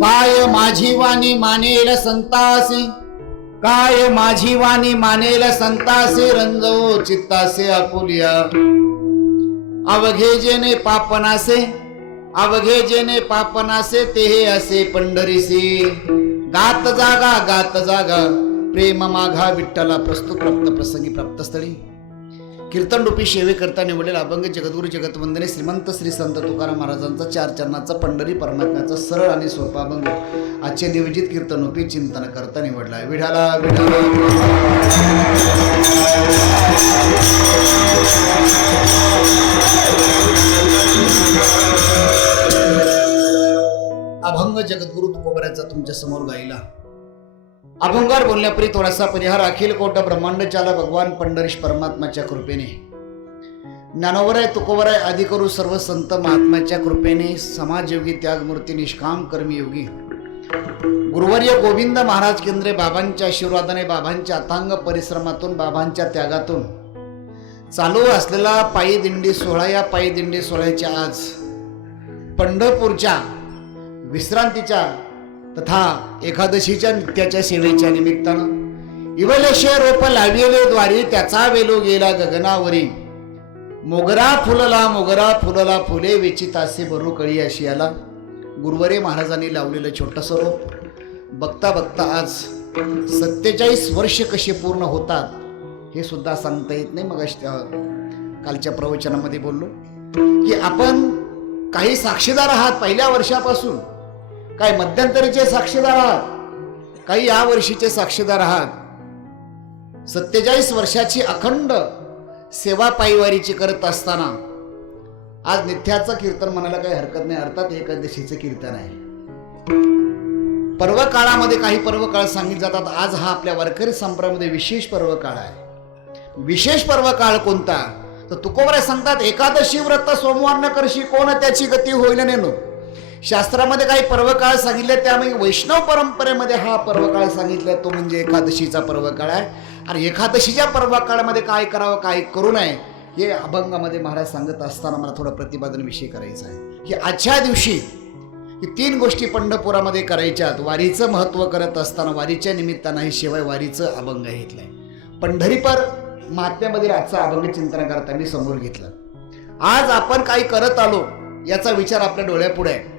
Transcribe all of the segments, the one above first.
काय माझी वाणी मानेल संतासी, काय माझी वाणी मानेल संतासी, रंजवो चित्तासे आपुलिया. अवघे जेने पापनासे, अवघे जेने पापनासे, ते असे पंढरीसी. गात जागा गात जागा, प्रेम माघा विठ्ठला, प्रस्तुत प्राप्त प्रसंगी प्राप्त स्थळी. कीर्तन रूपी सेवे करता निवडलेला अभंग जगद्गुरु जगतवंदने श्रीमंत श्री संत तुकाराम महाराजांचा 4 चरणाचा पंढरी परमात्म्याचा सरळ आणि सोपा अभंग आजचे नियोजित कीर्तन रूपी चिंतन करता निवडला आहे. विठाला विठाला अभंग जगद्गुरु तुकोबऱ्याचा तुमच्या समोर गायला. अभंगार बोलण्यापरी थोडासा परिहार. अखिल कोट ब्रह्मांड चाला भगवान पंढरीश परमात्माच्या कृपेने, ज्ञानोबराय तुकोबराय आदि करू सर्व संत महात्म्याच्या कृपेने, समाजयोगी त्यागमूर्ती निष्काम कर्मयोगी गुरुवर्य गोविंद महाराज केंद्रे बाबांच्या आशीर्वादाने, बाबांच्या अथांग परिश्रमातून, बाबांच्या त्यागातून चालू असलेला पायी दिंडी सोहळा, या पायी दिंडी सोहळ्याच्या आज पंढरपूरच्या विश्रांतीच्या तथा एकादशीच्या नित्याच्या सेवेच्या निमित्तानं इवलेशे रोप लाविले द्वारी, त्याचा वेलो गेला गगनावरी. मोगरा फुलला फुले वेचितासे बरू कळी अशी याला. गुरुवरे महाराजांनी लावलेलं छोटंसं रोप बघता बघता आज 47 वर्ष कसे पूर्ण होतात हे सुद्धा सांगता येत नाही. मग कालच्या प्रवचनामध्ये बोललो की आपण काही साक्षीदार आहात पहिल्या वर्षापासून, काही मध्यंतरीचे साक्षीदार आहात, काही या वर्षीचे साक्षीदार आहात. 47 वर्षाची अखंड सेवा पायीवारीची करत असताना आज नित्याचं कीर्तन म्हणायला काही हरकत नाही, अर्थात एकादशीचं कीर्तन आहे. पर्व काळामध्ये काही पर्व काळ सांगितले जातात. आज हा आपल्या वारकरी संप्रदायामध्ये विशेष पर्व काळ आहे. विशेष पर्व काळ कोणता तर तुकोबराय सांगतात, एकादशी व्रत सोमवार न करशी, कोण त्याची गती होईल नेनो. शास्त्रामध्ये काही पर्व काळ सांगितले, त्यामुळे वैष्णव परंपरेमध्ये हा पर्व काळ सांगितला, तो म्हणजे एकादशीचा पर्व काळ आहे. आणि एकादशीच्या पर्व काळामध्ये काय करावं काय करू नये हे अभंगामध्ये महाराज सांगत असताना मला थोडं प्रतिपादन विषय करायचं आहे की आजच्या दिवशी 3 गोष्टी पंढरपुरामध्ये करायच्यात. वारीचं महत्व करत असताना वारीच्या निमित्तानं हे शिवाय वारीचं अभंग घेतलंय. पंढरीपर महात्म्यामध्ये आजचा अभंग चिंतन करता मी समोर घेतलं. आज आपण काय करत आलो याचा विचार आपल्या डोळ्यापुढे आहे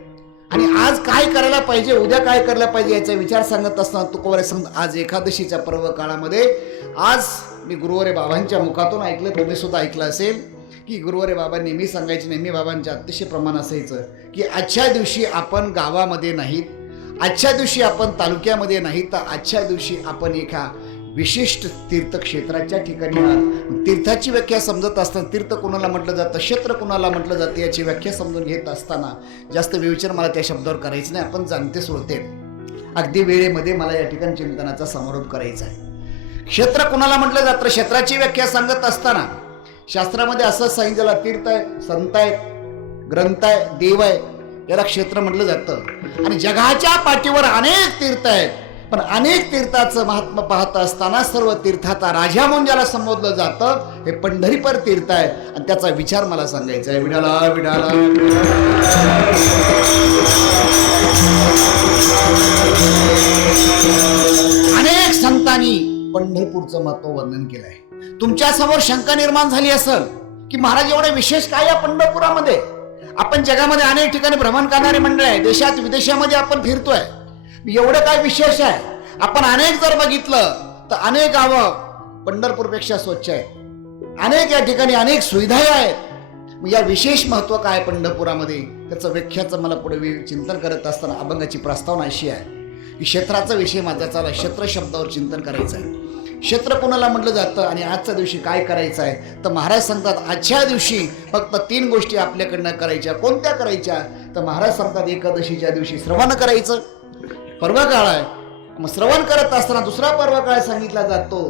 आणि आज काय करायला पाहिजे, उद्या काय करायला पाहिजे याचा विचार सांगत असताना तुकोबराय सांगत आज एकादशीच्या पर्व काळामध्ये आज मी गुरुवरे बाबांच्या मुखातून ऐकलं, तुम्ही सुद्धा ऐकलं असेल की गुरुवरे बाबा नेहमी सांगायचे, नेहमी बाबांच्या अतिशय प्रमाण असायचं की आजच्या दिवशी आपण गावामध्ये नाहीत, आजच्या दिवशी आपण तालुक्यामध्ये नाहीत, तर आजच्या दिवशी आपण एका विशिष्ट तीर्थक्षेत्राच्या ठिकाणी आहात. तीर्थाची व्याख्या समजत असताना तीर्थ कुणाला म्हटलं जातं, क्षेत्र कुणाला म्हटलं जातं याची व्याख्या समजून घेत असताना जास्त विवेचन मला त्या शब्दावर करायचं नाही. आपण जाणते सोडते अगदी वेळेमध्ये मला या ठिकाणी चिंतनाचा समारोप करायचा आहे. क्षेत्र कुणाला म्हटलं जातं, क्षेत्राची व्याख्या सांगत असताना शास्त्रामध्ये असं सांगितलं, तीर्थ आहे, संत आहेत, ग्रंथ आहे, देव आहे, याला क्षेत्र म्हटलं जातं. आणि जगाच्या पाठीवर अनेक तीर्थ आहेत, पण अनेक तीर्थाचं महात्म्य पाहत असताना सर्व तीर्थाचा राजा म्हणून ज्याला संबोधलं जातं हे पंढरीपर तीर्थ आहे आणि त्याचा विचार मला सांगायचा आहे. विठाला विठाला अनेक संतांनी पंढरपूरचं महत्व वर्णन केलंय. तुमच्या समोर शंका निर्माण झाली असेल की महाराज एवढे विशेष काय या पंढरपुरामध्ये. आपण जगामध्ये अनेक ठिकाणी भ्रमण करणारे मंडळ आहे, देशात विदेशामध्ये आपण फिरतोय, एवढं काय विशेष आहे. आपण अनेक जर बघितलं तर अनेक गावं पंढरपूरपेक्षा स्वच्छ आहेत, अनेक या ठिकाणी अनेक सुविधाही आहेत. या विशेष महत्व काय पंढरपुरामध्ये त्याचं व्याख्याचं मला पुढे चिंतन करत असताना अभंगाची प्रस्तावना अशी आहे की क्षेत्राचा विषय माझा चालला, क्षेत्र शब्दावर चिंतन करायचं आहे. क्षेत्र कोणाला म्हटलं जातं आणि आजच्या दिवशी काय करायचं आहे तर महाराज सांगतात आजच्या दिवशी फक्त 3 गोष्टी आपल्याकडनं करायच्या. कोणत्या करायच्या तर महाराज सांगतात एकादशीच्या दिवशी श्रवण करायचं, पर्व काळ आहे. मग श्रवण करत असताना दुसरा पर्व काळ सांगितला जातो,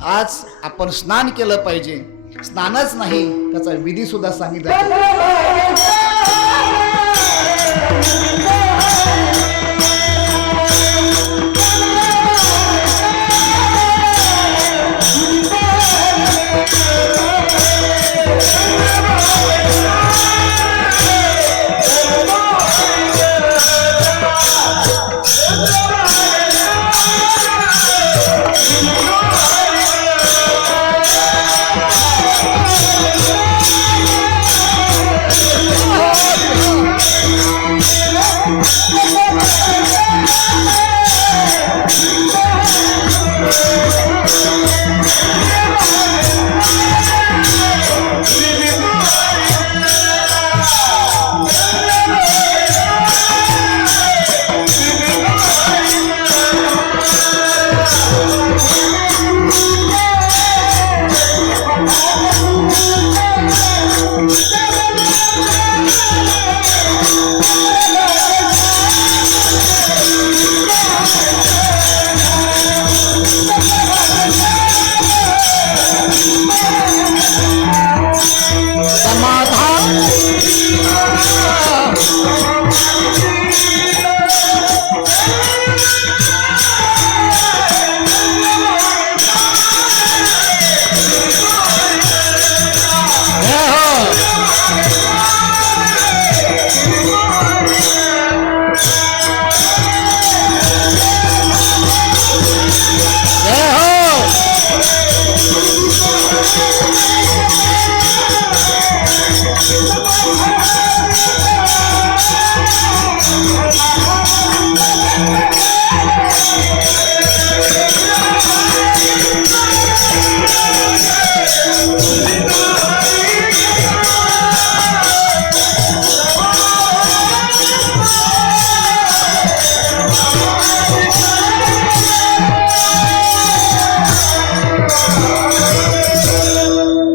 आज आपण स्नान केलं पाहिजे. स्नानच नाही त्याचा विधी सुद्धा सांगितला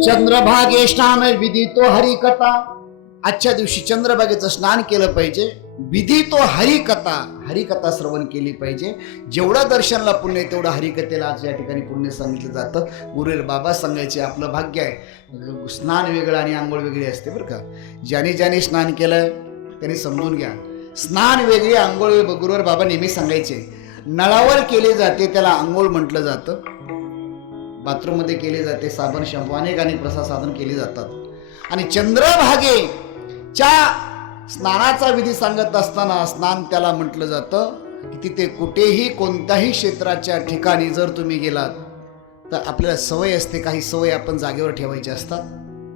चंद्रभागे स्नान विधी तो हरिकथा. आजच्या दिवशी चंद्रभागेचं स्नान केलं पाहिजे. विधी तो हरिकथा, हरिकथा श्रवण केली पाहिजे. जेवढं दर्शनला पुण्य आहे तेवढं हरिकथेला आज या ठिकाणी पुण्य सांगितलं जातं. गुरुदेव बाबा सांगायचे आपलं भाग्य आहे. स्नान वेगळं आणि आंघोळ वेगळी असते बरं का. ज्याने ज्याने स्नान केलंय त्यांनी समजून घ्या. स्नान वेगळी आंघोळ वेगळी. गुरुदेव बाबा नेहमी सांगायचे नळावर केले जाते त्याला आंघोळ म्हटलं जातं. बाथरूम मध्ये केले जाते साबण शॅम्पू अनेक प्रसाद साधन केले जातात. आणि चंद्रभागेच्या स्नानाचा विधी सांगत असताना स्नान त्याला म्हटलं जातं की तिथे कुठेही कोणत्याही क्षेत्राच्या ठिकाणी जर तुम्ही गेलात तर आपल्याला सवय असते, काही सवय आपण जागेवर ठेवायच्या असतात.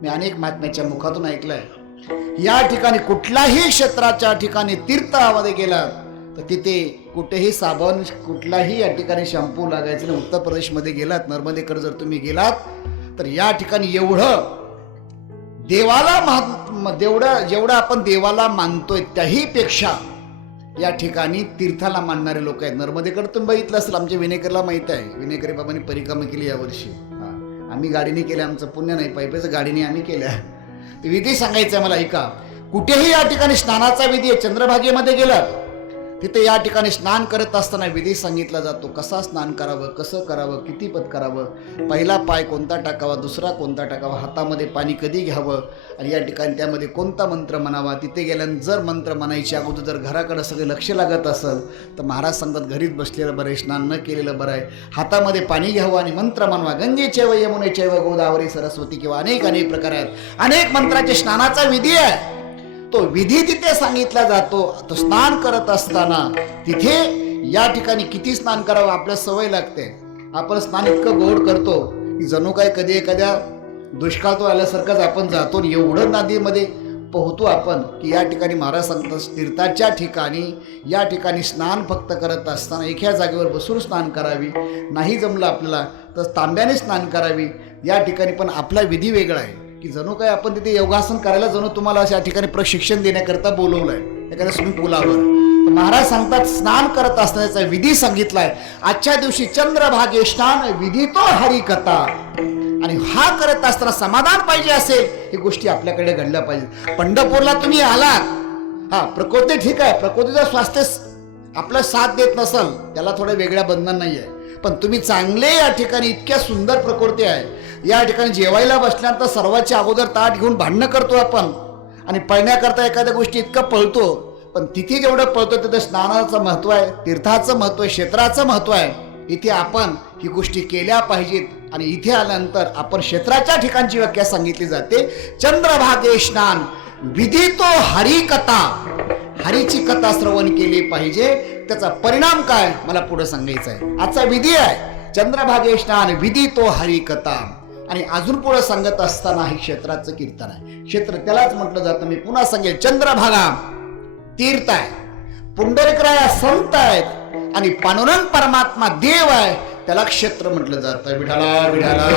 मी अनेक महात्म्याच्या मुखातून ऐकलंय या ठिकाणी कुठल्याही क्षेत्राच्या ठिकाणी तीर्थामध्ये गेलात तर तिथे कुठेही साबण कुठलाही या ठिकाणी शॅम्पू लागायचं नाही. उत्तर प्रदेशमध्ये गेलात नर्मदेकडे जर तुम्ही गेलात तर या ठिकाणी एवढं देवाला जेवढं आपण देवाला मानतोय त्याही पेक्षा या ठिकाणी तीर्थाला मानणारे लोक आहेत. नर्मदेकडे तुम्ही बघितलं असेल, आमच्या विनेकरला माहित आहे. विनेकरी बाबांनी परिक्रमा केली यावर्षी. आम्ही गाडीने केल्या, आमचं पुण्य नाही, पायीच गाडीने आम्ही केल्या. विधी सांगायचं आहे मला ऐका. कुठेही या ठिकाणी स्नानाचा विधी आहे. चंद्रभागेमध्ये गेलात तिथे या ठिकाणी स्नान करत असताना विधी सांगितला जातो. कसा स्नान करावं, कसं करावं, किती पद करावं, पहिला पाय कोणता टाकावा, दुसरा कोणता टाकावा, हातामध्ये पाणी कधी घ्यावं आणि या ठिकाणी त्यामध्ये कोणता मंत्र म्हणावा. तिथे गेल्यानंतर जर मंत्र म्हणायच्या अगोदर जर घराकडे सगळे लक्ष लागत असेल तर महाराज सांगतात घरीच बसलेलं बरं आहे, स्नान न केलेलं बरं आहे. हातामध्ये पाणी घ्यावं आणि मंत्र म्हणवा. गंगेचैव यमुनेचैव गोदावरी सरस्वती किंवा अनेक प्रकार आहेत. अनेक मंत्राचे स्नानाचा विधी आहे. तो विधी तिथे सांगितला जातो. तो स्नान करत असताना तिथे या ठिकाणी किती स्नान करावं आपल्याला सवय लागते. आपण स्नान इतकं गोड करतो की जणू काय कधी एखाद्या दुष्काळ तो आल्यासारखंच आपण जातो. एवढं नदीमध्ये पोहतो आपण की या ठिकाणी महाराज सांगतात तीर्थाच्या ठिकाणी या ठिकाणी स्नान फक्त करत असताना एका जागेवर बसून स्नान करावी. नाही जमलं आपल्याला तर तांब्याने स्नान करावी. या ठिकाणी पण आपला विधी वेगळा आहे की जणू काय आपण तिथे योगासन करायला जणू तुम्हाला अशा ठिकाणी प्रशिक्षण देण्याकरता बोलवलंय एखाद्या स्विमिंग पूलावर. महाराज सांगतात स्नान करत असण्याचा विधी सांगितलाय. आजच्या दिवशी चंद्रभागे स्नान विधी तो हरिकथा. आणि हा करत असताना समाधान पाहिजे असेल ही गोष्टी आपल्याकडे घडल्या पाहिजे. पंढरपूरला तुम्ही आलात, प्रकृती ठीक आहे, प्रकृतीचं स्वास्थ्य आपलं साथ देत नसल त्याला थोडं वेगळ्या बंधन नाही आहे. पण तुम्ही चांगले या ठिकाणी इतक्या सुंदर प्रकृती आहे. या ठिकाणी जेवायला बसल्यानंतर सर्वांच्या अगोदर ताट घेऊन भांडणं करतो आपण आणि पळण्याकरता एखाद्या गोष्टी इतकं पळतो. पण तिथे जेवढं पळतो तिथे स्नानाचं महत्व आहे, तीर्थाचं महत्व आहे, क्षेत्राचं महत्व आहे. इथे आपण ही गोष्टी केल्या पाहिजेत. आणि इथे आल्यानंतर आपण क्षेत्राच्या ठिकाणची व्याख्या सांगितली जाते. चंद्रभागे स्नान विधी तो हरिकथा. हरीची कथा श्रवण केली पाहिजे. त्याचा परिणाम काय मला पुढे सांगायचं आहे. आजचा विधी आहे चंद्रभागे स्नान विधी तो हरिकथा. आणि अजून पुढे सांगत असताना हे क्षेत्राचं कीर्तन आहे. क्षेत्र त्यालाच म्हटलं जातं, मी पुन्हा सांगेल, चंद्रभागा तीर्थ आहे. पुंडलिकराया संत आहेत आणि पांडुरंग परमात्मा देव आहे, त्याला क्षेत्र म्हटलं जातं. विठाला विठाला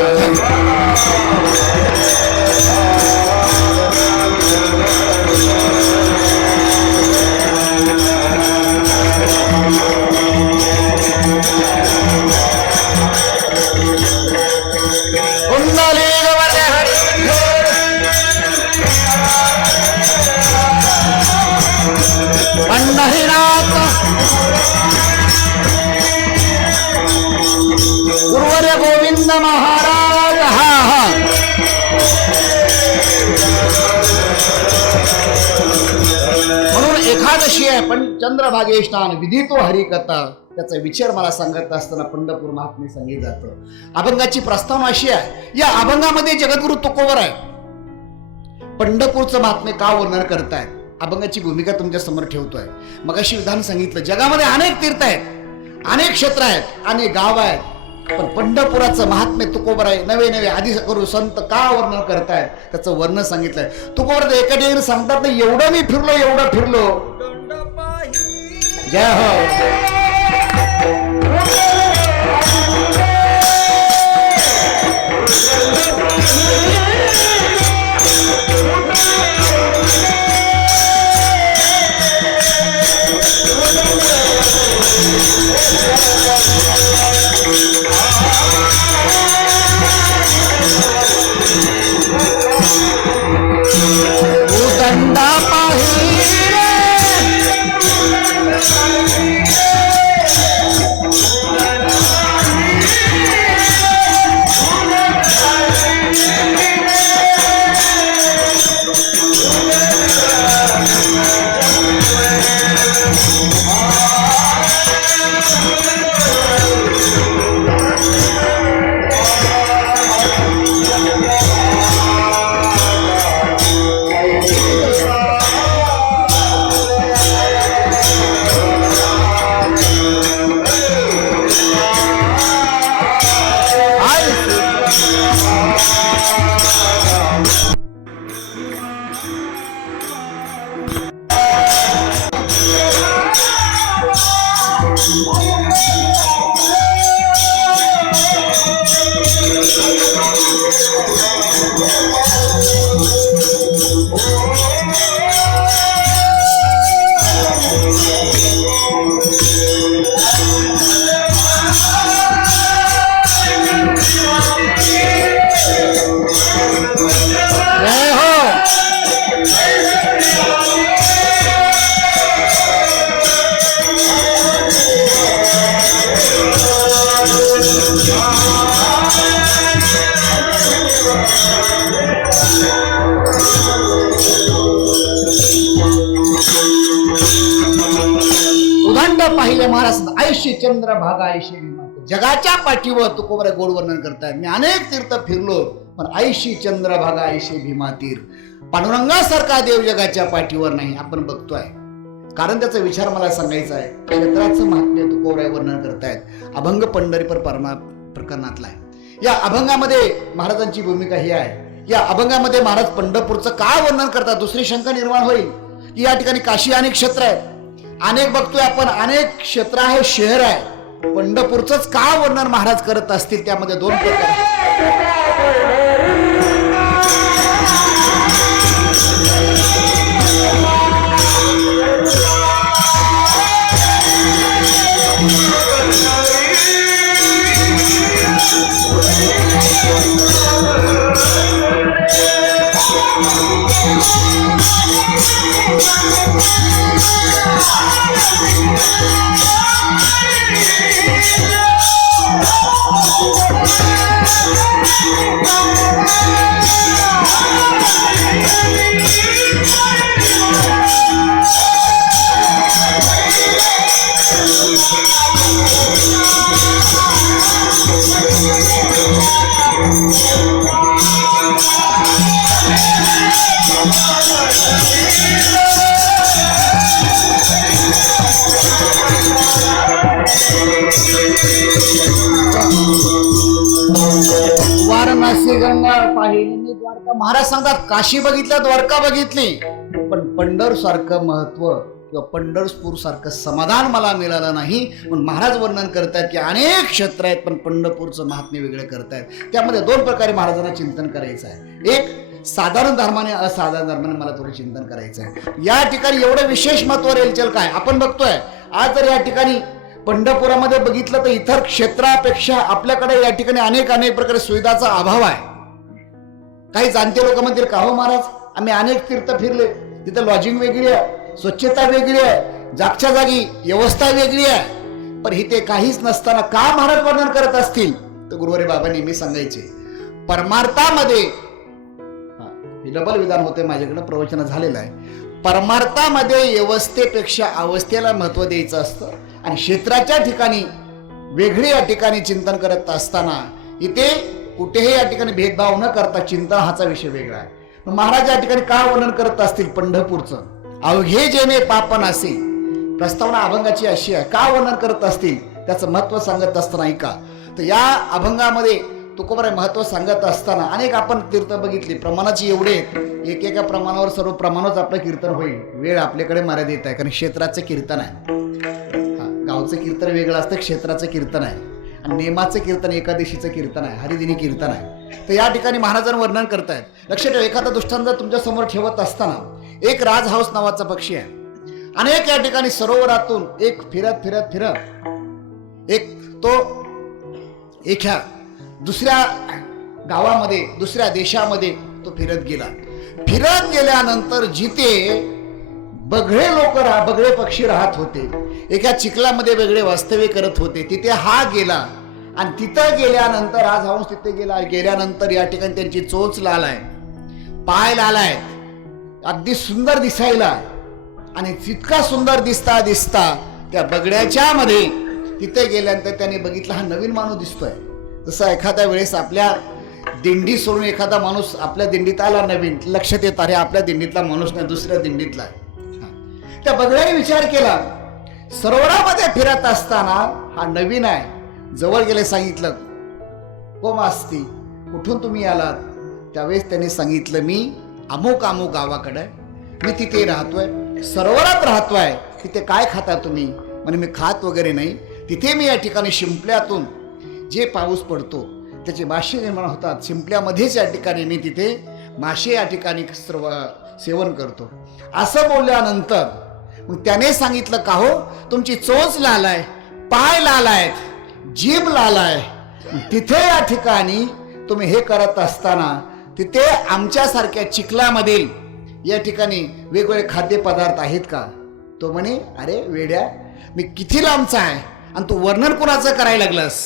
पंढरीनाथ गुरुवर्य गोविंद महाराज. हा म्हणून एकादशी आहे पण चंद्रभागे स्नान विधी तो हरिकथा, त्याचा विचार मला सांगत असताना पंढरपूर महात्मे सांगितलं जातं. अभंगाची प्रस्तावना अशी आहे, या अभंगामध्ये जगद्गुरु तुकोबर आहे. पंढरपूरचं महात्मे का वर्णन करतायत, अभंगाची भूमिका तुमच्या समोर ठेवतोय. मगाशी विधान सांगितलं, जगामध्ये अनेक तीर्थ आहेत, अनेक क्षेत्र आहेत, अनेक गाव आहेत, पण पंढरपुराचं महात्म्य तुकोबर आहे. नवे नवे आदि गुरु संत का वर्णन करतायत त्याचं वर्णन सांगितलंय. तुकोबर एका ठिकाणी सांगतात ना, एवढं मी फिरलो, एवढं फिरलो. जय हो. पाहिले महाराज आयुष्य चंद्र भागा आयुष्य भीमा. जगाच्या पाठीवर तुकोबर गोड वर्णन करतायत. मी अनेक तीर्थ फिरलो पण आयुष्य चंद्र भागा आयुष्य भीमा तीर. पांडुरंगासारखा देव जगाच्या पाठीवर नाही, आपण बघतोय. कारण त्याचा विचार मला सांगायचा आहे. क्षेत्राचं महात्म्य तुकोबर वर्णन करतायत. अभंग पंढरीपर प्रकरणातला आहे. या अभंगामध्ये महाराजांची भूमिका ही आहे. या अभंगामध्ये महाराज पंढरपूरचं का वर्णन करतात. दुसरी शंका निर्माण होईल की या ठिकाणी काशी अनेक क्षेत्र आहेत, अनेक बघतोय आपण, अनेक क्षेत्र आहे, शहर आहे. पंढरपूरच का वर्णन महाराज करत असतील. त्यामध्ये दोन प्रकार. वाराणसी गंगा पाहिली द्वारका. महाराज सांगतात काशी बघितलं, द्वारका बघितली, पण पंढर सारखं महत्व किंवा पंढरपूर सारखं समाधान मला मिळालं नाही. पण महाराज वर्णन करतायत की अनेक क्षेत्र आहेत पण पंढरपूरचं महात्म्य वेगळं करतायत. त्यामध्ये दोन प्रकारे महाराजांना चिंतन करायचं आहे. एक साधारण धर्माने असाधारण धर्माने मला थोडं चिंतन करायचं आहे. या ठिकाणी एवढं विशेष महत्व रेलचल काय आपण बघतोय. आज जर या ठिकाणी पंढरपुरामध्ये बघितलं तर इतर क्षेत्रापेक्षा आपल्याकडे या ठिकाणी अनेक प्रकारे सुविधाचा अभाव आहे. काही जाणते लोक म्हणतील का हो महाराज आम्ही अनेक तीर्थ फिरले, तिथं लॉजिंग वेगळी आहे, स्वच्छता वेगळी आहे, जागच्या जागी व्यवस्था वेगळी आहे, पण इथे काहीच नसताना का महाराज वर्णन करत असतील. तर गुरुवारी बाबा नेहमी सांगायचे परमार्थामध्ये, हे डबल विधान होते माझ्याकडे प्रवचन झालेलं आहे, परमार्थामध्ये व्यवस्थेपेक्षा अवस्थेला महत्व द्यायचं असतं. आणि क्षेत्राच्या ठिकाणी वेगळी या ठिकाणी चिंतन करत असताना इथे कुठेही या ठिकाणी भेदभाव न करता चिंतन हाचा विषय वेगळा आहे. महाराज या ठिकाणी का वर्णन करत असतील पंढरपूरचं, अवघे जेणे पापन असे, प्रस्तावना अभंगाची अशी आहे. का वर्णन करत असतील त्याचं महत्व सांगत असताना ऐका. तर या अभंगामध्ये तुकोबाराय महत्व सांगत असताना अनेक आपण तीर्थ बघितले, प्रमाणाची एवढे एकेका प्रमाणावर सर्व प्रमाणच आपलं कीर्तन होईल. वेळ आपल्याकडे मर्यादित आहे कारण क्षेत्राचं कीर्तन आहे. गावचं कीर्तन वेगळं असतं, क्षेत्राचं कीर्तन आहे. आणि नेमाचं कीर्तन एकादशीचं कीर्तन आहे, हरिदिनी कीर्तन आहे. तर या ठिकाणी महाराजांना वर्णन करतायत. लक्षात ठेवा, एखादा दृष्टांत तुमच्या समोर ठेवत असताना एक राजहंस नावाचा पक्षी आहे. अनेक या ठिकाणी सरोवरातून एक फिरत फिरत फिरत एक तो एका दुसऱ्या गावामध्ये दुसऱ्या देशामध्ये तो फिरत गेला. फिरत गेल्यानंतर जिथे बगळे लोक बगळे पक्षी राहत होते, एका चिखलामध्ये वेगळे वास्तव्य करत होते, तिथे हा गेला. आणि तिथं गेल्यानंतर राजहंस तिथे गेल्यानंतर या ठिकाणी त्यांची चोच लाल आहे, पाय लाल आहेत, अगदी सुंदर दिसायला. आणि तितका सुंदर दिसता दिसता त्या बगड्याच्या मध्ये तिथे गेल्यानंतर त्याने बघितलं हा नवीन माणूस दिसतोय. जसं एखाद्या वेळेस आपल्या दिंडी सोडून एखादा माणूस आपल्या दिंडीत आला नवीन, लक्षात येत अरे आपल्या दिंडीतला माणूस नाही दुसऱ्या दिंडीतला. त्या बगड्याने विचार केला, सरोवरामध्ये फिरत असताना हा नवीन आहे. जवळ गेले सांगितलं कोण असती, कुठून तुम्ही आलात. त्यावेळेस त्यांनी सांगितलं मी अमुक अमुक गावाकडे, मी तिथे राहतोय, सरोवरात राहतोय. तिथे काय खाता तुम्ही. म्हणजे मी खात वगैरे नाही, तिथे मी या ठिकाणी शिंपल्यातून जे पाऊस पडतो त्याचे मासे निर्माण होतात, शिंपल्यामध्येच या ठिकाणी मी तिथे मासे या ठिकाणी सेवन करतो. असं बोलल्यानंतर मग त्याने सांगितलं का हो तुमची चोच लाल आहे, पाय लाल आहेत, जीभ लाल आहे, तिथे या ठिकाणी तुम्ही हे करत असताना तिथे आमच्यासारख्या चिखलामधील या ठिकाणी वेगवेगळे खाद्यपदार्थ आहेत का. तो म्हणे अरे वेड्या मी किती लांबचा आहे आणि तू वर्णन कोणाचं करायला लागलास.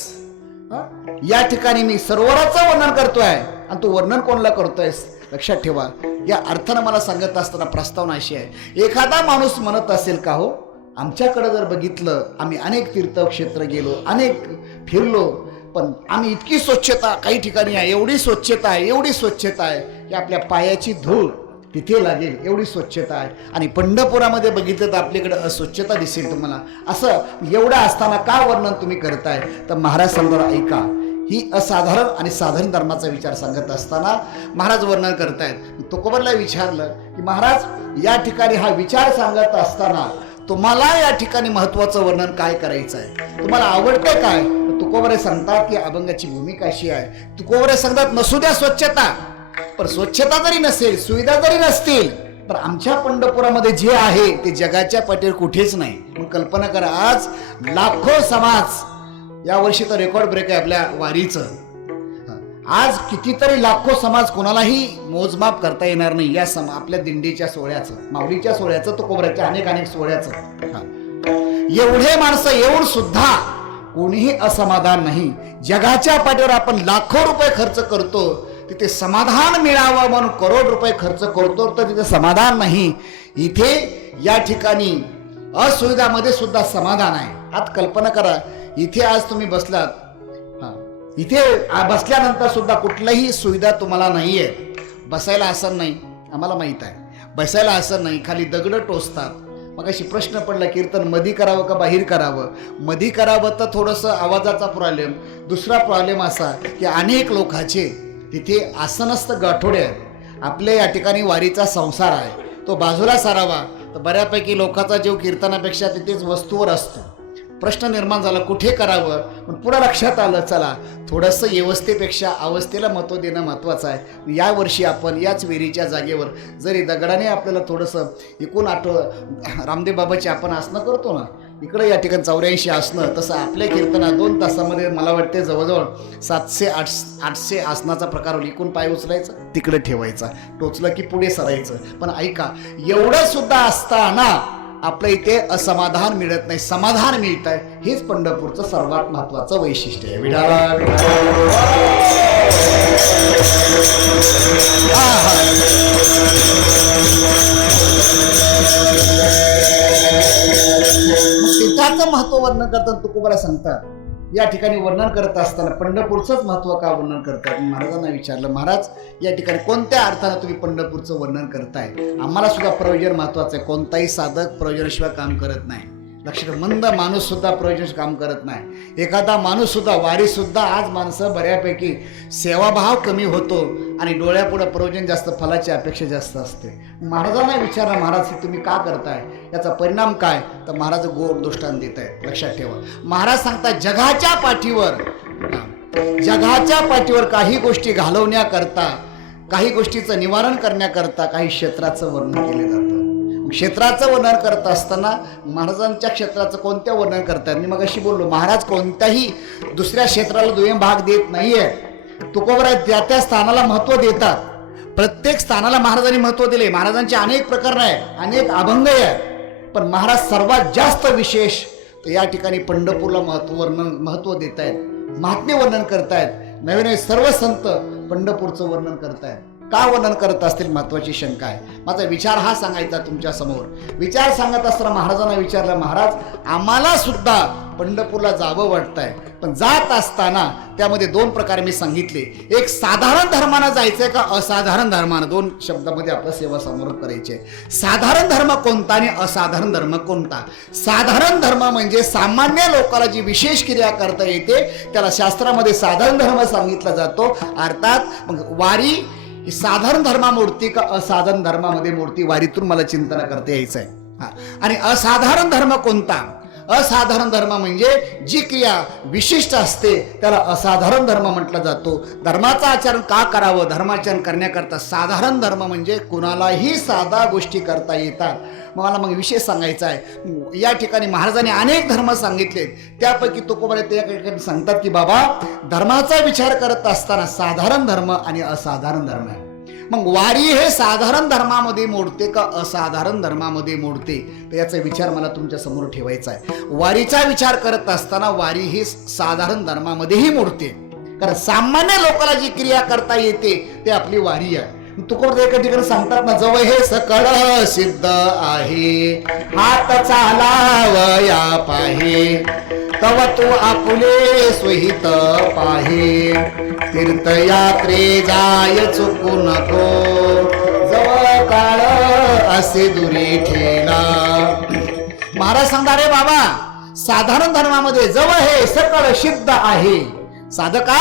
या ठिकाणी मी सरोवराचं वर्णन करतोय आणि तू वर्णन कोणाला करतोयस. लक्षात ठेवा, या अर्थानं मला सांगत असताना प्रस्तावना अशी आहे, एखादा माणूस म्हणत असेल का हो आमच्याकडे जर बघितलं आम्ही अनेक तीर्थक्षेत्र गेलो, अनेक फिरलो, पण आम्ही इतकी स्वच्छता काही ठिकाणी आहे, एवढी स्वच्छता आहे, एवढी स्वच्छता आहे की आपल्या पायाची धूळ तिथे लागेल एवढी स्वच्छता आहे. आणि पंढरपुरामध्ये बघितलं तर आपल्याकडे अस्वच्छता दिसेल तुम्हाला. असं एवढं असताना का वर्णन तुम्ही करताय. तर महाराज सांगणार ऐका, ही असाधारण आणि साधारण धर्माचा विचार सांगत असताना महाराज वर्णन करतायत. तुकोबाला विचारलं की महाराज या ठिकाणी हा विचार सांगत असताना तुम्हाला या ठिकाणी महत्वाचं वर्णन काय करायचं आहे, तुम्हाला आवडतंय काय. तुकोबारे सांगतात की अभंगाची भूमिका अशी आहे. तुकोबारे सांगतात नसू द्या स्वच्छता, पण स्वच्छता जरी नसेल, सुविधा जरी नसतील, पण आमच्या पंढरपुरामध्ये जे आहे ते जगाच्या पाठीवर कुठेच नाही. मग कल्पना करा, आज लाखो समाज, या वर्षी तर रेकॉर्ड ब्रेक आहे आपल्या वारीचं. आज कितीतरी लाखो समाज, कोणालाही मोजमाप करता येणार नाही या आपल्या दिंडीच्या सोहळ्याचं, माऊलीच्या सोहळ्याचं, तुकोबाराच्या अनेक सोहळ्याचं. एवढे माणसं येऊन सुद्धा कोणीही असमाधान नाही. जगाच्या पाठीवर आपण लाखो रुपये खर्च करतो, तिथे समाधान मिळावं म्हणून करोड रुपये खर्च करतो, तर तिथे समाधान नाही. इथे या ठिकाणी असुविधामध्ये सुद्धा समाधान आहे. आज कल्पना करा, इथे आज तुम्ही बसलात, इथे बसल्यानंतर सुद्धा कुठलीही सुविधा तुम्हाला नाहीये. बसायला आसन नाही, आम्हाला माहित आहे, बसायला आसन नाही, खाली दगड टोचतात. मग अशी प्रश्न पडला कीर्तन मधी करावं का बाहेर करावं. मधी करावं तर थोडंसं आवाजाचा प्रॉब्लेम, दुसरा प्रॉब्लेम असा की अनेक लोकांचे तिथे आसनस्थ गाठोडे आहेत. आपल्या या ठिकाणी वारीचा संसार आहे, तो बाजूला सारावा, तर बऱ्यापैकी लोकांचा जीव कीर्तनापेक्षा तिथेच वस्तूवर असतो. प्रश्न निर्माण झाला कुठे करावं, पण पुढं लक्षात आलं चला थोडंसं व्यवस्थेपेक्षा अवस्थेला महत्त्व देणं महत्त्वाचं आहे. यावर्षी आपण याच विहिरीच्या जागेवर जरी दगडाने आपल्याला थोडंसं एकूण रामदेव बाबाची आपण आसनं करतो ना, इकडं या ठिकाणी 84 आसनं, तसं आपल्या कीर्तना 2 तासामध्ये मला वाटते जवळजवळ 700-800 आसनाचा प्रकार. एकूण पाय उचलायचा तिकडे ठेवायचा, टोचलं की पुढे सरायचं. पण ऐका, एवढं सुद्धा असताना आपल्या इथे असमाधान मिळत नाही, समाधान मिळत आहे. हेच पंढरपूरचं सर्वात महत्वाचं वैशिष्ट्य आहे. विठाला तीर्थाचं महत्व वर्णन करताना तुकोबाला सांगतात, या ठिकाणी वर्णन करत असताना पंढरपूरचंच महत्व का वर्णन करतात. महाराजांना विचारलं, महाराज या ठिकाणी कोणत्या अर्थानं तुम्ही पंढरपूरचं वर्णन करताय. आम्हाला सुद्धा प्रयोजन महत्वाचं आहे. कोणताही साधक प्रयोजनाशिवाय काम करत नाही. लक्षात, मंद माणूस सुद्धा प्रयोजन काम करत नाही. एखादा माणूस सुद्धा, वारी सुद्धा आज माणसं बऱ्यापैकी सेवाभाव कमी होतो आणि डोळ्यापुढे प्रयोजन जास्त, फलाची अपेक्षा जास्त असते. महाराजांना विचारलं, महाराज हे तुम्ही का करताय, याचा परिणाम काय. तर महाराज गोड दृष्टांत देत आहेत. लक्षात ठेवा, महाराज सांगतात जगाच्या पाठीवर काही गोष्टी घालवण्याकरता, काही गोष्टीचं निवारण करण्याकरता काही क्षेत्राचं वर्णन केलं जातं. क्षेत्राचं वर्णन करत असताना महाराजांच्या क्षेत्राचं कोणत्या वर्णन करतात. मी मग अशी बोललो, महाराज कोणत्याही दुसऱ्या क्षेत्राला दुय्यम भाग देत नाहीये. तुकोबराय त्या त्या स्थानाला महत्व देतात. प्रत्येक स्थानाला महाराजांनी महत्व दिले. महाराजांचे अनेक प्रकार आहे, अनेक अभंग आहे, पण महाराज सर्वात जास्त विशेष या ठिकाणी पंढरपूरला महत्व देत आहेत, महात्म्य वर्णन करतायत. नवीन सर्व संत पंढरपूरचं वर्णन करतायत. का वर्णन करत असतील, महत्वाची शंका आहे. माझा विचार हा सांगायचा तुमच्या समोर. विचार सांगत असताना महाराजांना विचारलं, महाराज आम्हाला सुद्धा पंढरपूरला जावं वाटतंय, पण जात असताना त्यामध्ये 2 प्रकार मी सांगितले. एक साधारण धर्मानं जायचंय का असाधारण धर्मानं, 2 शब्दामध्ये आपलं सेवा समोर करायचे. साधारण धर्म कोणता आणि असाधारण धर्म कोणता. साधारण धर्म म्हणजे सामान्य लोकांना जी विशेष क्रिया करता येते त्याला शास्त्रामध्ये साधारण धर्म सांगितला जातो. अर्थात मग वारी ही साधारण धर्मा मोडती का असाधारण धर्मामध्ये मोडती, वारीतून मला चिंतन करता यायचं आहे. आणि असाधारण धर्म कोणता. असाधारण धर्म म्हणजे जी क्रिया विशिष्ट असते त्याला असाधारण धर्म म्हटला जातो. धर्माचं आचरण का करावं, धर्माचरण करण्याकरता साधारण धर्म म्हणजे कुणालाही साधा गोष्टी करता येतात. मला मग विषय सांगायचा आहे. या ठिकाणी महाराजांनी अनेक धर्म सांगितले, त्यापैकी तुकोबारे ते सांगतात की बाबा धर्माचा विचार करत असताना साधारण धर्म आणि असाधारण धर्म आहे. मग वारी हे साधारण धर्मामध्ये मोडते का असाधारण धर्मामध्ये मोडते, तर याचा विचार मला तुमच्या समोर ठेवायचा आहे. वारीचा विचार करत असताना वारी ही साधारण धर्मामध्येही मोडते, कारण सामान्य लोकांना जी क्रिया करता येते ते आपली वारी आहे. तुकोबा एका ठिकाणी सांगतात ना, जवळ हे सकळ सिद्ध आहे, हात चालावया पाहे, तव तू आपुले स्वहित पाहे, तीर्थयात्रे जाय चुकू नको, जवळ काळ असे दुरी ठेला. महाराज सांगणार रे बाबा, साधारण धर्मामध्ये जवळ हे सकळ सिद्ध आहे. साधका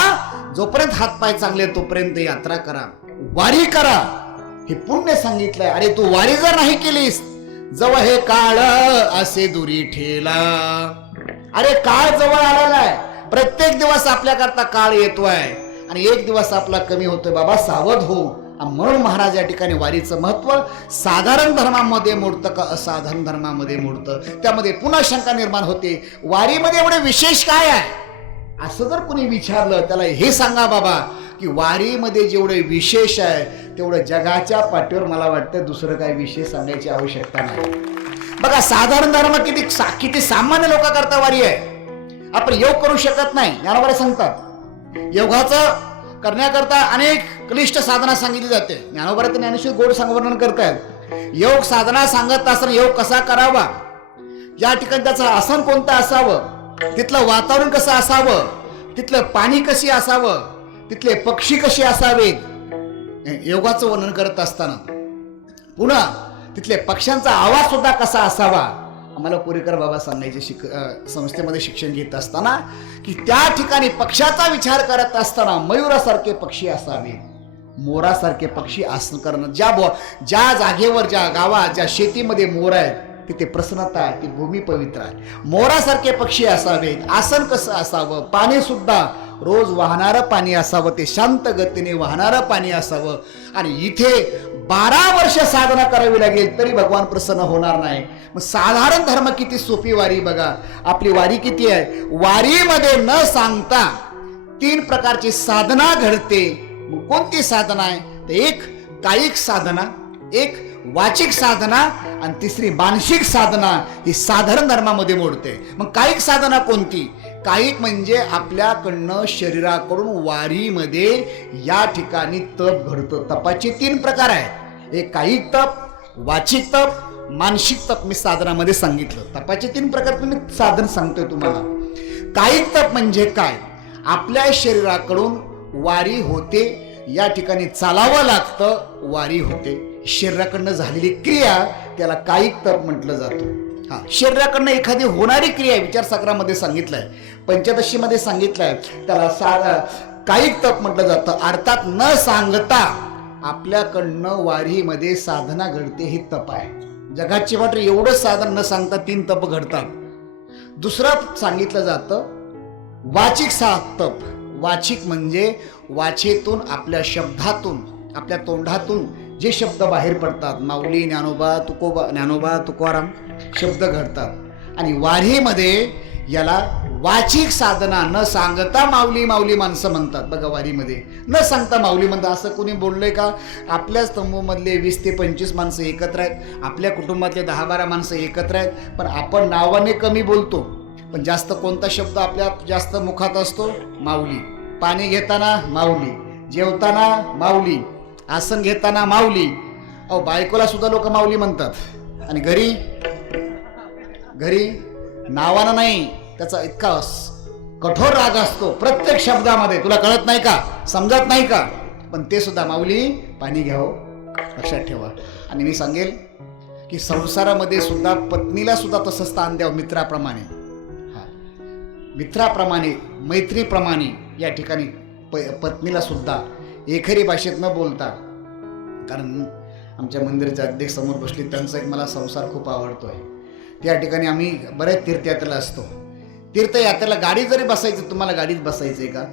जोपर्यंत हातपाय चांगले तोपर्यंत यात्रा करा, वारी करा, हे पुण्य सांगितलंय. अरे तू वारी जर नाही केलीस, जवळ हे काळ असे दुरी ठेला. अरे काळ जवळ आलेला आहे. प्रत्येक दिवस आपल्याकरता काळ येतोय आणि एक दिवस आपला कमी होतोय. बाबा सावध हो. म्हणून महाराज या ठिकाणी वारीचं महत्व साधारण धर्मामध्ये मोडतं का असाधारण धर्मामध्ये मोडतं, त्यामध्ये पुन्हा शंका निर्माण होते. वारीमध्ये एवढे विशेष काय आहे असं जर कोणी विचारलं, त्याला हे सांगा बाबा की वारीमध्ये जेवढे विशेष आहे तेवढं जगाच्या पाठीवर मला वाटतं दुसरं काही विशेष सांगायची आवश्यकता नाही. बघा साधारण धर्म किती सामान्य लोकांकरता वारी आहे. आपण योग करू शकत नाही. ज्ञानोबा सांगतात योगाचं करण्याकरता अनेक क्लिष्ट साधना सांगितली जाते. ज्ञानोबा ज्ञानेश्वर गोड वर्णन करतायत. योग साधना सांगत असताना योग कसा करावा, या ठिकाणी त्याचं आसन कोणतं असावं, तिथलं वातावरण कसं असावं, तिथलं पाणी कशी असावं, तिथले पक्षी कसे असावेत, योगाचं वर्णन करत असताना पुन्हा तिथले पक्ष्यांचा आवाज सुद्धा कसा असावा. आम्हाला पुरेकर बाबा सांगायचे संस्थेमध्ये शिक्षण घेत असताना की त्या ठिकाणी पक्षाचा विचार करत असताना मयुरासारखे पक्षी असावे. मोरासारखे पक्षी आसन करणं. ज्या जागेवर, ज्या गावात, ज्या शेतीमध्ये मोर आहेत तिथे प्रसन्नता आहे, ती भूमी पवित्र आहे. मोरासारखे पक्षी असावेत. आसन कसं असावं? पाणी सुद्धा रोज वाहणारं पाणी असावं, ते शांत गतीने वाहणारं पाणी असावं. आणि इथे 12 वर्ष साधना करावी लागेल तरी भगवान प्रसन्न होणार नाही. मग साधारण धर्म किती सोपी वारी बघा. आपली वारी किती आहे? वारीमध्ये न सांगता 3 प्रकारची साधना घडते. कोणती साधना आहे? तर एक कायिक साधना, एक वाचिक साधना आणि तिसरी मानसिक साधना. ही साधारण धर्मामध्ये मोडते. मग कायिक साधना कोणती? कायिक म्हणजे आपल्याकडनं शरीराकडून वारीमध्ये या ठिकाणी तप घडतं. तपाचे 3 प्रकार आहेत. एक कायिक तप, वाचिक तप, मानसिक तप. मी साधनामध्ये सांगितलं. तपाचे 3 प्रकार तुम्ही साधन सांगतोय तुम्हाला. कायिक तप म्हणजे काय? आपल्या शरीराकडून वारी होते, या ठिकाणी चालावं लागतं, वारी होते. शरीराकडनं झालेली क्रिया त्याला कायिक तप म्हटलं जातं. शरीराकडनं एखादी होणारी क्रिया विचारसागरामध्ये सांगितलंय, पंचदशीमध्ये सांगितलंय, त्याला कायिक तप म्हटलं जातं. अर्थात न सांगता आपल्याकडनं वारीमध्ये साधना घडते, हे तप आहे. जगाची वाट एवढं साधन न सांगता 3 तप घडतात. दुसरं सांगितलं जातं वाचिक तप. वाचिक म्हणजे वाचेतून, आपल्या शब्दातून, आपल्या तोंडातून जे शब्द बाहेर पडतात, माऊली, ज्ञानोबा, तुकोबाराम शब्द घडतात. आणि वारीमध्ये याला वाचिक साधना. न सांगता माऊली माऊली माणसं म्हणतात बघा. वारीमध्ये न सांगता माऊली म्हणतात. असं कोणी बोललंय का? आपल्याच तंबूमधले 20 ते 25 माणसं एकत्र आहेत, आपल्या कुटुंबातले 10-12 माणसं एकत्र आहेत, पण आपण नावाने कमी बोलतो. पण जास्त कोणता शब्द आपल्या जास्त मुखात असतो? माऊली. पाणी घेताना माऊली, जेवताना माऊली, आसन घेताना माऊली. अहो, बायकोला सुद्धा लोक माऊली म्हणतात. आणि घरी नावानं नाही, त्याचा इतका कठोर राग असतो प्रत्येक शब्दामध्ये. तुला कळत नाही का? समजत नाही का? पण ते सुद्धा माऊली, पाणी घ्यावं, लक्षात ठेवा. आणि मी सांगेल की संसारामध्ये सुद्धा पत्नीला सुद्धा तसं स्थान द्यावं. मित्राप्रमाणे, मैत्रीप्रमाणे या ठिकाणी पत्नीला सुद्धा एखरी भाषेत न बोलता. कारण आमच्या मंदिराचे अध्यक्ष समोर बसले, त्यांचा एक मला संसार खूप आवडतोय. त्या ठिकाणी आम्ही बऱ्याच तीर्थयात्रेला असतो. तीर्थयात्रेला गाडी जरी बसायची, तुम्हाला गाडीत बसायचंय का?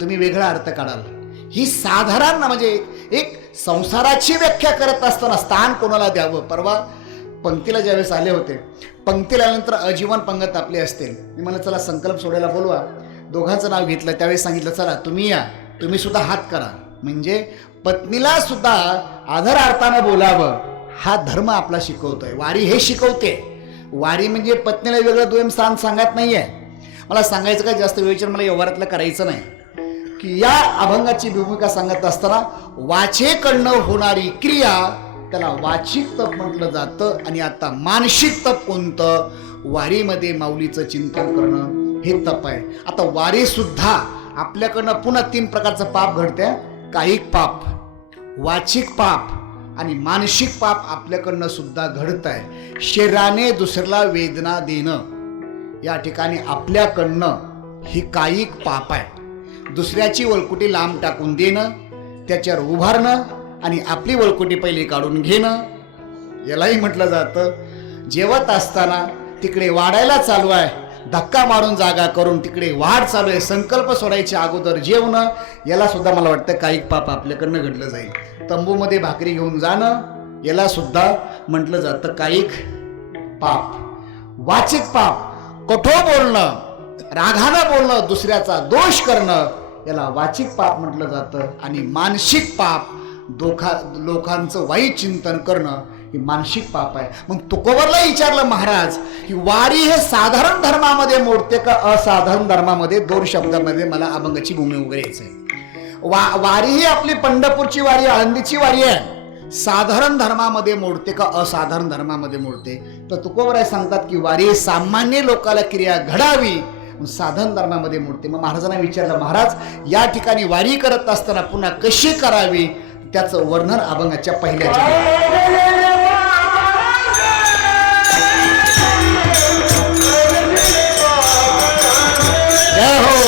तुम्ही वेगळा अर्थ काढाल. ही साधारण म्हणजे एक संसाराची व्याख्या करत असताना स्थान कोणाला द्यावं. परवा पंक्तीला ज्यावेळेस आले होते, पंक्तीला आल्यानंतर आजीवन पंगत आपली असतील. मी मला चला संकल्प सोडायला बोलवा. दोघांचं नाव घेतलं. त्यावेळेस सांगितलं चला तुम्ही या, तुम्ही सुद्धा हात करा. म्हणजे पत्नीला सुद्धा आदर अर्थानं बोलावं, हा धर्म आपला शिकवतोय. वारी हे शिकवते. वारी म्हणजे पत्नीला वेगळं दोन स्थान सांगत नाहीये. मला सांगायचं काय, जास्त विचार मला व्यवहारातलं करायचं नाही. की या अभंगाची भूमिका सांगत असताना वाचेकडनं होणारी क्रिया त्याला वाचिक तप म्हटलं जातं. आणि आता मानसिक तप कोणतं? वारीमध्ये माऊलीचं चिंतन करणं हे तप आहे. आता वारी सुद्धा आपल्याकडनं पुन्हा 3 प्रकारचं पाप घडते. कायिक पाप, वाचिक पाप आणि मानसिक पाप आपल्याकडनं सुद्धा घडत आहे. शरीराने दुसऱ्याला वेदना देणं या ठिकाणी आपल्याकडनं ही कायिक पाप आहे. दुसऱ्याची वळकुटी लांब टाकून देणं, त्याच्यावर उभारणं आणि आपली वळकुटी पहिले काढून घेणं, यालाही म्हटलं जातं. जेवत असताना तिकडे वाढायला चालू आहे, धक्का मारून जागा करून तिकडे वाढ चालू आहे, संकल्प सोडायच्या अगोदर जेवणं, याला सुद्धा मला वाटतं कायिक पाप आपल्याकडनं घडलं जाईल. तंबूमध्ये भाकरी घेऊन जाणं, याला सुद्धा म्हटलं जातं कायिक पाप. वाचिक पाप, कठोर बोलणं, रागानं बोलणं, दुसऱ्याचा दोष करणं, याला वाचिक पाप म्हटलं जातं. आणि मानसिक पाप, लोकांचं वाईट चिंतन करणं, ही मानसिक पाप आहे. मग तुकोबरला विचारलं महाराज की वारी हे साधारण धर्मामध्ये मोडते का असाधारण धर्मामध्ये? 2 शब्दामध्ये मला अभंगाची भूमी वगैरे यायचंय. वारी ही आपली पंढरपूरची वारी, आळंदीची वारी आहे. साधारण धर्मामध्ये मोडते का असाधारण धर्मामध्ये मोडते? तर तुकोबराय सांगतात की वारी सामान्य लोकाला क्रिया घडावी, साधन धर्मामध्ये मोडते. मग महाराजांना विचारलं, महाराज या ठिकाणी वारी करत असताना पुन्हा कशी करावी? त्याचं वर्णन अभंगाच्या पहिल्या जय हो.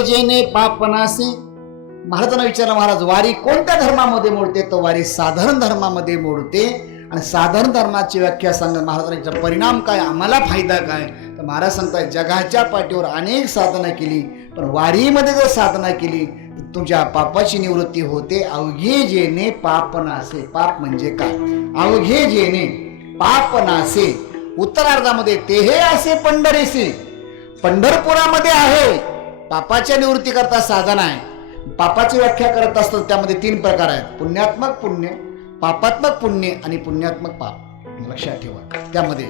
घे जेणे पाप नासे. महाराजांना विचारलं, महाराज वारी कोणत्या धर्मामध्ये मोडते? तर वारी साधारण धर्मामध्ये मोडते. आणि साधारण धर्माची व्याख्या सांगत महाराजांचा परिणाम काय, आम्हाला फायदा काय? तर महाराज सांगतात, जगाच्या पाठीवर अनेक साधना केली, पण वारीमध्ये जर साधना केली तर तुमच्या पापाची निवृत्ती होते. अवघे जेणे पाप नासे. पाप म्हणजे काय? अवघे जेणे पाप नासे. उत्तरार्धामध्ये ते हे असे पंढरीसे. पंढरपुरामध्ये आहे पापाच्या निवृत्ती करता साधना आहे. पापाची व्याख्या करत असतात त्यामध्ये 3 प्रकार आहेत: पुण्यात्मक पुण्य, पापात्मक पुण्य आणि पुण्यात्मक पाप. लक्षात ठेवा. त्यामध्ये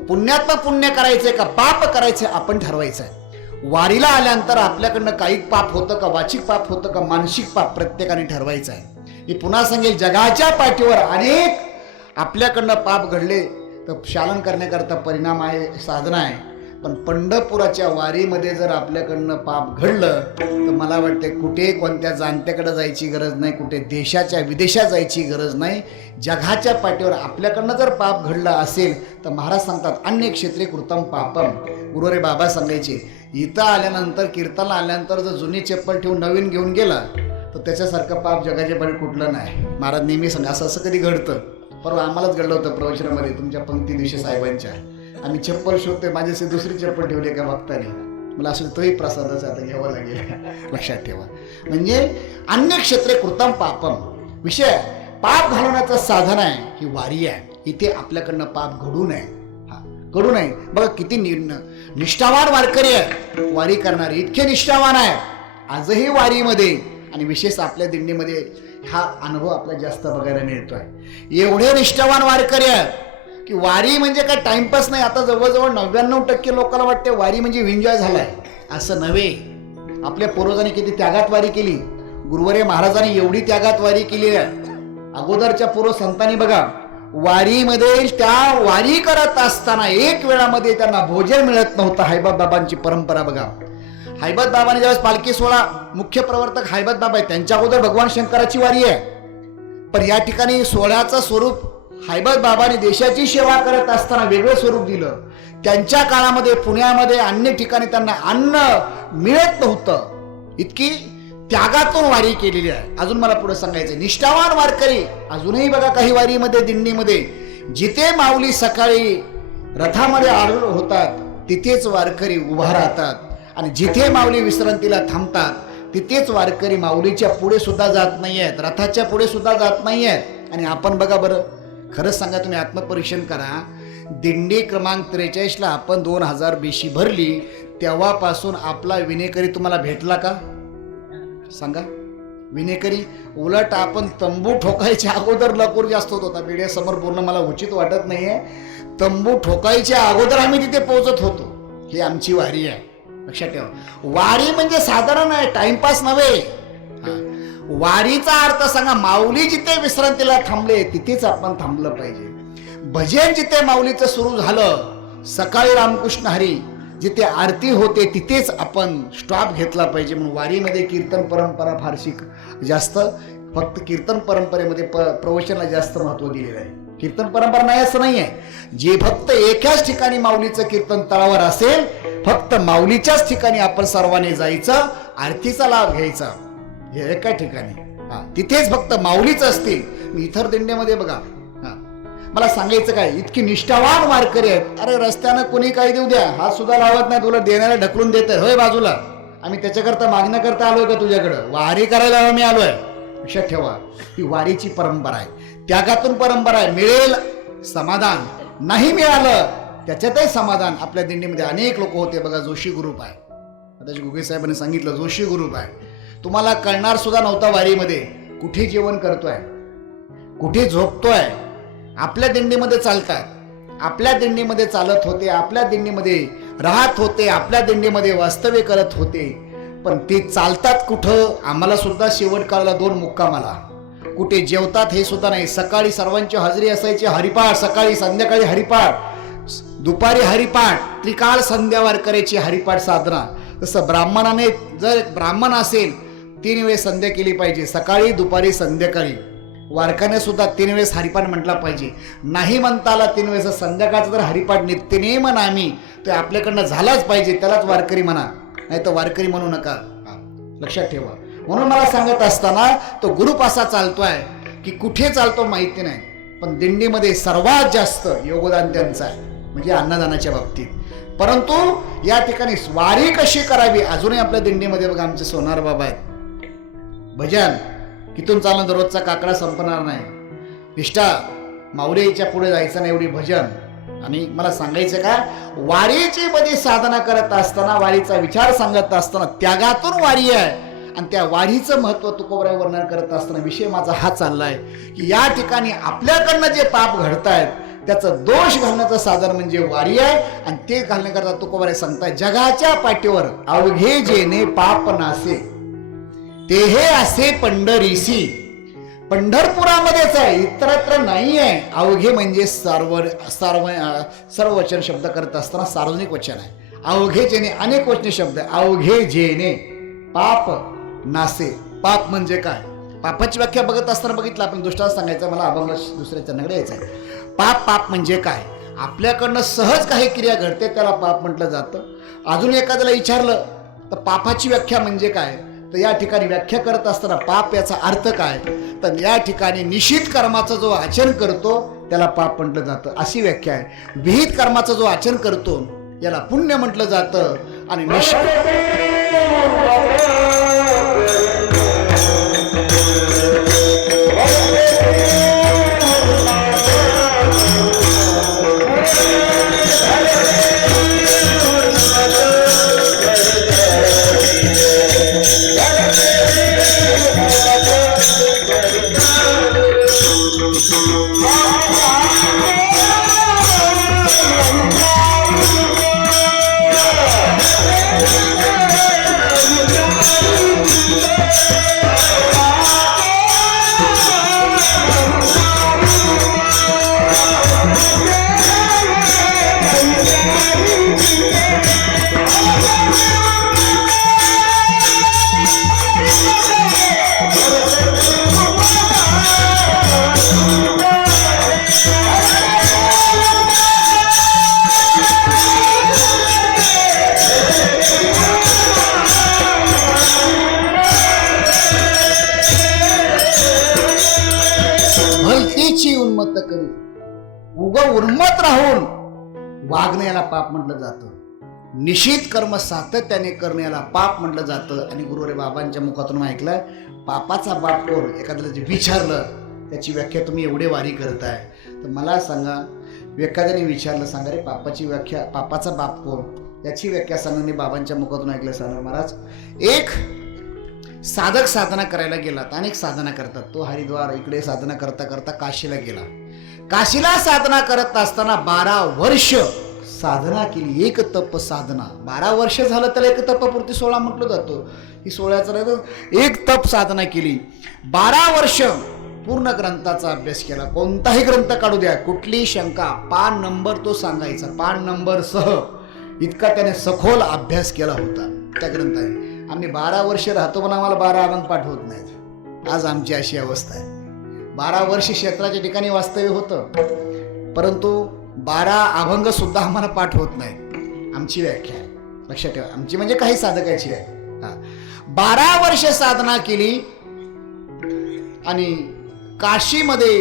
पुण्यात्मक पुण्य करायचंय का पाप करायचंय आपण ठरवायचं आहे. वारीला आल्यानंतर आपल्याकडनं काही पाप होतं का, वाचिक पाप होतं का, मानसिक पाप प्रत्येकाने ठरवायचं आहे. मी पुन्हा सांगेल, जगाच्या पाठीवर अनेक आपल्याकडनं पाप घडले तर शालन करण्याकरता परिणाम आहे, साधना आहे. पण पंढरपुराच्या वारीमध्ये जर आपल्याकडनं पाप घडलं तर मला वाटते कुठे कोणत्या जाणत्याकडे जायची गरज नाही, कुठे देशाच्या विदेशात जायची गरज नाही. जगाच्या पाठीवर आपल्याकडनं जर पाप घडलं असेल तर महाराज सांगतात, अन्य क्षेत्रे कृतम पापम. गुरुरे बाबा सांगायचे, इथं आल्यानंतर कीर्तनला आल्यानंतर जर जुनी चप्पल ठेवून नवीन घेऊन गेला तर त्याच्यासारखं पाप जगाच्या पाठी कुठलं नाही. महाराज नेहमी सांगा, असं कधी घडतं. परवा आम्हालाच घडलं होतं प्रवचनामध्ये, तुमच्या पंक्ती दिवशी साहेबांच्या. आम्ही चप्पल शोधतोय, माझ्याशी दुसरी चप्पल ठेवली का भक्ताने. मला असं तोही प्रसादाचा आता घ्यावा लागेल. लक्षात ठेवा. म्हणजे अन्य क्षेत्रे कृतम पापम. विषय पाप घालवण्याचं साधन आहे ही वारी आहे. इथे आपल्याकडनं पाप घडू नये. घडू नये. बघा किती निष्ठावान वारकरी आहे वारी करणारे, इतके निष्ठावान आहे आजही वारीमध्ये. आणि विशेष आपल्या दिंडीमध्ये हा अनुभव आपल्याला जास्त बघायला मिळतोय. एवढे निष्ठावान वारकरी आहेत की वारी म्हणजे काय टाइमपास नाही. आता जवळजवळ 99% लोकांना वाटते वारी म्हणजे एन्जॉय झालाय. असं नव्हे. आपल्या पूर्वजांनी किती त्यागात वारी केली. गुरुवर्य महाराजांनी एवढी त्यागात वारी केली आहे. अगोदरच्या पूर्व संतांनी बघा, वारीमध्ये त्या वारी करत असताना एक वेळामध्ये त्यांना भोजन मिळत नव्हतं. हैबत बाबांची परंपरा बघा. हैबत बाबांनी ज्यावेळेस पालखी सोहळा, मुख्य प्रवर्तक हैबत बाबा आहे, त्यांच्या अगोदर भगवान शंकराची वारी आहे. पण या ठिकाणी सोहळ्याचं स्वरूप हैबत बाबांनी देशाची सेवा करत असताना वेगळं स्वरूप दिलं. त्यांच्या काळामध्ये पुण्यामध्ये अन्य ठिकाणी त्यांना अन्न मिळत नव्हतं. इतकी त्यागातून वारी केलेली आहे. अजून मला पुढे सांगायचं, निष्ठावान वारकरी अजूनही बघा काही वारीमध्ये दिंडीमध्ये जिथे माऊली सकाळी रथामध्ये आरूढ होतात तिथेच वारकरी उभा राहतात. आणि जिथे माऊली विश्रांतीला थांबतात तिथेच वारकरी माऊलीच्या पुढे सुद्धा जात नाही आहेत, रथाच्या पुढे सुद्धा जात नाही आहेत. आणि आपण बघा बरं, खरंच सांगा, तुम्ही आत्मपरीक्षण करा. दिंडी क्रमांक 43ला आपण 2000 बेशी भरली तेव्हापासून आपला विनेकरी तुम्हाला भेटला का? सांगा. विनेकरी उलट आपण तंबू ठोकायच्या अगोदर लपूर जास्त होत होता. मीडिया समोर बोलणं मला उचित वाटत नाहीये. तंबू ठोकायच्या अगोदर आम्ही तिथे पोहोचत होतो. ही आमची वारी आहे. लक्षात ठेवा. वारी म्हणजे साधारण आहे, टाइमपास नव्हे. वारीचा अर्थ सांगा, माऊली जिथे विश्रांतीला थांबले तिथेच आपण थांबलं पाहिजे. भजन जिथे माऊलीचं सुरू झालं, सकाळी रामकृष्ण हरी जिथे आरती होते तिथेच आपण स्टॉप घेतला पाहिजे. म्हणून वारीमध्ये कीर्तन परंपरा फारशी जास्त, फक्त कीर्तन परंपरेमध्ये प्रवचनाला जास्त महत्व दिलेलं आहे. कीर्तन परंपरा नाही असं नाही आहे. जे फक्त एकाच ठिकाणी माऊलीचं कीर्तन तळावर असेल, फक्त माऊलीच्याच ठिकाणी आपण सर्वांनी जायचं, आरतीचा लाभ घ्यायचा. हे एका ठिकाणी तिथेच फक्त माऊलीच असतील. इतर दिंड्यामध्ये बघा, मला सांगायचं काय, इतकी निष्ठावान वारकरी आहेत. अरे रस्त्यानं कोणी काही देऊ द्या, हात सुद्धा लावत नाही, तुला देण्याला ढकलून देत आहे, होय बाजूला, आम्ही त्याच्याकरता मागण्याकरता आलोय का तुझ्याकडं? वारी करायला आम्ही आलोय. लक्षात ठेवा, ही वारीची परंपरा आहे, त्यागातून परंपरा आहे. मिळेल समाधान, नाही मिळालं त्याच्यातही समाधान. आपल्या दिंडीमध्ये अनेक लोक होते बघा. जोशी ग्रुप आहे, आता गुगे साहेबांनी सांगितलं जोशी ग्रुप आहे. तुम्हाला कळणार सुद्धा नव्हता वारीमध्ये कुठे जेवण करतोय, कुठे झोपतोय. आपल्या दिंडीमध्ये चालतात, आपल्या दिंडीमध्ये चालत होते, आपल्या दिंडीमध्ये राहत होते, आपल्या दिंडीमध्ये वास्तव्य करत होते. पण ते चालतात कुठं? आम्हाला सुद्धा शेवट काळाला 2 मुक्कामाला. कुठे जेवतात हे सुद्धा नाही. सकाळी सर्वांची हजेरी असायची, हरिपाठ सकाळी, संध्याकाळी हरिपाठ, दुपारी हरिपाठ, त्रिकाळ संध्यावर करायची हरिपाठ साधना. तसं ब्राह्मणाने, जर ब्राह्मण असेल 3 वेळेस संध्या केली पाहिजे, सकाळी, दुपारी, संध्याकाळी. वारकाने सुद्धा 3 वेळेस हरिपाठ म्हटला पाहिजे. नाही म्हणता आला 3 वेळेस संध्याकाळचा जर हरिपाठ नित्यनेम नामी तर आपल्याकडनं झालाच पाहिजे, त्यालाच वारकरी म्हणा, नाही तर वारकरी म्हणू नका. लक्षात ठेवा. म्हणून मला सांगत असताना तो ग्रुप असा चालतोय की कुठे चालतो माहिती नाही, पण दिंडीमध्ये सर्वात जास्त योगदान त्यांचं आहे, म्हणजे अन्नदानाच्या बाबतीत. परंतु या ठिकाणी वारी कशी करावी, अजूनही आपल्या दिंडीमध्ये बघा आमचे सोनार बाबा आहेत. भजन किथून चालणं, दररोजचा काकडा संपणार नाही. निष्ठा माऊलीच्या पुढे जायचं नाही एवढी भजन. आणि मला सांगायचं का, वारीची मध्ये साधना करत असताना, वारीचा विचार सांगत असताना त्यागातून वारी आहे, आणि त्या वारीचं महत्व तुकोबराय वर्णन करत असताना विषय माझा हा चाललाय की या ठिकाणी आपल्याकडनं जे पाप घडतायत त्याचं दोष घालण्याचं साधन म्हणजे वारी आहे. आणि ते घालण्याकरता तुकोबराय सांगताय, जगाच्या पाठीवर अवघे जेणे पाप नासे ते हे असे पंढरीसी. पंढरपुरामध्येच आहे, इतरत्र नाही आहे. अवघे म्हणजे सर्व वचन शब्द करत असताना सार्वजनिक वचन आहे. अवघे जेणे अनेक वचने शब्द, अवघे जेणे पाप नासे. पाप म्हणजे काय, पापाची व्याख्या बघत असताना बघितलं आपण, दुष्टात सांगायचं, मला अभंग दुसऱ्याच्या नगडे यायचं आहे. पाप म्हणजे काय, आपल्याकडनं सहज काही क्रिया घडते त्याला पाप म्हटलं जातं. अजून एखाद्याला विचारलं तर पापाची व्याख्या म्हणजे काय, तर या ठिकाणी व्याख्या करत असताना पाप याचा अर्थ काय, तर या ठिकाणी निषिद्ध कर्माचा जो आचरण करतो त्याला पाप म्हटलं जातं, अशी व्याख्या आहे. विहित कर्माचा जो आचरण करतो याला पुण्य म्हटलं जातं. आणि उन्मत्त करू, उग उन्मत्त राहून वागणे याला पाप म्हटलं जातं. निषिद्ध कर्म सातत्याने करणे याला पाप म्हटलं जातं. आणि गुरुवारी बाबांच्या मुखातून ऐकलं, पापाचा बाप कोण, एखाद्याला जे विचारलं त्याची व्याख्या तुम्ही एवढे वारी करताय, तर मला सांगा, एखाद्याने विचारलं, सांगा रे पापाची व्याख्या, पापाचा बाप कोण, याची व्याख्या सांगा. बाबांच्या मुखातून ऐकलं, सांगा महाराज, एक साधक साधना करायला गेला, अनेक साधना करतात. तो हरिद्वार इकडे साधना करता करता काशीला गेला. काशीला साधना करत असताना 12 वर्ष साधना केली, एक तप साधना. 12 वर्ष झालं त्याला एक तपपूर्ती 16 म्हटलं जातो. ही 16चा नाही, एक तप साधना केली. 12 वर्ष पूर्ण ग्रंथाचा अभ्यास केला. कोणताही ग्रंथ काढू द्या, कुठली शंका, पान नंबर तो सांगायचा, पान नंबर सह, इतका त्याने सखोल अभ्यास केला होता त्या ग्रंथाने. आम्ही 12 वर्ष राहतो पण आम्हाला 12 अभंग पाठ होत नाहीत. आज आमची अशी अवस्था आहे. 12 वर्ष क्षेत्राच्या ठिकाणी वास्तव्य होतं, परंतु 12 अभंग सुद्धा आम्हाला पाठ होत नाहीत. आमची व्याख्या आहे, लक्षात ठेवा, आमची म्हणजे काही साधकाची आहे. 12 वर्ष साधना केली आणि काशीमध्ये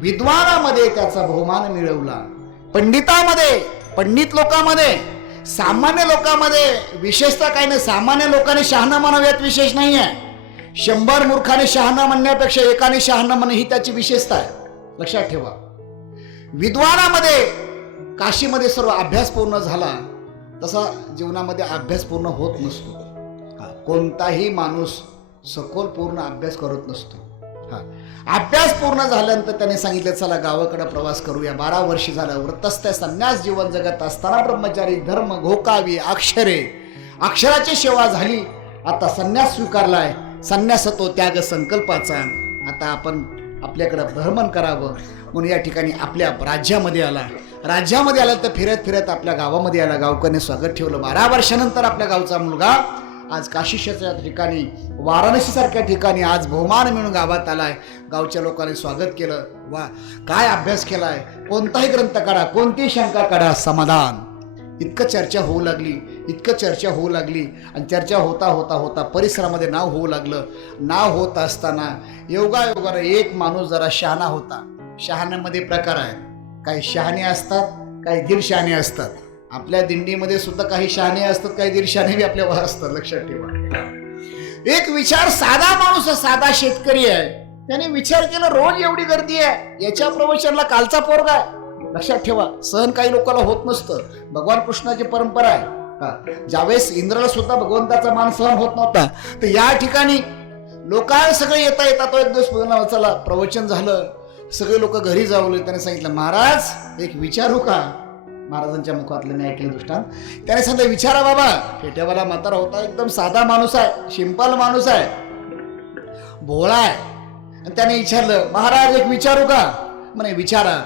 विद्वानामध्ये त्याचा बहुमान मिळवला. पंडितामध्ये, पंडित लोकांमध्ये, सामान्य लोकांमध्ये विशेषता काही नाही. सामान्य लोकांनी शहाणा म्हणावं यात विशेष नाही आहे. 100 मूर्खाने शहाणा म्हणण्यापेक्षा एकाने शहाणा म्हणणे ही त्याची विशेषता आहे, लक्षात ठेवा. विद्वानामध्ये काशीमध्ये सर्व अभ्यास पूर्ण झाला, तसा जीवनामध्ये अभ्यास पूर्ण होत नसतो. कोणताही माणूस सखोल पूर्ण अभ्यास करत नसतो. अभ्यास पूर्ण झाल्यानंतर त्याने सांगितलं, चला गावाकडे प्रवास करूया. 12 वर्ष झालं व्रतस्थ संन्यास जीवन जगत असताना ब्रह्मचारी धर्म घोकावी, अक्षरे, अक्षराची सेवा झाली. आता संन्यास स्वीकारलाय, संन्यास तो त्याग संकल्पाचा. आता आपण आपल्याकडे भ्रमण करावं म्हणून या ठिकाणी आपल्या राज्यामध्ये आला. राज्यामध्ये आला तर फिरत फिरत आपल्या गावामध्ये आला. गावकऱ्यांनी स्वागत ठेवलं. 12 वर्षानंतर आपल्या गावचा मुलगा आज काशीच्या ठिकाणी, वाराणसी सारख्या ठिकाणी आज बहुमान मिळून गावात आलाय. गावच्या लोकांनी स्वागत केलं. वा, काय अभ्यास केलाय, कोणताही ग्रंथ काढा, कोणतीही शंका काढा, समाधान. इतकं चर्चा होऊ लागली. इतकं चर्चा होऊ लागली आणि चर्चा होता होता होता परिसरामध्ये नाव होऊ लागलं. नाव होत असताना योगायोगानं एक माणूस जरा शहाणा होता. शहाण्यामध्ये प्रकार आहेत, काही शहाणे असतात, काही दीड शहाणे असतात. आपल्या दिंडीमध्ये सुद्धा काही शहाणे असतात, काही दीड शहाणे बी आपल्या असतात, लक्षात ठेवा. एक विचार साधा माणूस आहे, साधा शेतकरी आहे, त्याने विचार केला रोज एवढी गर्दी आहे, याच्या प्रवचनाला कालचा पोरगा आहे. लक्षात ठेवा, सहन काही लोकांना होत नसतं. भगवान कृष्णाची परंपरा आहे. ज्यावेळेस इंद्राला सुद्धा भगवंताचा मान सहन होत नव्हता, तर या ठिकाणी लोकांना सगळे येता येतात. तो एक दिवस बोलला, चला प्रवचन झालं, सगळे लोक घरी जावले. त्याने सांगितलं, महाराज एक विचारू का? महाराजांच्या मुखातलं मी ऐकलं दृष्टांत. त्याने सांगितलं, विचारा बाबा. फेट्यावाला म्हातारा होता, एकदम साधा माणूस आहे, सिंपल माणूस आहे, भोळा आहे. आणि त्याने विचारलं, महाराज एक विचारू का? म्हणे विचारा.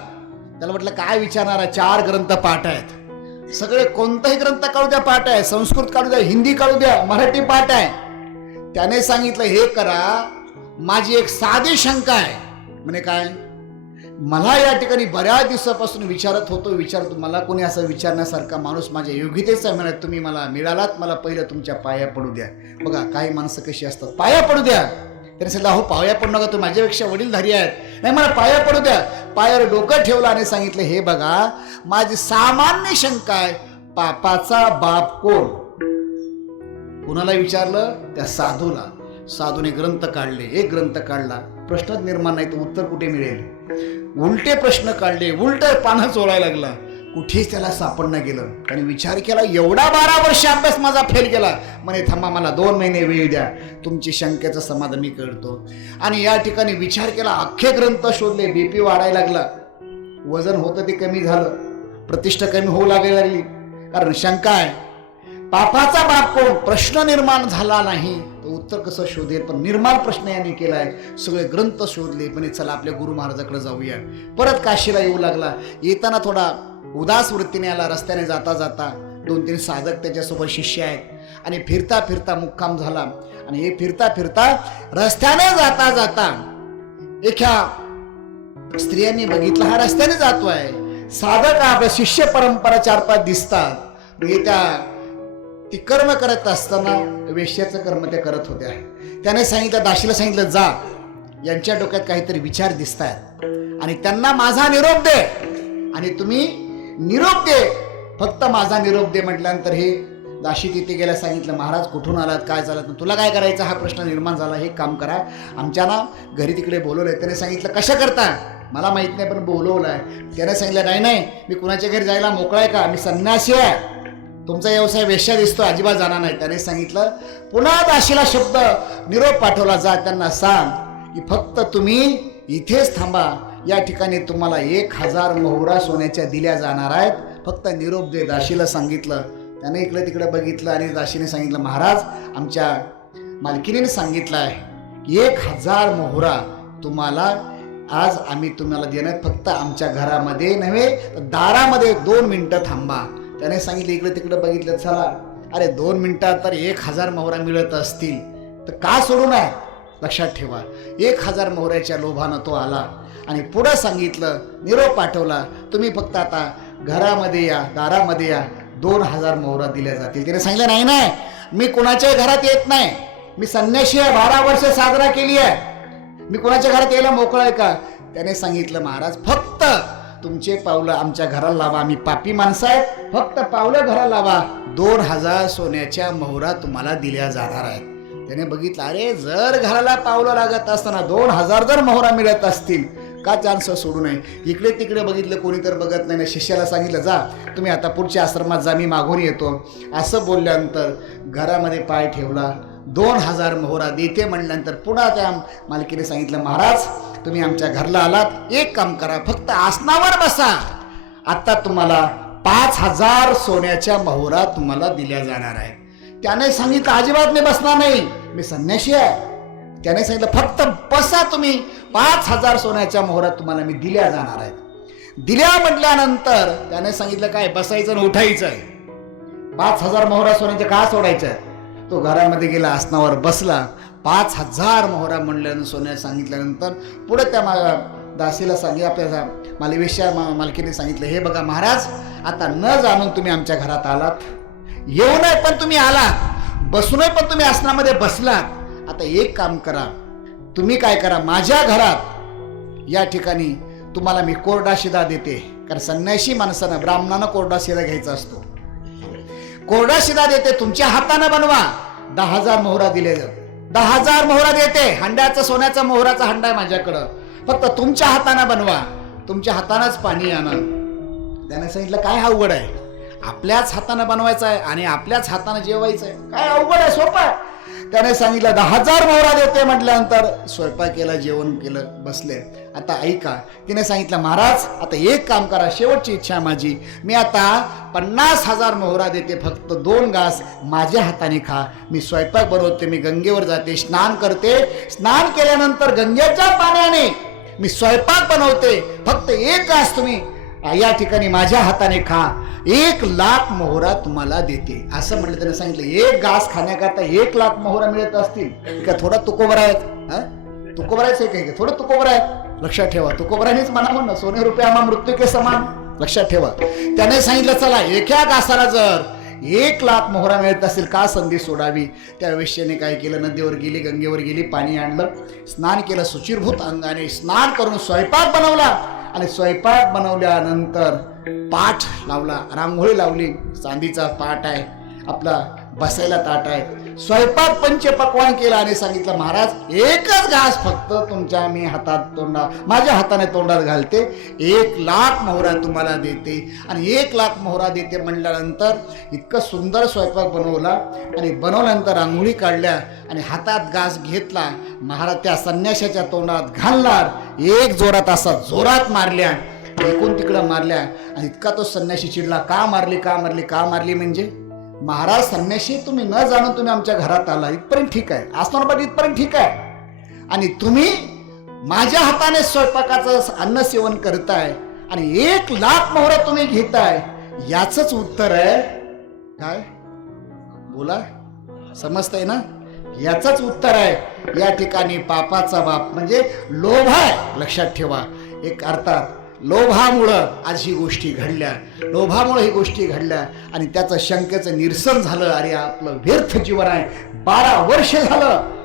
त्याला म्हटलं, काय विचारणार आहे? 4 ग्रंथ पाठ आहेत, सगळे कोणताही ग्रंथ काढू द्या पाठ आहे, संस्कृत काढू द्या, हिंदी काढू द्या, मराठी पाठ आहे. त्याने सांगितलं, हे करा, माझी एक साधी शंका आहे. म्हणे काय? मला या ठिकाणी बऱ्याच दिवसापासून विचारतो, मला कोणी असं विचारण्यासारखा माणूस माझ्या योग्यतेचा म्हणत तुम्ही मला मिळालात, मला पहिलं तुमच्या पाया पडू द्या. बघा काही माणसं कशी असतात, पाया पडू द्या. त्याने सांगितलं, हो पाया पडू नका, तुम्ही माझ्यापेक्षा वडीलधारी आहेत, नाही मला पाया पडू द्या. पायावर डोकं ठेवलं आणि सांगितलं, हे बघा माझी सामान्य शंका आहे, पापाचा बाप कोण? कुणाला विचारलं? त्या साधूला. साधूने ग्रंथ काढले, एक ग्रंथ काढला, प्रश्नच निर्माण नाही, तर उत्तर कुठे मिळेल? उलटे प्रश्न काढले, उलट पानं चोळायला लागला, कुठेच त्याला सापडणं गेलं. त्याने विचार केला, एवढा 12 वर्ष अभ्यास माझा फेल गेला. म्हणे थांबा, मला 2 महिने वेळ द्या, तुमची शंकेचं समाधान मी करतो. आणि या ठिकाणी विचार केला, अख्खे ग्रंथ शोधले. बीपी वाढायला लागला, वजन होतं ते कमी झालं, प्रतिष्ठा कमी होऊ लागली. कारण शंका आहे, पापाचा बाप कोण? प्रश्न निर्माण झाला नाही, तर उत्तर कसं शोधेल? पण निर्माण प्रश्न यांनी केलाय. सगळे ग्रंथ शोधले, पण चला आपल्या गुरु महाराजाकडे जाऊया. परत काशीला येऊ लागला. येताना थोडा उदास वृत्तीने आला. रस्त्याने जाता जाता 2-3 साधक त्याच्यासोबत शिष्य आहेत आणि फिरता फिरता मुक्काम झाला. आणि हे फिरता फिरता रस्त्याने जाता जाता एका स्त्रियांनी बघितलं, हा रस्त्याने जातोय. साधक आपल्या शिष्य परंपरा 4-5 दिसतात. ती कर्म करत असताना वेश्याचं कर्म ते करत होत्या. त्याने सांगितलं, दाशीला सांगितलं, जा, यांच्या डोक्यात काहीतरी विचार दिसत आहेत आणि त्यांना माझा निरोप दे. आणि तुम्ही निरोप दे, फक्त माझा निरोप दे. म्हटल्यानंतर हे दाशी तिथे गेल्या. सांगितलं, महाराज कुठून आलात, काय झालं, तुला काय करायचं? हा प्रश्न निर्माण झाला. हे काम करा, आमच्या ना घरी तिकडे बोलवलंय. त्याने सांगितलं, कशा करता? मला माहित नाही, पण बोलवलंय. त्याने सांगितलं, नाही, मी कुणाच्या घरी जायला मोकळा आहे का? मी संन्यासी आहे, तुमचा व्यवसाय वेश्या दिसतो, अजिबात जाणार नाही. त्याने सांगितलं, पुन्हा दाशीला शब्द निरोप पाठवला, जा त्यांना सांग की फक्त तुम्ही इथेच थांबा, या ठिकाणी तुम्हाला 1000 मोहरा सोन्याच्या दिल्या जाणार आहेत, फक्त निरोप दे. दाशीला सांगितलं. त्याने इकडे तिकडे बघितलं आणि दाशीने सांगितलं, महाराज आमच्या मालकीने सांगितलं आहे की 1000 मोहरा तुम्हाला आज आम्ही तुम्हाला देणार, फक्त आमच्या घरामध्ये नव्हे तर दारामध्ये 2 मिनिटं थांबा. त्याने सांगितलं, इकडे तिकडे बघितलं, चला अरे 2 मिनिटात तर 1000 मोहरा मिळत असतील तर का सोडू नये? लक्षात ठेवा, 1000 मोहऱ्याच्या लोभानं तो आला आणि पुढं सांगितलं, निरोप पाठवला, तुम्ही फक्त आता घरामध्ये या, दारामध्ये या, 2000 मोहरा दिल्या जातील. त्याने सांगितलं, नाही नाही, मी कोणाच्याही घरात येत नाही, मी संन्यासी आहे, 12 वर्ष साजरा केली आहे, मी कोणाच्या घरात यायला मोकळा आहे का? त्याने सांगितलं, महाराज फक्त तुमचे पावलं आमच्या घराला लावा, आम्ही पापी माणसं आहेत, फक्त पावलं घराला लावा, 2000 सोन्याच्या मोहरा तुम्हाला दिल्या जाणार आहेत. त्याने बघितलं, अरे जर घराला पावलं लागत असताना 2000 जर मोहरा मिळत असतील, का चान्स सोडू नये? इकडे तिकडे बघितलं, कोणी तर बघत नाही. शिष्याला सांगितलं, जा तुम्ही आता पुढच्या आश्रमात जा, मी मागून येतो. असं बोलल्यानंतर घरामध्ये पाय ठेवला, 2000 मोहरा देते म्हणल्यानंतर पुन्हा त्या मालकीने सांगितलं, महाराज तुम्ही आमच्या घरला आलात, एक काम करा, फक्त आसनावर बसा, आता तुम्हाला 5000 सोन्याच्या मोहरा तुम्हाला दिल्या जाणार आहे. त्याने सांगितलं, अजिबात मी बसणार नाही, मी संन्यासी आहे. त्याने सांगितलं, फक्त बसा तुम्ही, 5000 सोन्याच्या मोहरा तुम्हाला मी दिल्या जाणार आहेत. दिल्या म्हटल्यानंतर त्याने सांगितलं, काय बसायचं आणि उठायचं आहे, 5000 मोहरा सोन्याचे का सोडायचं आहे? तो घरामध्ये गेला, आसनावर बसला, 5000 मोहरा म्हणल्यानं सोन्या सांगितल्यानंतर पुढे त्या दासीला सांगितलं, आपल्या मालवेश्या मालकीने सांगितलं, हे बघा महाराज, आता न जाणून तुम्ही आमच्या घरात आलात, येऊनही पण तुम्ही आलात, बसूनही पण तुम्ही आसनामध्ये बसलात. आता एक काम करा, तुम्ही काय करा, माझ्या घरात या ठिकाणी तुम्हाला मी कोरडा शिदा देते. कारण संन्याशी माणसानं, ब्राह्मणानं कोरडा शिदा घ्यायचा असतो. कोरडा शिदा देते, तुमच्या हाताने बनवा. 10,000 मोहरा दिले जात, 10,000 मोहरा देते. हंड्याचा सोन्याचा मोहराचा हंडा आहे माझ्याकडं, फक्त तुमच्या हाताने बनवा, तुमच्या हातानंच पाणी आणा. त्याने सांगितलं काय अवघड आहे, आपल्याच हाताने बनवायचं आहे आणि आपल्याच हाताने जेवायचं आहे, काय अवघड आहे, सोपं आहे. त्याने सांगितलं 10,000 मोहरा देते. म्हटल्यानंतर स्वयंपाक केला, जेवण केलं, बसले. आता ऐका, तिने सांगितलं महाराज आता एक काम करा, शेवटची इच्छा आहे माझी, मी आता 50,000 मोहरा देते, फक्त 2 घास माझ्या हाताने खा. मी स्वयंपाक बनवते, मी गंगेवर जाते, स्नान करते, स्नान केल्यानंतर गंगेच्या पाण्याने मी स्वयंपाक बनवते, फक्त 1 घास तुम्ही या ठिकाणी माझ्या हाताने खा, 1,00,000 मोहरा तुम्हाला देते. असं म्हटलं. त्याने सांगितलं 1 घास खाण्याकरता 1,00,000 मोहरा मिळत असतील का? थोडा तुकोबर आहेत, तुकोबरायचं आहे का? थोडं तुकोबर आहे, लक्षात ठेवा. तुकोबरानेच म्हणा ना, सोने रुपये आम्हा मृत्यू के समान, लक्षात ठेवा. त्याने सांगितलं चला एका घासाला जर 1,00,000 मोहरा मिळत असेल, का संधी सोडावी. त्या वेश्येने काय केलं, नदीवर गेली, गंगेवर गेली, पाणी आणलं, स्नान केलं, सुचिरभूत अंगाने स्नान करून स्वयंपाक बनवला. आणि स्वयंपाक बनवल्यानंतर पाठ लावला, रांगोळी लावली, चांदीचा पाट आहे, आपला बसायला ताट आहे, स्वयंपाक पंचपक्वान केला आणि सांगितलं महाराज 1च घास फक्त तुमच्या मी माझ्या हाताने तोंडात घालते, 1,00,000 मोहरा तुम्हाला देते. आणि 1,00,000 मोहरा देते म्हटल्यानंतर इतकं सुंदर स्वयंपाक बनवला आणि बनवल्यानंतर रांगोळी काढल्या आणि हातात घास घेतला. महाराज त्या संन्याशाच्या तोंडात घालणार, एक जोरात असा जोरात मारल्या, एकूण तिकडं मारल्या. आणि इतका तो संन्याशी चिडला, का मारली म्हणजे महाराज संन्याशी तुम्ही न जाणून तुम्ही आमच्या घरात आला, इथपर्यंत ठीक आहे, आसनाबाद इथपर्यंत ठीक आहे, आणि तुम्ही माझ्या हाताने स्वयंपाकाचं अन्न सेवन करताय आणि 1,00,000 मोहरा तुम्ही घेताय, याचंच उत्तर आहे काय? बोला, समजतंय ना? याचंच उत्तर आहे या ठिकाणी पापाचा बाप म्हणजे लोभ आहे. लक्षात ठेवा. एक अर्थात लोभामुळं आज ही गोष्टी घडल्या, लोभामुळे ही गोष्टी घडल्या आणि त्याचं शंकेचं निरसन झालं. अरे आपलं व्यर्थ जीवन आहे. 12 वर्ष झालं,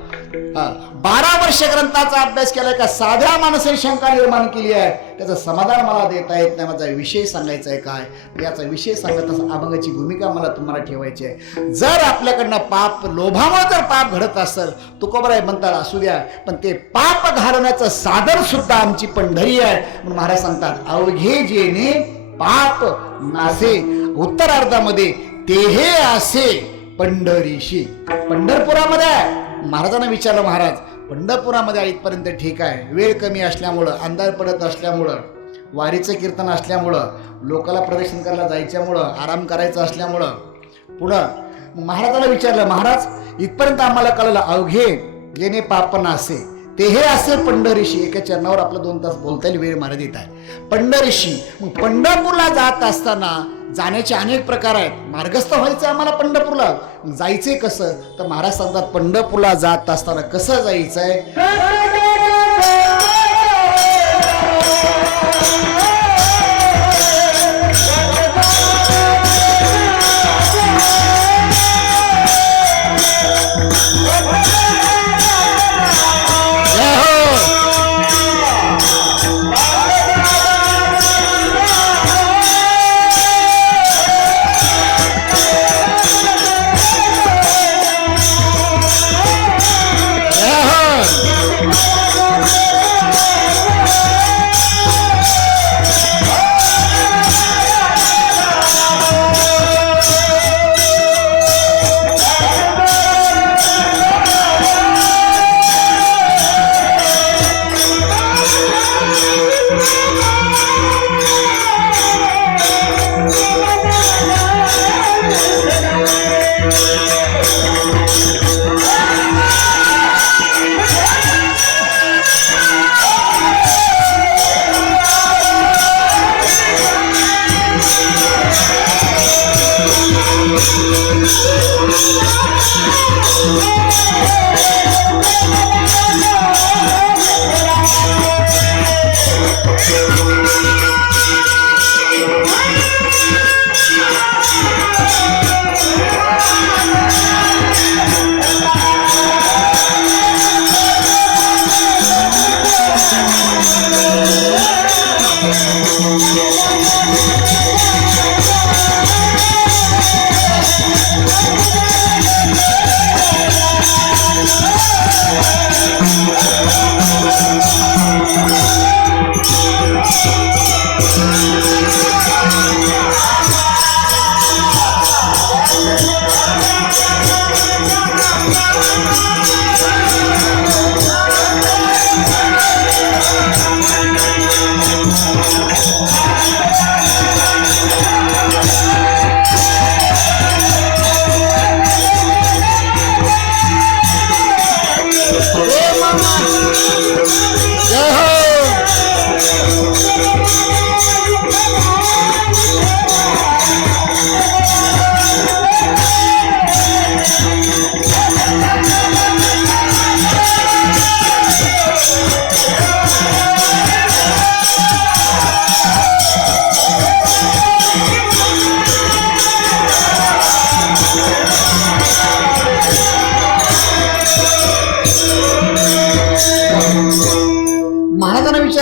12 वर्ष ग्रंथाचा अभ्यास केलाय का साध्या माणसाने शंका निर्माण केली आहे, त्याचं समाधान मला देता येत नाही. माझा विषय सांगायचा आहे काय, याचा विषय सांगत असं अभंगाची भूमिका मला तुम्हाला ठेवायची आहे. जर आपल्याकडनं पाप, लोभामुळे जर पाप घडत असेल, तुकोबराय म्हणतात असू द्या, पण ते पाप घालवण्याचं साधन सुद्धा आमची पंढरी आहे. म्हणून महाराज सांगतात अवघे जेणे पाप नासे, उत्तरार्धामध्ये तेहे असे पंढरीशी. पंढरपुरामध्ये महाराजांना विचारलं, महाराज पंढरपुरामध्ये इथपर्यंत ठीक आहे, वेळ कमी असल्यामुळं, अंधार पडत असल्यामुळं, वारीचं कीर्तन असल्यामुळं, लोकाला प्रदर्शन करायला जायच्यामुळं, आराम करायचं असल्यामुळं पुढं महाराजाला विचारलं, महाराज इथपर्यंत आम्हाला कळलं अवघे जेणे पाप नासे ते हे असे पंढरीशी. एका चरणावर आपलं 2 तास बोलता येईल, वेळ मर्यादित आहे. पंढरीशी. मग पंढरपूरला जात असताना जाण्याचे अनेक प्रकार आहेत. मार्गस्थ व्हायचं आम्हाला पंढरपूरला, जायचंय कसं, तर महाराज सांगतात पंढरपूरला जात असताना कसं जायचंय.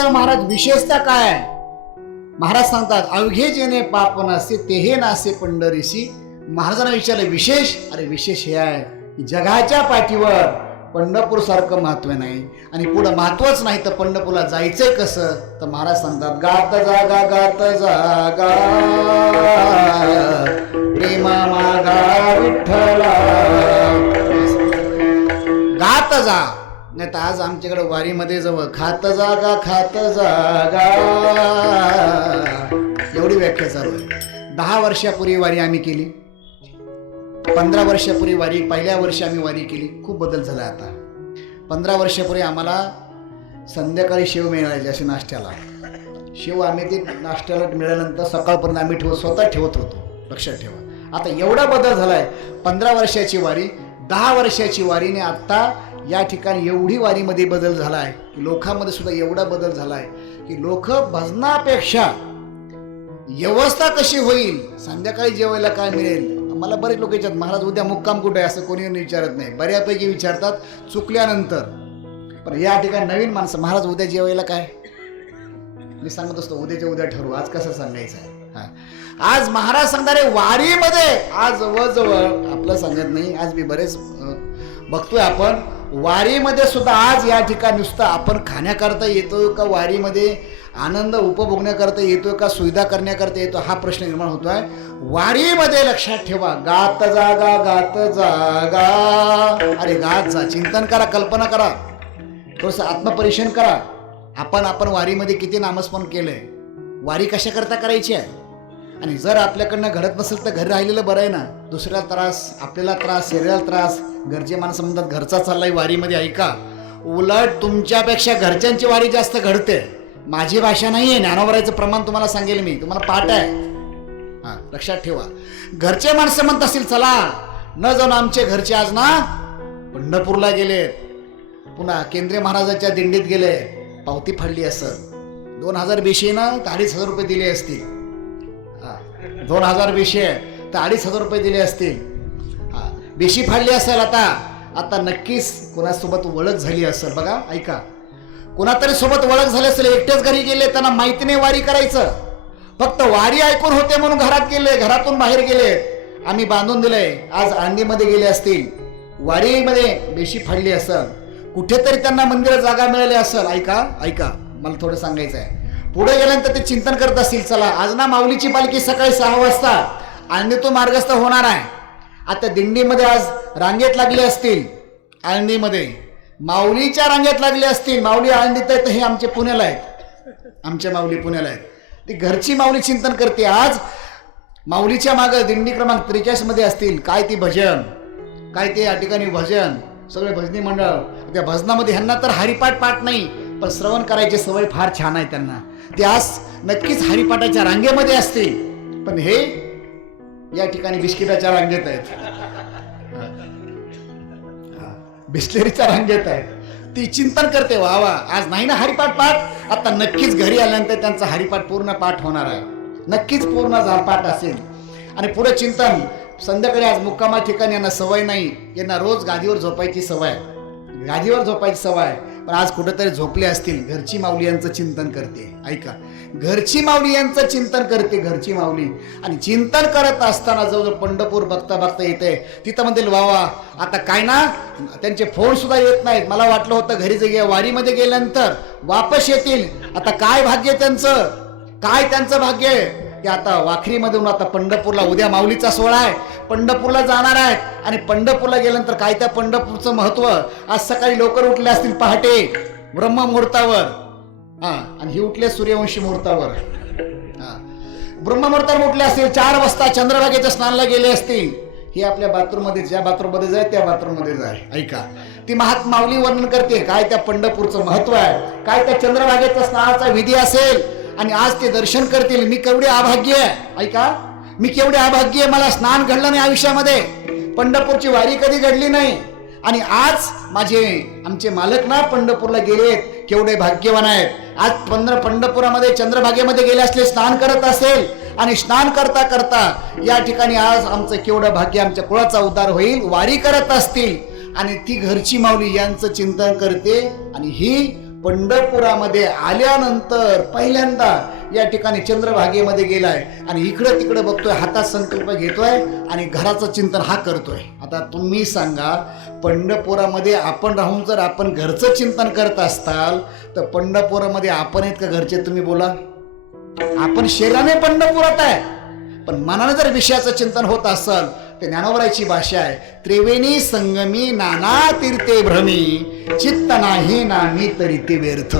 वारीचा महाराज विशेषता काय आहे? महाराज सांगतात, अवघे जेणे पाप नासे तेहे नासे पंढरीसी. महाराजांना विचारलं विशेष. अरे विशेष हे आहे की जगाच्या पाठीवर पंढरपूर सारखं महत्व नाही, आणि पुढं महत्वच नाही तर पंढरपूरला जायचंय कसं? तर महाराज सांगतात, गात जागा प्रेमा मागा विठ्ठला. गात जा, नाही तर आज आमच्याकडे वारीमध्ये जवळ खात जागा एवढी व्याख्या चालू आहे. 10 वर्षापूर्वी वारी आम्ही केली, 15 वर्षापूर्वी वारी, पहिल्या वर्षी आम्ही वारी केली. खूप बदल झाला आता. 15 वर्षापूर्वी आम्हाला संध्याकाळी शेव मिळायचे असे नाश्त्याला. शेव आम्ही ते नाश्त्याला मिळाल्यानंतर सकाळपर्यंत आम्ही स्वतः ठेवत होतो. लक्षात ठेवा, आता एवढा बदल झालाय. 15 वर्षाची वारी, 10 वर्षाची वारीने आता या ठिकाणी एवढी वारीमध्ये बदल झालाय की लोकांमध्ये सुद्धा एवढा बदल झालाय की लोक भजनापेक्षा व्यवस्था कशी होईल, संध्याकाळी जेवायला काय मिळेल. मला बरेच लोक विचारतात, महाराज उद्या मुक्काम कुठे आहे, असं कोणी विचारत नाही. बऱ्यापैकी विचारतात चुकल्यानंतर. पण या ठिकाणी नवीन माणसं, महाराज उद्या जेवायला काय? मी सांगत असतो उद्याच्या उद्या ठरवू, आज कसं सांगायचं आहे. आज महाराज सांगणारे वारीमध्ये आज जवळजवळ आपलं सांगत नाही, आज मी बरेच बघतोय आपण वारीमध्ये सुद्धा आज या ठिकाणी नुसतं आपण खाण्याकरता येतोय का, वारीमध्ये आनंद उपभोगण्याकरता येतोय का, सुविधा करण्याकरता येतो, हा प्रश्न निर्माण होतोय. वारीमध्ये लक्षात ठेवा, गात जागा. अरे गात जा, चिंतन करा, कल्पना करा, थोडस आत्मपरीक्षण करा. आपण वारीमध्ये किती नामस्मरण केलंय, वारी कशा करता करायची आहे. आणि जर आपल्याकडनं घडत नसेल तर घरी राहिलेलं बरं आहे ना. दुसऱ्याला त्रास, आपल्याला त्रास, शरीराला त्रास. घरचे माणसं म्हणतात घरचा चाललाय वारीमध्ये, ऐका. उलट तुमच्यापेक्षा घरच्यांची वारी जास्त घडते. माझी भाषा नाहीये, ज्ञानोबरायचं प्रमाण तुम्हाला सांगेल मी, तुम्हाला पाठ आहे. हा, लक्षात ठेवा. घरचे माणसं म्हणत असतील चला, न जाऊन आमचे घरचे आज ना पंढरपूरला गेलेत, पुन्हा केंद्रीय महाराजांच्या दिंडीत गेले, पावती फाडली असं 2020 ना तर 2,500 रुपये दिले असतील. 2020 तर 2,500 रुपये दिले असतील. हा, बेशी फाडली असेल. आता नक्कीच कोणासोबत ओळख झाली असेल. बघा, ऐका, कोणातरी सोबत ओळख झाली असेल, एकटेच घरी गेले, त्यांना माहिती नाही वारी करायचं, फक्त वारी ऐकून होते म्हणून घरात गेले, घरातून बाहेर गेले, आम्ही बांधून दिलंय. आज आंधीमध्ये गेले असतील, वारीमध्ये बेशी फाडली असेल, कुठेतरी त्यांना मंदिरात जागा मिळाली असेल. ऐका, मला थोडं सांगायचं आहे. पुढे गेल्यानंतर ते चिंतन करत असतील, चला आज ना माऊलीची पालखी सकाळी 6 वाजता आळंदीतून मार्गस्थ होणार आहे. आता दिंडीमध्ये आज रांगेत लागले असतील, आळंदीमध्ये माऊलीच्या रांगेत लागले असतील. माऊली आळंदीत आहेत, हे आमचे पुण्याला आहेत, आमच्या माऊली पुण्याला आहेत. ती घरची माऊली चिंतन करते. आज माऊलीच्या मागं दिंडी क्रमांक 43 मध्ये असतील, काय ती भजन, काय ते या ठिकाणी भजन, सगळे भजनी मंडळ. त्या भजनामध्ये ह्यांना तर हरिपाठ पाठ नाही, पण श्रवण करायची सवय फार छान आहे त्यांना. ते आज नक्कीच हरिपाठाच्या रांगेमध्ये असतील, पण हे या ठिकाणी बिस्किटाच्या रांगेत आहेत, बिस्लेरीच्या रांगेत आहेत. ती चिंतन करते, वा आज नाही ना हरिपाठ पाठ, आता नक्कीच घरी आल्यानंतर त्यांचा हरिपाठ पूर्ण पाठ होणार आहे, नक्कीच पूर्ण पाठ असेल. आणि पुढे चिंतन. संध्याकाळी आज मुक्कामा ठिकाणी यांना सवय नाही, यांना रोज गादीवर झोपायची सवय, पण आज कुठेतरी झोपले असतील. घरची माऊली यांचं चिंतन करते. ऐका, घरची माऊली यांचं चिंतन करते, घरची माऊली. आणि चिंतन करत असताना जवळ पंढरपूर बघता येते. तिथं म्हणतील वावा, आता काय ना, त्यांचे फोन सुद्धा येत नाहीत. मला वाटलं होतं घरी वारीमध्ये गेल्यानंतर वापस येतील. आता काय भाग्य त्यांचं, काय त्यांचं भाग्य आहे की आता वाखरीमधून आता पंढरपूरला, उद्या माऊलीचा सोहळा आहे, पंढरपूरला जाणार आहेत. आणि पंढरपूरला गेल्यानंतर काय त्या पंढरपूरचं महत्व. आज सकाळी लवकर उठले असतील, पहाटे ब्रह्ममुहूर्तावर, आणि ही उठले सूर्यवंशी मुहूर्तावर. ब्रह्ममुहूर्तावर उठले असतील, 4 वाजता चंद्रभागेच्या स्नानाला गेले असतील. हे आपल्या बाथरूम मध्ये, ज्या बाथरूम मध्ये जाय त्या बाथरूम मध्ये जाय. ऐका, ती माऊली वर्णन करते काय त्या पंढरपूरचं महत्व आहे, काय त्या चंद्रभागेच्या स्नानाचा विधी असेल. आणि आज ते दर्शन करतील. मी केवढे अभाग्य आहे, ऐका, मी केवढे अभाग्य आहे, मला स्नान घडलं नाही आयुष्यामध्ये, पंढरपूरची वारी कधी घडली नाही. आणि आज आमचे मालक ना पंढरपूरला गेलेत, केवढे भाग्यवान आहेत. आज पंढरपुरामध्ये चंद्रभागेमध्ये गेले असले, स्नान करत असेल, आणि स्नान करता करता या ठिकाणी आज आमचं केवढं भाग्य, आमच्या कुळाचा उद्धार होईल, वारी करत असतील. आणि ती घरची माऊली यांचं चिंतन करते. आणि ही पंढरपुरामध्ये आल्यानंतर पहिल्यांदा या ठिकाणी चंद्रभागेमध्ये गेलाय आणि इकडं तिकडं बघतोय, हातात संकल्प घेतोय आणि घराचं चिंतन हा करतोय. आता तुम्ही सांगा, पंढरपुरामध्ये आपण राहून जर आपण घरचं चिंतन करत असताल तर पंढरपुरामध्ये आपण आहेत का घरचे? तुम्ही बोला. आपण शरीराने पंढरपुरात आहे, पण मनाने जर विषयाचं चिंतन होत असेल ते ज्ञानोबराची भाषा आहे, त्रिवेणी संगमी नाना तीर्थे भ्रमी चित्त नाही नामी तरी ते व्यर्थ.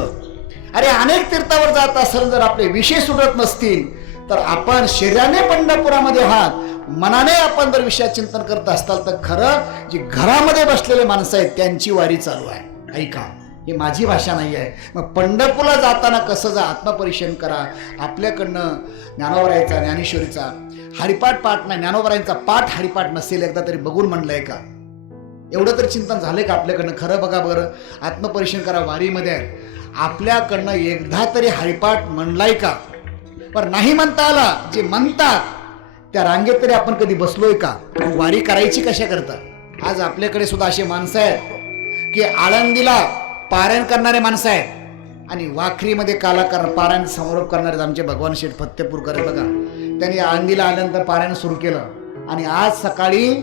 अरे अनेक तीर्थावर जात असेल, जर आपले विषय सुटत नसतील तर आपण शरीराने पंढरपुरामध्ये आहात, मनाने आपण जर विषयात चिंतन करत असताल तर खरं जी घरामध्ये बसलेले माणसं आहेत त्यांची वारी चालू आहे. ऐका, ही माझी भाषा नाही आहे. मग पंढरपूरला जाताना कसं जा, आत्मपरीक्षण करा. आपल्याकडनं ज्ञानोबरायचा, ज्ञानेश्वरीचा हरिपाठ पाठ नाही, ज्ञानोबरायांचा पाठ हरिपाठ नसेल एकदा तरी बघून म्हणलंय का? एवढं तरी चिंतन झालंय का आपल्याकडनं? खरं बघा बरं, आत्मपरीक्षण करा. वारीमध्ये आपल्याकडनं एकदा तरी हरिपाठ म्हणलाय का? पण नाही म्हणता आला, जे म्हणतात त्या रांगेत तरी आपण कधी बसलोय का? वारी करायची कशा करता? आज आपल्याकडे सुद्धा असे माणसं आहेत की आळंदीला पारायण करणारे माणसं आहेत आणि वाखरीमध्ये कलाकार पारायण समारोप करणारे आमचे भगवान शेठ फत्तेपूरकर बघा. त्यांनी आळंदीला आल्यानंतर पारायण सुरू केलं आणि आज सकाळी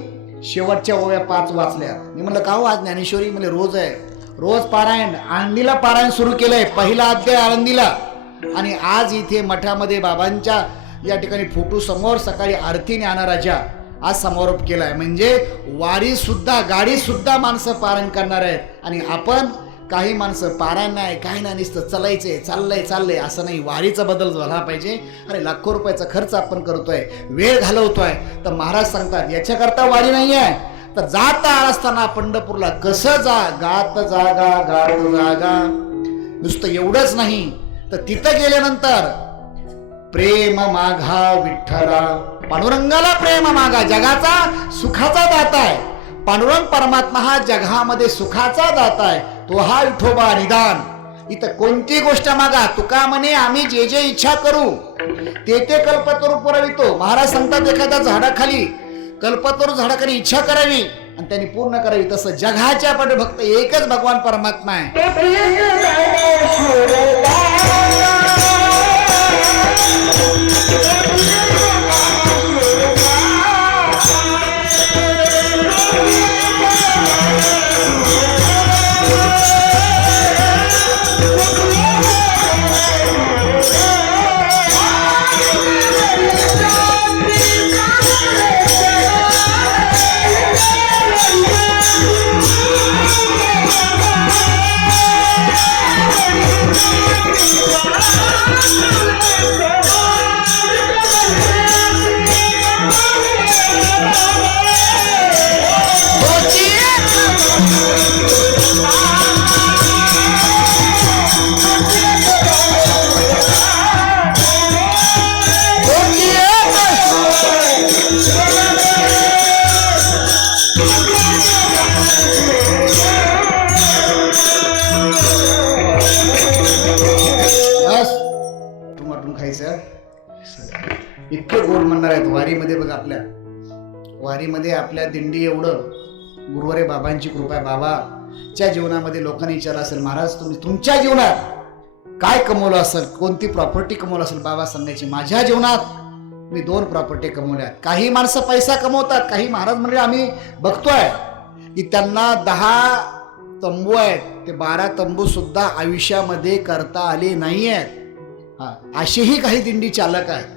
शेवटच्या ओव्या 5 वाचल्या. मी म्हणलं का हो, आज ज्ञानेश्वरी? म्हणजे रोज आहे, रोज पारायण. आळंदीला पारायण सुरू केलंय, पहिला अध्याय आळंदीला. आणि आज इथे मठामध्ये बाबांच्या या ठिकाणी फोटो समोर सकाळी आरती ज्ञानराजा आज समारोप केलाय. म्हणजे वारी सुद्धा, गाडी सुद्धा माणसं पारायण करणार आहेत. आणि आपण काही माणसं पारायण नाही, काय नाही, नुसतं चलायचंय, चाललंय असं नाही. वारीचा बदल झाला पाहिजे. अरे लाखो रुपयाचा खर्च आपण करतोय, वेळ घालवतोय, तर महाराज सांगतात याच्याकरता वारी नाही आहे. तर जाता असताना पंढरपूरला कसं जा, गात जागा गात जागा. नुसतं एवढंच नाही तर तिथं गेल्यानंतर प्रेम मागा विठ्ठला, पांडुरंगाला प्रेम मागा. जगाचा सुखाचा दाता आहे पांडुरंग परमात्मा, हा जगामध्ये सुखाचा दाता आहे. तो हा विठोबा निदान. इथं कोणती गोष्ट मागा, तुका म्हणे आम्ही जे जे इच्छा करू ते ते कल्पतरू पुरवितो. महाराज सांगतात एखाद्या झाडाखाली, कल्पतरू झाडाखाली इच्छा करावी आणि त्यांनी पूर्ण करावी. तसं जगाच्या पाठी फक्त एकच भगवान परमात्मा आहे. इतके गोड म्हणणार आहेत वारीमध्ये. बघा आपल्या वारीमध्ये आपल्या दिंडी एवढं गुरुवारे बाबांची कृपा आहे. बाबाच्या जीवनामध्ये लोकांनी विचारलं असेल, महाराज तुम्ही तुमच्या जीवनात काय कमवलं असेल, कोणती प्रॉपर्टी कमवलं असेल? बाबा सांगायची, माझ्या जीवनात मी 2 प्रॉपर्टी कमवल्यात. काही माणसं पैसा कमवतात, काही महाराज म्हणजे आम्ही बघतोय की त्यांना 10 तंबू आहेत, ते 12 तंबू सुद्धा आयुष्यामध्ये करता आले नाही आहेत. असेही काही दिंडी चालक आहेत.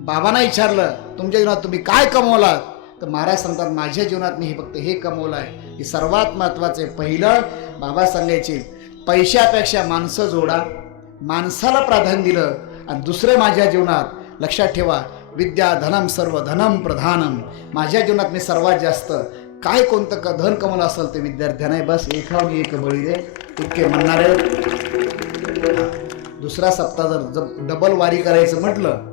बाबांना विचारलं तुमच्या जीवनात तुम्ही काय कमवलात, तर महाराज सांगतात माझ्या जीवनात मी फक्त हे कमवलं आहे. हे सर्वात महत्वाचे. पहिलं बाबा सांगायचे, पैशापेक्षा माणसं जोडा, माणसाला प्राधान्य दिलं. आणि दुसरं माझ्या जीवनात लक्षात ठेवा, विद्या धनम सर्व धनम प्रधानम. माझ्या जीवनात मी सर्वात जास्त काय कोणतं धन कमवलं असेल ते विद्यार्थ्यांना आहे. बस एकावर एक बळी दे इतके म्हणणारे. दुसरा सप्ताह जर डबल वारी करायचं म्हटलं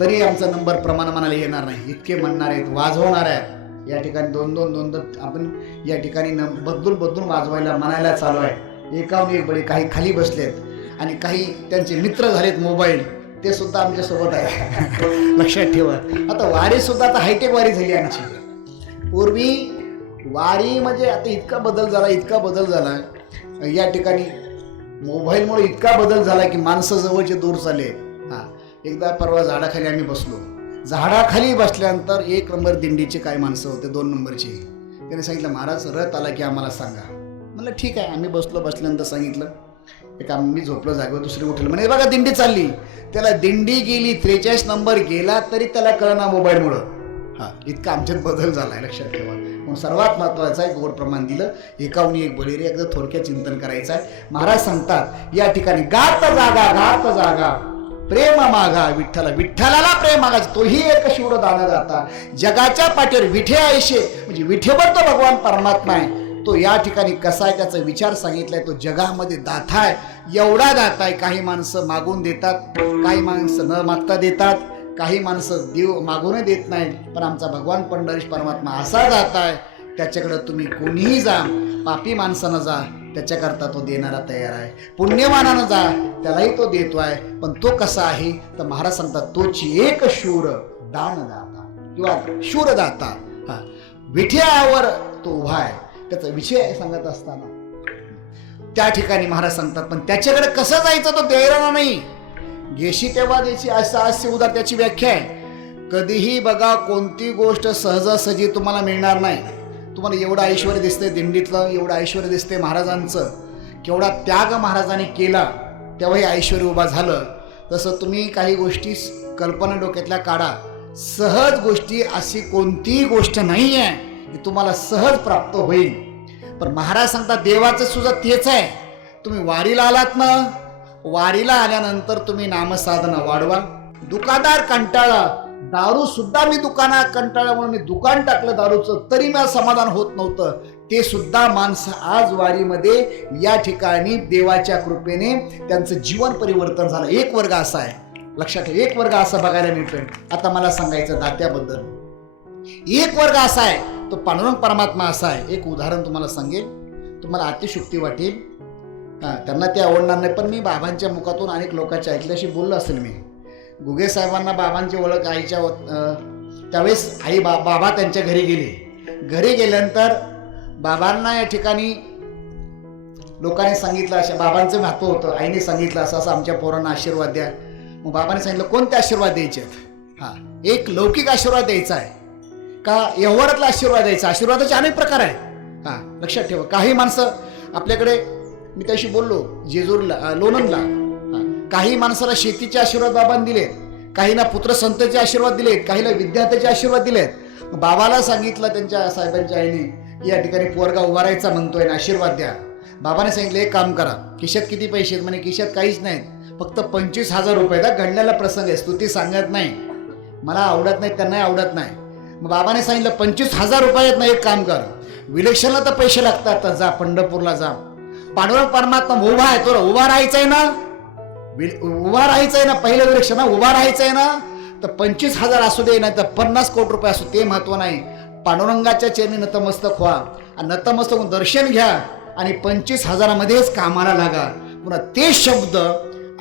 तरी आमचा नंबर प्रमाण म्हणायला येणार नाही. इतके म्हणणार आहेत, वाजवणार आहेत. या ठिकाणी 2-2 आपण या ठिकाणी बदलून वाजवायला म्हणायला चालू आहे. एकावर एक बळी. काही खाली बसलेत आणि काही त्यांचे मित्र झालेत मोबाईल, ते सुद्धा आमच्या सोबत आहे. लक्षात ठेवा. आता वारी सुद्धा आता हायटेक वारी झाली आमची. पूर्वी वारी म्हणजे आता इतका बदल झाला या ठिकाणी मोबाईलमुळे इतका बदल झाला की माणसं जवळचे दूर झाले. हा, एकदा परवा झाडाखाली आम्ही बसलो. झाडाखाली बसल्यानंतर 1 नंबर दिंडीचे काय माणसं होते, 2 नंबरचे. त्याने सांगितलं, महाराज रथ आला की आम्हाला सांगा. म्हणलं ठीक आहे. आम्ही बसल्यानंतर सांगितलं. एक मी झोपलो जागेवर, दुसरी उठलं, म्हणे बघा दिंडी चालली. त्याला दिंडी गेली, 43 नंबर गेला तरी त्याला कळना मोबाईलमुळं. हा, इतका आमच्यात बदल झालाय, लक्षात ठेवा. म्हणून सर्वात महत्वाचं आहे, गोड प्रमाण दिलं, एकावनी एक बळी रे. एकदा थोडक्यात चिंतन करायचं आहे. महाराज सांगतात या ठिकाणी, गात जागा प्रेम मागा विठ्ठला, विठ्ठलाला प्रेम मागायचं, तोही एक शिवर दाना जाता. जगाच्या पाठीवर विठे आयशे, म्हणजे विठेवर तो भगवान परमात्मा आहे. तो या ठिकाणी कसा आहे त्याचा विचार सांगितलाय. तो जगामध्ये दाता आहे, एवढा दाता आहे. काही माणसं मागून देतात, काही माणसं न मागता देतात, काही माणसं देव मागूनही देत नाहीत. पण आमचा भगवान पंढरीश परमात्मा असा दाता आहे, त्याच्याकडे तुम्ही कोणीही जा, पापी माणसानं जा, त्याच्याकरता तो देणारा तयार आहे. पुण्यवानानं जा, त्यालाही तो देतो आहे. पण तो कसा आहे तर महाराज सांगतात, तोची एक शूर दानदाता किंवा शूरदाता. हा, विठ्यावर तो उभा आहे. त्याचा विषय सांगत असताना त्या ठिकाणी महाराज सांगतात, पण त्याच्याकडे कसं जायचं तो द्यायला नाही. घेशी तेव्हा द्यायची, असं हास्य उदार त्याची व्याख्या आहे. कधीही बघा, कोणती गोष्ट सहजासहजी तुम्हाला मिळणार नाही. तुम्हाला एवढं ऐश्वर दिसतंय दिंडीतलं, एवढं ऐश्वर दिसतंय महाराजांचं, केवढा त्याग महाराजांनी केला तेव्हा हे ऐश्वर उभा झालं. तसं तुम्ही काही गोष्टी कल्पना डोक्यातल्या काढा. सहज गोष्टी अशी कोणतीही गोष्ट नाही आहे की तुम्हाला सहज प्राप्त होईल. पण महाराज सांगतात देवाचं सुद्धा तेच आहे. तुम्ही वारीला आलात ना, वारीला आल्यानंतर तुम्ही नामसाधना वाढवा. दुकानदार कंटाळा, दारू सुद्धा मी दुकानात कंटाळा म्हणून मी दुकान टाकलं दारूचं, तरी मला समाधान होत नव्हतं. ते सुद्धा माणसं आज वारीमध्ये या ठिकाणी देवाच्या कृपेने त्यांचं जीवन परिवर्तन झालं. एक वर्ग असा आहे, लक्षात ठेवा, एक वर्ग असा बघायला मिळतोय. आता मला सांगायचं दात्याबद्दल. एक वर्ग असा आहे, तो पांडुरंग परमात्मा असा आहे. एक उदाहरण तुम्हाला सांगेल, तुम्हाला अतिशुक्ती वाटेल. त्यांना ते आवडणार नाही, पण मी बाबांच्या मुखातून अनेक लोकांच्या ऐकल्याशी बोललो असेल. मी गुगे साहेबांना बाबांची ओळख आईच्या त्यावेळेस आई बाबा त्यांच्या घरी गेले. घरी गेल्यानंतर बाबांना या ठिकाणी लोकांनी सांगितलं, अशा बाबांचं महत्व होतं. आईने सांगितलं असं असं आमच्या पोरांना आशीर्वाद द्या. मग बाबांनी सांगितलं कोणते आशीर्वाद द्यायचे आहेत. हा, एक लौकिक आशीर्वाद द्यायचा आहे का व्यवहारातला आशीर्वाद द्यायचा. आशीर्वादाचे अनेक प्रकार आहेत. हा, लक्षात ठेवा. काही माणसं आपल्याकडे, मी त्याशी बोललो जेजूरला, लोणंदला, काही माणसाला शेतीचे आशीर्वाद बाबांनी दिलेत, काहींना पुत्र संतचे आशीर्वाद दिलेत, काहीला विद्यार्थ्याचे आशीर्वाद दिलेत. बाबाला सांगितलं त्यांच्या साहेबांच्या आईने, या ठिकाणी पोरगा उभा राहायचा म्हणतोय ना, आशीर्वाद द्या. बाबाने सांगितलं एक काम करा, खिशात किती पैसे आहेत म्हणे. खिशात काहीच नाहीत, फक्त 25,000 रुपये. घडलेला प्रसंग आहे, स्तुती सांगत नाही, मला आवडत नाही, त्यांनाही आवडत नाही. मग बाबाने सांगितलं 25,000 रुपये आहेत ना, एक काम कर, विलक्षणला तर पैसे लागतात, तर जा पंढरपूरला जा. पांडुरंग परमात्मा उभा आहे, तो उभा राहायचंय ना, उभा राहायचंय ना, पहिलं विलक्षण उभा राहायचंय ना, तर 25,000 असू दे, नाही तर 50 कोटी रुपये असू, ते महत्व नाही. पांडुरंगाच्या चरणी नतमस्तक व्हा, नतमस्तक होऊन दर्शन घ्या आणि 25,000मध्येच कामाला लागा. पुन्हा ते शब्द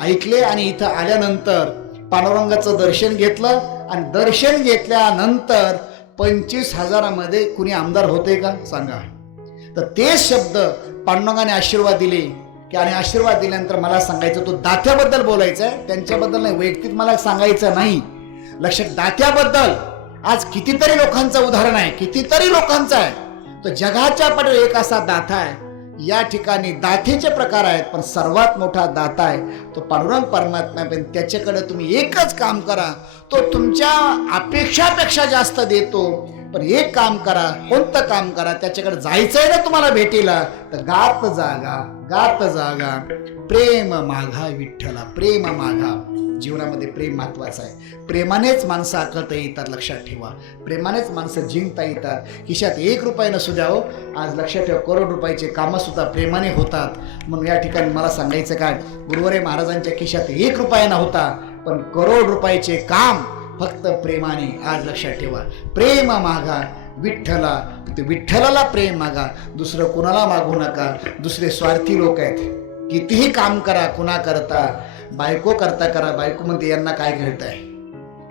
ऐकले आणि इथं आल्यानंतर पांडुरंगाचं दर्शन घेतलं आणि दर्शन घेतल्यानंतर 25,000मध्ये कुणी आमदार होते का सांगा. तर तेच शब्द पांडुरंगाने आशीर्वाद दिले की, आणि आशीर्वाद दिल्यानंतर मला सांगायचं, तो दात्याबद्दल बोलायचं आहे, त्यांच्याबद्दल नाही, वैयक्तिक मला सांगायचं नाही. लक्षात, दात्याबद्दल आज कितीतरी लोकांचं उदाहरण आहे, कितीतरी लोकांचं आहे. तो जगाच्या पाठीवर एक असा दाता आहे. या ठिकाणी दातेचे प्रकार आहेत, पण सर्वात मोठा दाता आहे तो पांडुरंग परमात्मा. पण त्याच्याकडे तुम्ही एकच काम करा, तो तुमच्या अपेक्षापेक्षा जास्त देतो. पण एक काम करा, कोणतं काम करा, त्याच्याकडे जायचंय ना तुम्हाला भेटीला, तर गात जागा प्रेम मागा विठ्ठला, प्रेम मागा. जीवनामध्ये प्रेम महत्वाचं आहे. प्रेमानेच माणसं आकलता येतात, लक्षात ठेवा. प्रेमानेच माणसं जिंकता येतात. खिशात 1 रुपया नसू द्या हो, आज लक्षात ठेवा, करोड रुपयाचे कामं सुद्धा प्रेमाने होतात. म्हणून या ठिकाणी मला सांगायचं काय, गुरुवारी महाराजांच्या खिशात 1 रुपया नव्हता, पण करोड रुपयाचे काम फक्त प्रेमाने. आज लक्षात ठेवा, प्रेम मागा विठ्ठला, विठ्ठलाला प्रेम मागा, दुसरं कुणाला मागू नका. दुसरे स्वार्थी लोक आहेत, कितीही काम करा, कुणा करता, बायको करता करा, बायको म्हणते यांना काय घडत आहे.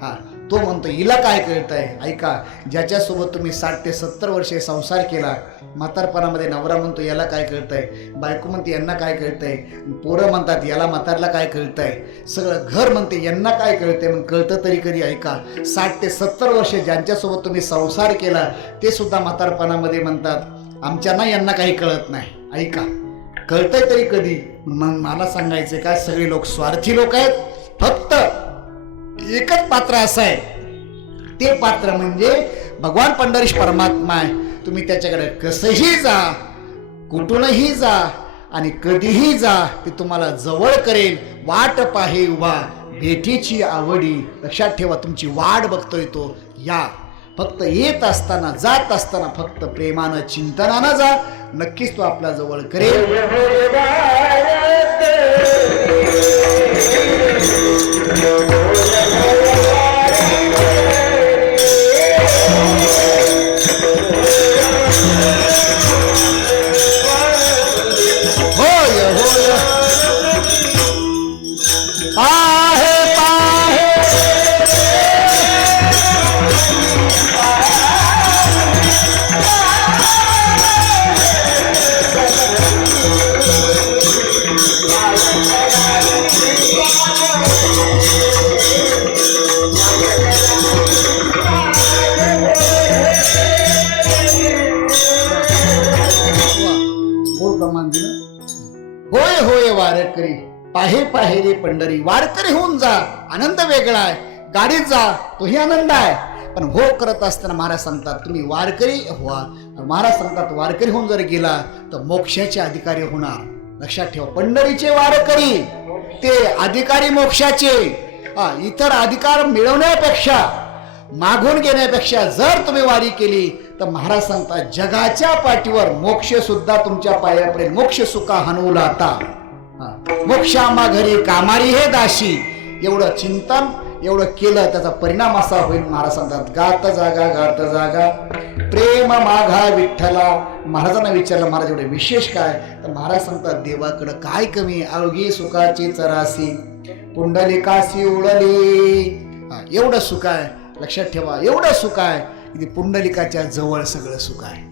हा, तो म्हणतो हिला काय कळतंय. ऐका, ज्याच्यासोबत तुम्ही 60 ते 70 वर्षे संसार केला, म्हातारपणामध्ये नवरा म्हणतो याला काय कळतंय, बायको म्हणते यांना काय कळतंय, पोरं म्हणतात याला म्हातारला काय कळतंय, सगळं घर म्हणते यांना काय कळतंय. मग कळतं तरी कधी. ऐका, 60 ते 70 वर्षे ज्यांच्यासोबत तुम्ही संसार केला ते सुद्धा म्हातारपणामध्ये म्हणतात आमच्यांना यांना काही कळत नाही. ऐका, कळतंय तरी कधी. मग मला सांगायचंय काय, सगळे लोक स्वार्थी लोक आहेत. फक्त एकच पात्र असं आहे, ते पात्र म्हणजे भगवान पंढरीश परमात्मा आहे. तुम्ही त्याच्याकडे कसंही जा, कुठूनही जा आणि कधीही जा, ते तुम्हाला जवळ करेल. वाट पाहे उभा भेटीची आवडी. लक्षात ठेवा, तुमची वाट बघतोय तो. या फक्त येत असताना जात असताना फक्त प्रेमानं चिंतनानं जा, नक्कीच तो आपला जवळ करेल. होय होय वारकरी पाहे पाहे रे पंढरी. वारकरी होऊन जा, आनंद वेगळा आहे. गाडीत जा, तोही आनंद आहे. पण हो करत असताना महाराज सांगतात तुम्ही वारकरी व्हा. महाराज सांगतात वारकरी होऊन जर गेला तर मोक्षाचे अधिकारी होणार. लक्षात ठेवा, पंढरीचे वारकरी ते अधिकारी मोक्षाचे. इतर अधिकार मिळवण्यापेक्षा, मागून घेण्यापेक्षा जर तुम्ही वारी केली तर महाराज सांगतात जगाच्या पाठीवर मोक्ष सुद्धा तुमच्या पायापर्यंत. मोक्ष सुखा हनुला आता मोक्षामा घरी कामारी हे दाशी. एवढं चिंतन एवढं केलं त्याचा परिणाम असा होईल. महाराज सांगतात गात जागा प्रेम माघा विठ्ठला. महाराजांना विचारलं महाराज एवढे विशेष काय, तर महाराज सांगतात देवाकडं काय कमी, अवघी सुखाची चरासी पुंडलिकासी उडली. एवढं सुख आहे. लक्षात ठेवा, एवढं सुख आहे की पुंडलिकाच्या जवळ सगळं सुख आहे.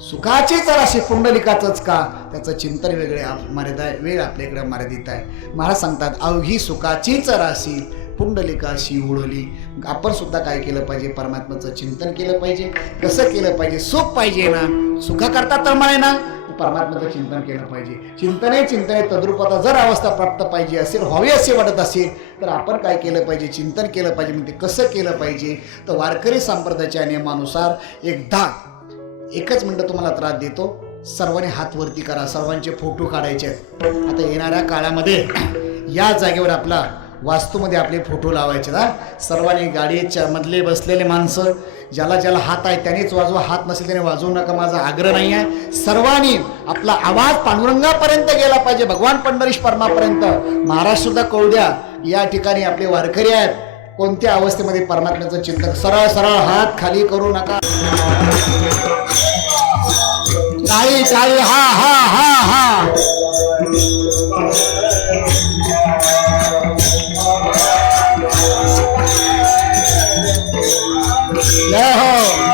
सुखाची चराशी पुंडलिकाचंच का, त्याचं चिंतन वेगळे मर्यादा वेळ आपल्याकडे मर्यादित आहे. महाराज सांगतात अवघी सुखाची चराशी पुंडलिकाशी उडली. आपण सुद्धा काय केलं पाहिजे, परमात्म्याचं चिंतन केलं पाहिजे. कसं केलं पाहिजे, सुख पाहिजे ना, सुखा करता तर आहे ना, परमात्म्याचं चिंतन केलं पाहिजे. चिंतने तद्रूपता जर अवस्था प्राप्त पाहिजे असेल, व्हावी असे वाटत असेल तर आपण काय केलं पाहिजे, चिंतन केलं पाहिजे. म्हणजे कसं केलं पाहिजे, तर वारकरी संप्रदायाच्या नियमानुसार एकच मिनिट तुम्हाला त्रास देतो. सर्वांनी हात वरती करा, सर्वांचे फोटो काढायचे आहेत. आता येणाऱ्या काळामध्ये या जागेवर आपला वास्तूमध्ये आपले फोटो लावायचे ना. सर्वांनी गाडीच्या मधले बसलेले माणसं, ज्याला ज्याला हात आहे त्यानेच वाजवा, हात नसेल त्याने वाजवू नका, माझा आग्रह नाही आहे. सर्वांनी आपला आवाज पांडुरंगापर्यंत गेला पाहिजे, भगवान पंढरीश परमापर्यंत. महाराज सुद्धा कळू द्या या ठिकाणी आपले वारकरी आहेत कोणत्या अवस्थेमध्ये परमात्म्याचं चिंतन. सरळ सरळ हात खाली करू नका. टाळी टाळी, हा हा हा हा. जय हो.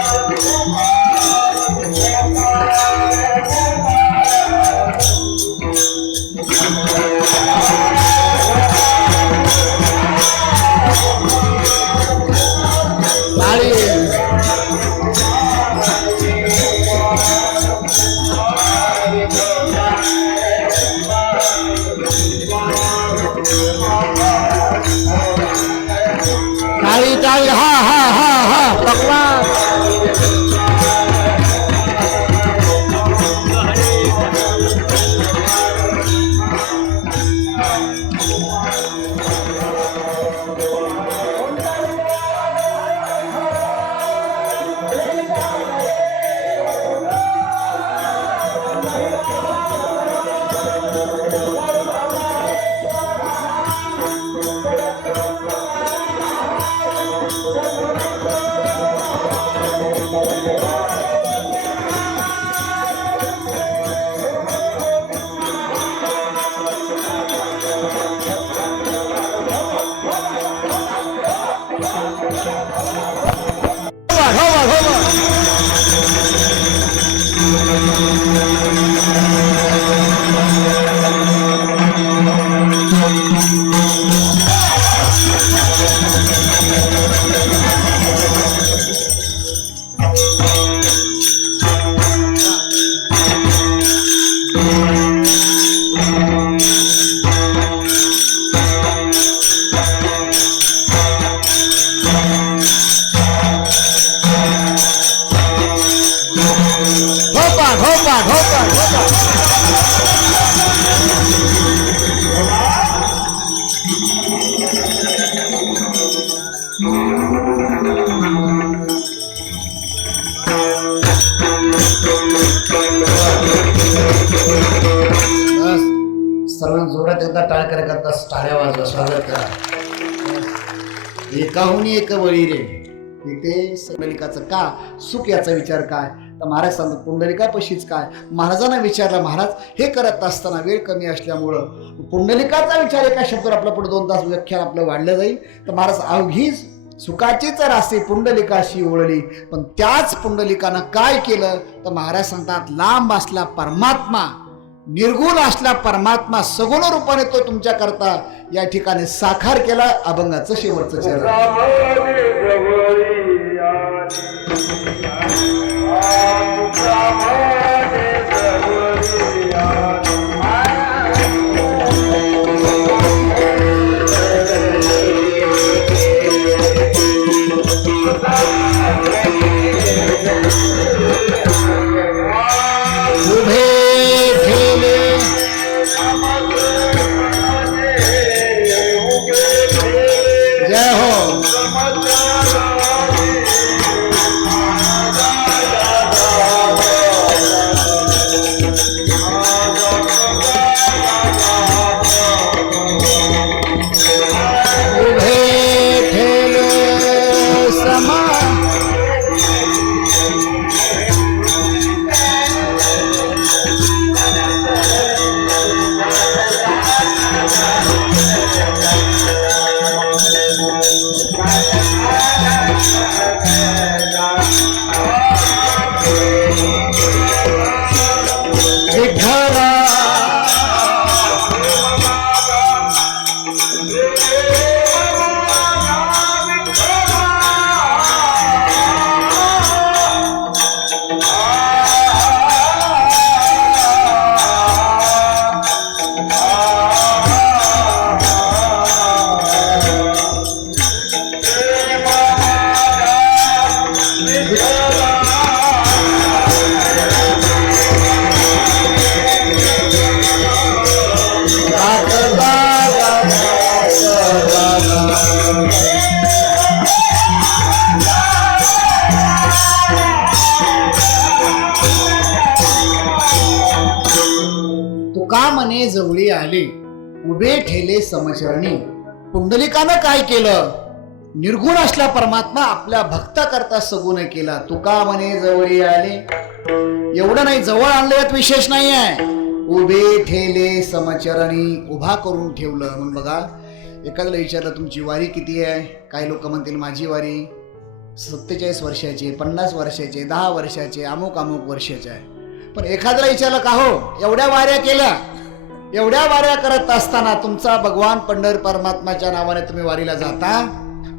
सर्व जोरात एकदा टाळकऱ्या करता टाळ्या वाजवा, स्वागत करा. एकाहून एक बळी रे इथे पुंडलिकाचं का सुख याचा विचार काय. तर महाराज सांगतात पुंडलिका पशीच काय. महाराजांना विचारला, महाराज हे करत असताना वेळ कमी असल्यामुळं पुंडलिकाचा विचार एका शब्दावर आपला पुढे 2 तास व्याख्यान आपलं वाढलं जाईल. तर महाराज अवघी सुखाचीच रासे पुंडलिकाशी ओळली, पण त्याच पुंडलिकानं काय केलं. तर महाराज सांगतात लांब असला परमात्मा, निर्गुण असला परमात्मा सगुण रूपाने तो तुमच्या करता या ठिकाणी साकार केला. अभंगाचं शेवटचं चरण. जवळी आले उभे ठेले समचरणी. पुंडलिकानं काय केलं. निर्गुण असला परमात्मा आपल्या भक्ता करता सगुण केला. तुका म्हणे जवळी आले. एवढं नाही, जवळ आणलं यात विशेष नाही आहे. उभे ठेले समचरणी, उभा करून ठेवलं. म्हणून बघा एखाद्याला विचारलं तुमची वारी किती आहे. काही लोक म्हणतील माझी वारी 47 वर्षाची, 50 वर्षाची, 10 वर्षाची, अमुक अमुक वर्षाची आहे. पण एखाद्याला विचारलं का हो एवढ्या वाऱ्या केल्या, एवढ्या वाऱ्या करत असताना तुमचा भगवान पंढर परमात्माच्या नावाने तुम्ही वारीला जाता,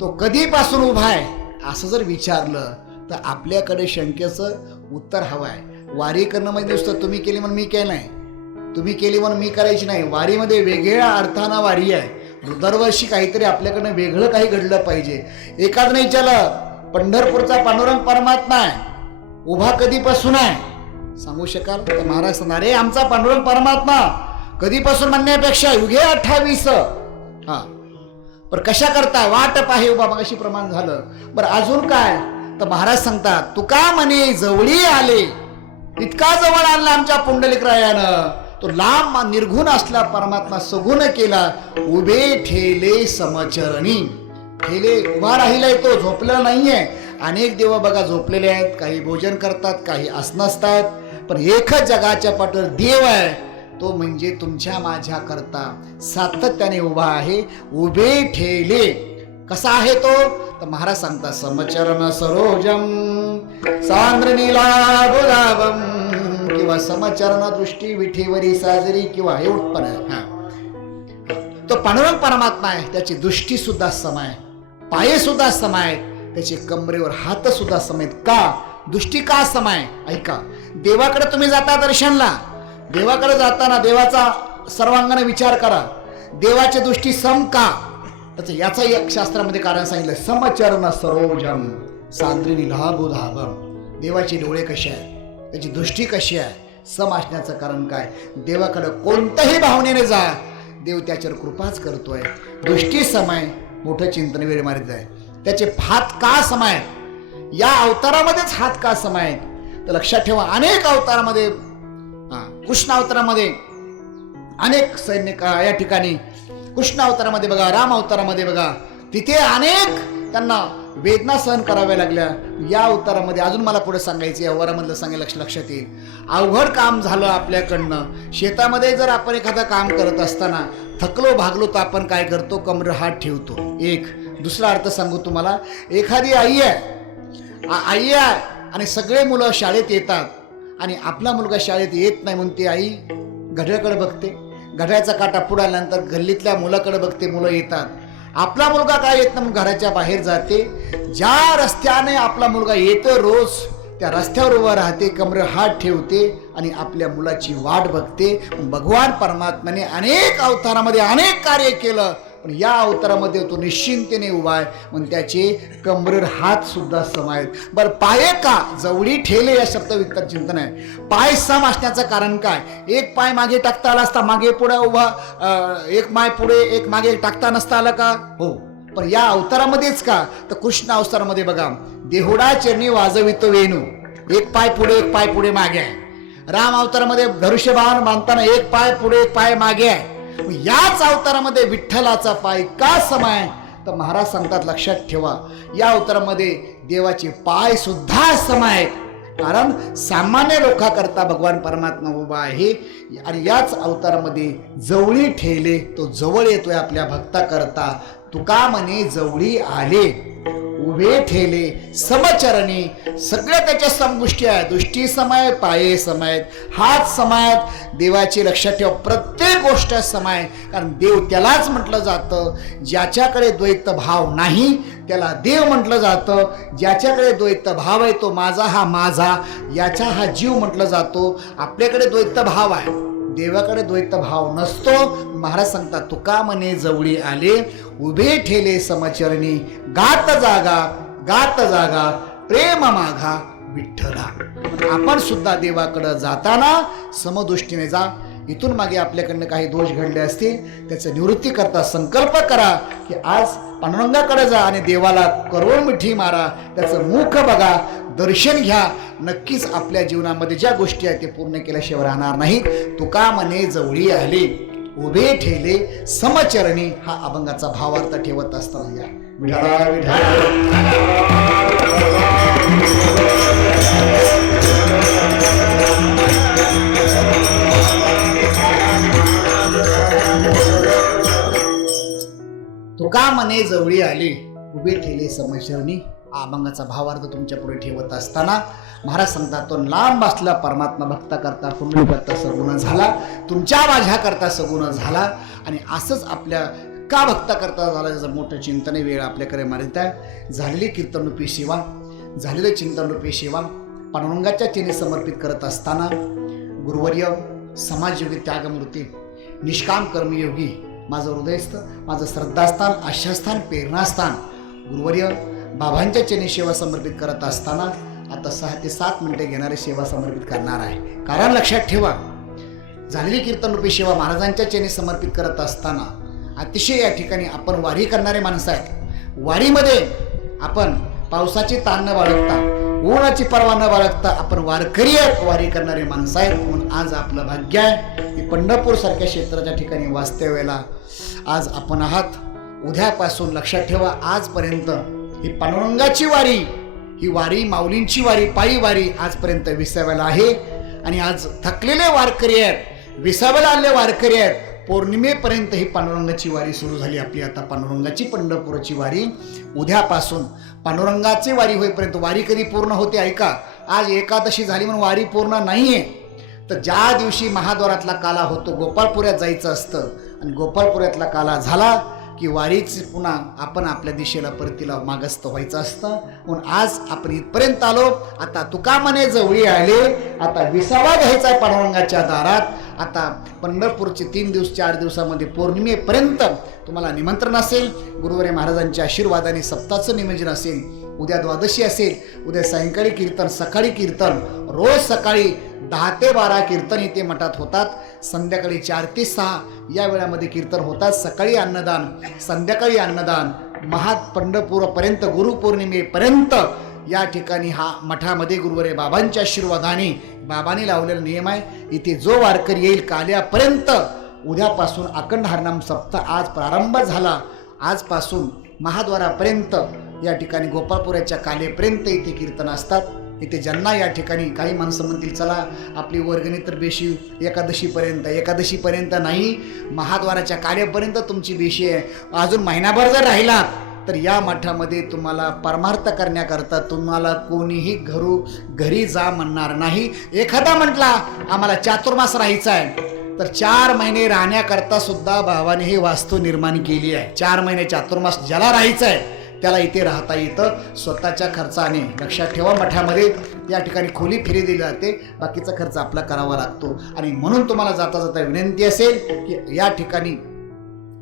तो कधीपासून उभा आहे असं जर विचारलं तर आपल्याकडे शंकेचं उत्तर हवं आहे. वारी करणं म्हणजे नुसतं तुम्ही केली म्हणून मी केलं नाही, तुम्ही केली म्हणून मी करायची नाही. वारीमध्ये वेगळ्या अर्थानं वारी आहे. दरवर्षी काहीतरी आपल्याकडनं वेगळं काही घडलं पाहिजे. एखादं विचारलं पंढरपूरचा पांडुरंग परमात्मा आहे उभा कधीपासून आहे सांगू शकाल. तर महाराज सांगणार रे आमचा पांडुरंग परमात्मा कधीपासून म्हणण्यापेक्षा युगे 28. हा पण कशा करता वाट पाहे उभा, मग अशी प्रमाण झालं. बरं अजून काय. तर महाराज सांगतात तुका म्हणे जवळी आले. इतका जवळ आणला आमच्या पुंडलिक रायानं. तो लांब निर्गुण असला परमात्मा सगुण केला. उभे ठेले समचरणी. ठेले उभा राहिलाय, तो झोपलेला नाहीये. अनेक देव बघा झोपलेले आहेत, काही भोजन करतात, काही असतात, पण एकच जगाच्या पाठीवर देव आहे, तो म्हणजे तुमच्या माझ्या करता सातत्याने उभा आहे. उभे ठेले कसा आहे तो. तर महाराज सांगतात समचरण सरोजम सांद्र नीलाभुधावम किंवा समचरण दृष्टी विठेवरी साजरी किंवा हे उत्पन्न. तो पांडुरंग परमात्मा आहे, त्याची दृष्टी सुद्धा सम आहे, पाये सुद्धा सम आहेत, त्याचे कमरेवर हात सुद्धा सम आहेत. का दृष्टी का सम आहे. ऐका, देवाकडे तुम्ही जाता दर्शनला, देवाकडे जाताना देवाचा सर्वांगाने विचार करा. देवाची दृष्टी सम का. याचा एक शास्त्रामध्ये कारण सांगितलं. समचरण सरोजम सांद्री नीलाभुधावम. देवाचे डोळे कसे आहेत, त्याची दृष्टी कशी आहे, सम असण्याचं कारण काय. देवाकडे कोणत्याही भावनेने जा, देव त्याच्यावर कृपाच करतोय. दृष्टी सम आहे, मोठं चिंतन वेळ मारित आहे. त्याचे हात का समायत, या अवतारामध्येच हात का समायत, तर लक्षात ठेवा अनेक अवतारामध्ये, कृष्ण अवतारामध्ये अनेक सैनिक या ठिकाणी, कृष्ण अवतारामध्ये बघा, राम अवतारामध्ये बघा, तिथे अनेक त्यांना वेदना सहन कराव्या लागल्या. या अवतारामध्ये अजून मला पुढे सांगायचं, या अवतारामधलं सांगायला लक्षात येईल. अवघड काम झालं आपल्याकडनं, शेतामध्ये जर आपण एखादं काम करत असताना थकलो भागलो तर आपण काय करतो, कमरेवर हात ठेवतो. एक दुसरा अर्थ सांगू तुम्हाला, एखादी आई आहे आणि सगळे मुलं शाळेत येतात आणि आपला मुलगा शाळेत येत नाही म्हणून ती आई घड्याळाकडे बघते, घड्याळाचा काटा पुढे आल्यानंतर गल्लीतल्या मुलाकडे बघते, मुलं येतात, आपला मुलगा काय येत नाही म्हणून घराच्या बाहेर जाते. ज्या रस्त्याने आपला मुलगा येतो रोज त्या रस्त्यावर उभा राहते, कमरेवर हात ठेवते आणि आपल्या मुलाची वाट बघते. भगवान परमात्म्याने अनेक अवतारामध्ये अनेक कार्य केलं, पण या अवतारामध्ये तो निश्चिंतेने उभा आहे म्हणून त्याचे कमरेवर हात सुद्धा समायत. बरं, पाये का जवळी ठेले या शब्द चिंतन आहे. पाय सम असण्याचं कारण काय, एक पाय मागे टाकता आला असता, मागे पुढे उभा, एक पाय पुढे एक मागे टाकता नसता आला का, हो, पण या अवतारामध्येच का, तर कृष्ण अवतारामध्ये बघा, देहुडा चरणी वाजवितो वेणू, एक पाय पुढे एक पाय पुढे मागे आहे. राम अवतारामध्ये धनुष्यबाण बांधताना एक पाय पुढे एक पाय मागे आहे. याच अवतारामध्ये विठ्ठलाचा पाय का समाय, तर महाराज सांगतात लक्षात ठेवा, या अवतारामध्ये देवाचे पाय सुद्धा समाय, कारण सामान्य लोकांकरता भगवान परमात्मा उभा आहे. आणि याच अवतारामध्ये जवळी ठेले, तो जवळ येतोय आपल्या भक्ताकरता. तुका म्हणे जवळी आले, उभे ठेले समचरणी, सगळ्या त्याच्या समगोष्टी आहेत, दृष्टी समायत, पाये समायत, हात समायत. देवाची लक्षात ठेवा प्रत्येक गोष्ट समाय, कारण देव त्यालाच म्हटलं जातं ज्याच्याकडे द्वैत भाव नाही, त्याला देव म्हटलं जातं. ज्याच्याकडे द्वैत भाव आहे तो माझा हा माझा, याचा हा जीव म्हटलं जातो. आपल्याकडे द्वैत भाव आहे, देवाकडे द्वैत भाव नसतो. महाराज सांगतात तुका म्हणे जवळी आले, उभे ठेले समचरणी, गात जागा प्रेम माघा विठ्ठला. आपण सुद्धा देवाकडे जाताना समदृष्टीने जा. इथून मागे आपल्याकडनं काही दोष घडले असतील त्याचं निवृत्ती करता संकल्प करा की आज पांडुरंगाकडे जा आणि देवाला करोड मिठी मारा, त्याचं मुख बघा, दर्शन घ्या. नक्कीच आपल्या जीवनामध्ये ज्या गोष्टी आहेत ते पूर्ण केल्याशिवाय राहणार नाहीत. तुका म्हणे जवळी आले, उभे ठेले समचरणी, हा अभंगाचा भावार्थ ठेवत असताना या विठ्ठला विठ्ठला. तुका म्हणे जवळी आले, उभे ठेले समचरणी, अभंगाचा भावार्थ तुमच्या पुढे ठेवत असताना महाराज सांगतात तो लांब असला परमात्मा भक्ता करता पुण्य करता सगुण झाला, तुमच्या माझ्या करता सगुण झाला. आणि असंच आपल्या का भक्ता करता झाला याचं मोठं चिंतन वेळ आपल्याकडे मारित आहे. झालेली कीर्तनरूपी सेवा, झालेले चिंतनरूपी सेवा पांडुरंगाच्या चरणी समर्पित करत असताना गुरुवर्य, समाजयोगी, त्यागमूर्ती, निष्काम कर्मयोगी, माझं हृदयस्थ, माझं श्रद्धास्थान, आशास्थान, प्रेरणास्थान गुरुवर्य बाबांच्या चरणी सेवा समर्पित करत असताना आता 6 ते 7 मिनिटे घेणारी सेवा समर्पित करणार आहे. कारण लक्षात ठेवा, झालेली कीर्तनरूपी सेवा महाराजांच्या चरणी समर्पित करत असताना अतिशय या ठिकाणी आपण वारी करणारे माणसं आहेत. वारीमध्ये आपण पावसाची ताण न बाळगता, ऊनाची पर्वा न बाळगता आपण वारकरी आहेत, वारी करणारे माणसं आहेत. म्हणून आज आपलं भाग्य आहे की पंढरपूर सारख्या क्षेत्राच्या ठिकाणी वास्तव्याला आज आपण आहात. उद्यापासून लक्षात ठेवा, आजपर्यंत ही पांडुरंगाची वारी, ही वारी माऊलींची वारी, पायी वारी आजपर्यंत विसाव्याला आहे. आणि आज थकलेले वारकरी आहेत, विसाव्याला आलेले वारकरी आहेत. पौर्णिमेपर्यंत ही पांडुरंगाची वारी सुरू झाली आपली. आता पांडुरंगाची पंढरपूरची वारी उद्यापासून, पांडुरंगाची वारी होईपर्यंत. वारी कधी पूर्ण होते ऐका, आज एकादशी झाली म्हणून वारी पूर्ण नाहीये. तर ज्या दिवशी महाद्वारातला काला होतो, गोपाळपुऱ्यात जायचं असतं आणि गोपाळपुऱ्यातला काला झाला की वारीच पुन्हा आपण आपल्या दिशेला परतीला मागस्त व्हायचं असतं. म्हणून आज आपण इथपर्यंत आलो. आता तुका म्हणे जवळी आले, आता विसावा घ्यायचा आहे पांडुरंगाच्या दारात. आता पंढरपूरचे 3 दिवस 4 दिवसामध्ये पौर्णिमेपर्यंत तुम्हाला निमंत्रण असेल. गुरुवारी महाराजांच्या आशीर्वादाने सप्ताचं निमंत्रण असेल. उद्या द्वादशी असेल, उद्या सायंकाळी कीर्तन, सकाळी कीर्तन. रोज सकाळी 10 ते 12 कीर्तन इथे मठात होतात. संध्याकाळी 4 ते 6 या वेळामध्ये कीर्तन होतात. सकाळी अन्नदान, संध्याकाळी अन्नदान, पंढरपूरपर्यंत गुरुपौर्णिमेपर्यंत या ठिकाणी हा मठामध्ये गुरुवरे बाबांच्या आशीर्वादाने बाबांनी लावलेला नियम आहे. इथे जो वारकरी येईल काल्यापर्यंत, उद्यापासून अखंड हरिनाम सप्ताह आज प्रारंभ झाला. आजपासून महाद्वारापर्यंत या ठिकाणी गोपाळपुराच्या कालेपर्यंत इथे कीर्तन असतात. इथे ज्यांना या ठिकाणी काही माणसं म्हणतील चला आपली वर्गणी तर बेशी एकादशीपर्यंत नाही, महाद्वाराच्या कालेपर्यंत तुमची बेशी आहे. अजून महिनाभर जर राहिला तर या मठामध्ये तुम्हाला परमार्थ करण्याकरता तुम्हाला कोणीही घरी जा म्हणणार नाही. एखादा म्हटला आम्हाला चातुर्मास राहायचा आहे तर 4 महिने राहण्याकरता सुद्धा बाबाने ही वास्तू निर्माण केली आहे. 4 महिने चातुर्मास ज्याला राहायचं आहे त्याला इथे राहता येतं स्वतःच्या खर्चाने. लक्षात ठेवा, मठामध्ये या ठिकाणी खोली फिरी दिली जाते, बाकीचा खर्च आपला करावा लागतो. आणि म्हणून तुम्हाला जाता जाता विनंती असेल की या ठिकाणी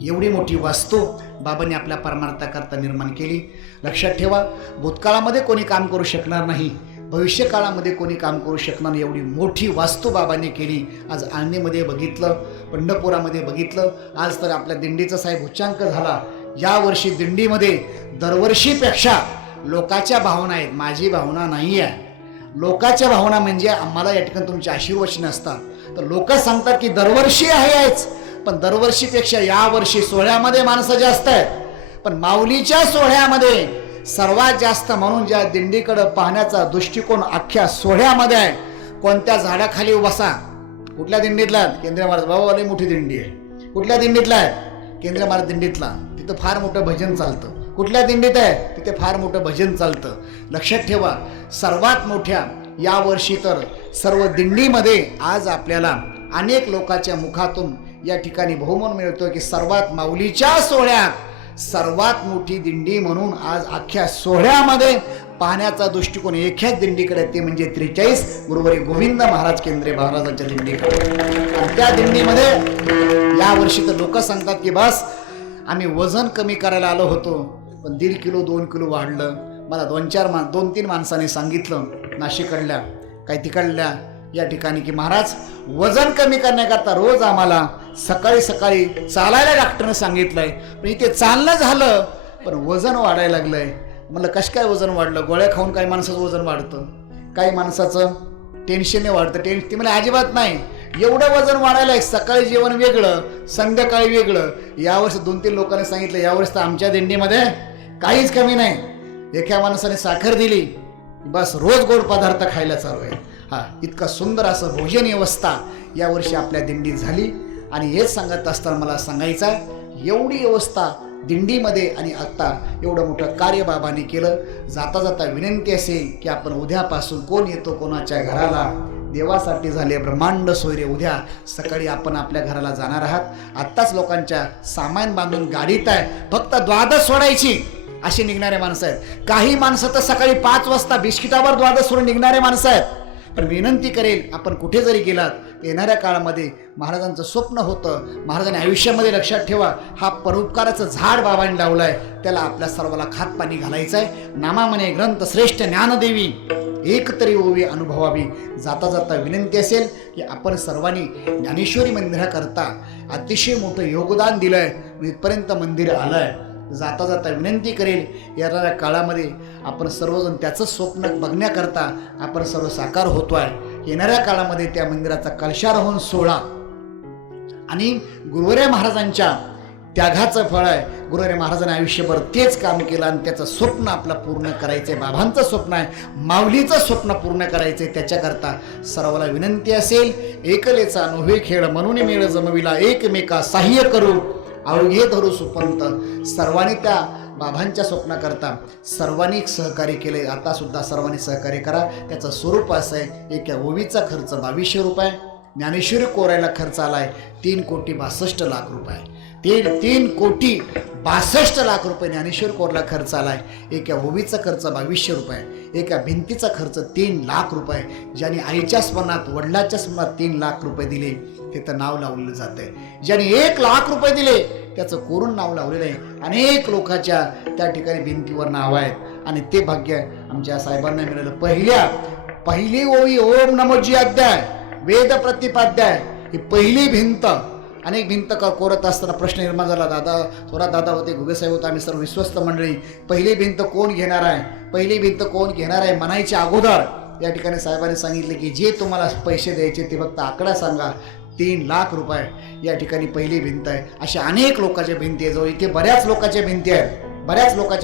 एवढी मोठी वास्तू बाबांनी आपल्या परमार्थाकरता निर्माण केली. लक्षात ठेवा, भूतकाळामध्ये कोणी काम करू शकणार नाही, भविष्य काळामध्ये कोणी काम करू शकणार नाही. एवढी मोठी वास्तू बाबांनी केली. आज आळंदीमध्ये बघितलं, पंढरपुरामध्ये बघितलं, आज तर आपल्या दिंडीचा साहेब उच्चांक झाला. यावर्षी दिंडीमध्ये दरवर्षीपेक्षा लोकांच्या भावना आहेत, माझी भावना नाही आहे. लोकांच्या भावना म्हणजे आम्हाला या ठिकाणी तुमचे आशीर्वचन असतात. तर लोक सांगतात की दरवर्षी आहेच, पण दरवर्षीपेक्षा यावर्षी सोहळ्यामध्ये माणसं जास्त आहेत. पण माऊलीच्या सोहळ्यामध्ये सर्वात जास्त म्हणून ज्या दिंडीकडे पाहण्याचा दृष्टिकोन अख्ख्या सोहळ्यामध्ये आहे. कोणत्या झाडाखाली बसा, कुठल्या दिंडीतला? केंद्रीय महाराज बाबावाली मोठी दिंडी आहे. कुठल्या दिंडीतला आहे? केंद्रीय महाराज दिंडीतला. तिथं फार मोठं भजन चालतं. कुठल्या दिंडीत आहे? तिथे फार मोठं भजन चालतं. लक्षात ठेवा, सर्वात मोठ्या यावर्षी तर सर्व दिंडीमध्ये आज आपल्याला अनेक लोकांच्या मुखातून या ठिकाणी बहुमान मिळतो की सर्वात माऊलीच्या सोहळ्यात सर्वात मोठी दिंडी म्हणून आज अख्ख्या सोहळ्यामध्ये पाहण्याचा दृष्टिकोन एकाच दिंडीकडे, ते म्हणजे 43 गुरुवारी गोविंद महाराज केंद्रीय महाराजांच्या दिंडीकडे. त्या दिंडीमध्ये यावर्षी तर लोक सांगतात की बस आम्ही वजन कमी करायला आलो होतो, पण 1.5 किलो 2 किलो वाढलं. मला 2-3 माणसांनी सांगितलं नाशिकडल्या काही तिकडल्या या ठिकाणी की महाराज वजन कमी करण्याकरता रोज आम्हाला सकाळी सकाळी चालायला डॉक्टरने सांगितलंय, पण इथे चालणं झालं पण वजन वाढायला लागलंय. म्हणलं कसं काय वजन वाढलं? गोळ्या खाऊन काही माणसाचं वजन वाढतं, काही माणसाचं टेन्शनने वाढतं. ती मला अजिबात नाही, एवढं वजन वाढायला आहे. सकाळी जेवण वेगळं, संध्याकाळी वेगळं. यावर्षी 2-3 लोकांनी सांगितलं यावर्षी तर आमच्या दिंडीमध्ये काहीच कमी नाही. एका माणसाने साखर दिली, बस रोज गोड पदार्थ खायला चालू आहे. इतका सुंदर असं भोजन व्यवस्था यावर्षी आपल्या दिंडीत झाली. आणि हेच सांगत असताना मला सांगायचं आहे, एवढी व्यवस्था दिंडीमध्ये आणि आत्ता एवढं मोठं कार्य बाबांनी केलं. जाता जाता विनंती असेल की आपण उद्यापासून कोण येतो कोणाच्या घराला, देवासाठी झाले ब्रह्मांड सोयरे. उद्या सकाळी आपण आपल्या घराला जाणार आहात. आत्ताच लोकांच्या सामान बांधून गाडीत आहे, फक्त द्वादश सोडायची अशी निघणारे माणसं आहेत. काही माणसं तर सकाळी 5 वाजता बिस्किटावर द्वादश सोडून निघणारे माणसं आहेत. पण विनंती करेल, आपण कुठे जरी गेलात येणाऱ्या काळामध्ये महाराजांचं स्वप्न होतं. महाराजांनी आयुष्यामध्ये लक्षात ठेवा, हा परोपकाराचं झाड बाबांनी लावलं आहे, त्याला आपल्या सर्वाला खात पाणी घालायचं आहे. नामामने ग्रंथ श्रेष्ठ ज्ञानदेवी एक तरी ओवी अनुभवावी. जाता जाता विनंती असेल की आपण सर्वांनी ज्ञानेश्वरी मंदिराकरता अतिशय मोठं योगदान दिलं आहे, इथपर्यंत मंदिर आलं आहे. जाता जाता विनंती करेल, येणाऱ्या काळामध्ये आपण सर्वजण त्याचं स्वप्न बघण्याकरता आपण सर्व साकार होतो आहे. येणाऱ्या काळामध्ये त्या मंदिराचा कलशारोहण सोहळा आणि गुरुवरे महाराजांच्या त्यागाचं फळ आहे. गुरुवरे महाराजांनी आयुष्यभर तेच काम केलं आणि त्याचं स्वप्न आपलं पूर्ण करायचं आहे. बाबांचं स्वप्न आहे, माऊलीचं स्वप्न पूर्ण करायचं आहे. त्याच्याकरता सर्वाला विनंती असेल, एकलेचा अनुभव खेळ म्हणून मेळ जमविला, एकमेका सहाय्य करू अवघे धरू सुपंत. सर्वांनी त्या बाबांच्या स्वप्नाकरता सर्वांनी सहकार्य केले. आता सुद्धा सर्वांनी सहकार्य करा. त्याचं स्वरूप असं आहे, एका ओवीचा खर्च 2200 रुपये, ज्ञानेश्वरी कोरायला खर्च आलाय 3,62,00,000 रुपये. 3,62,00,000 रुपये ज्ञानेश्वर कोरला खर्च आलाय. एका ओवीचा खर्च 2200 रुपये, एका भिंतीचा खर्च 3,00,000 रुपये. ज्यांनी आईच्या स्मरणात वडिलाच्या स्मरणात 3,00,000 रुपये दिले तिथं नाव लावलेलं जातंय. ज्यांनी 1,00,000 रुपये दिले त्याचं कोरून नाव लावलेलं आहे. अनेक लोकांच्या त्या ठिकाणी भिंतीवर नाव आहेत आणि ते भाग्य आमच्या साहेबांना मिळालं. पहिली ओवी ओम नमोजी अध्याय वेद प्रतिपाध्याय ही पहिली भिंत अनेक भिंत कोरत असताना प्रश्न निर्माण झाला. दादा थोरात दादा होते, घुगेसाहेब होता, आम्ही सर्व विश्वस्त मंडळी. पहिली भिंत कोण घेणार आहे, पहिली भिंत कोण घेणार आहे म्हणायच्या अगोदर या ठिकाणी साहेबांनी सांगितले की जे तुम्हाला पैसे द्यायचे ते फक्त आकडा सांगा, 3 लाख रुपये या ठिकाणी पहिली भिंत आहे. अशा अनेक लोकांच्या भिंती आहे, जवळ इथे बऱ्याच लोकांच्या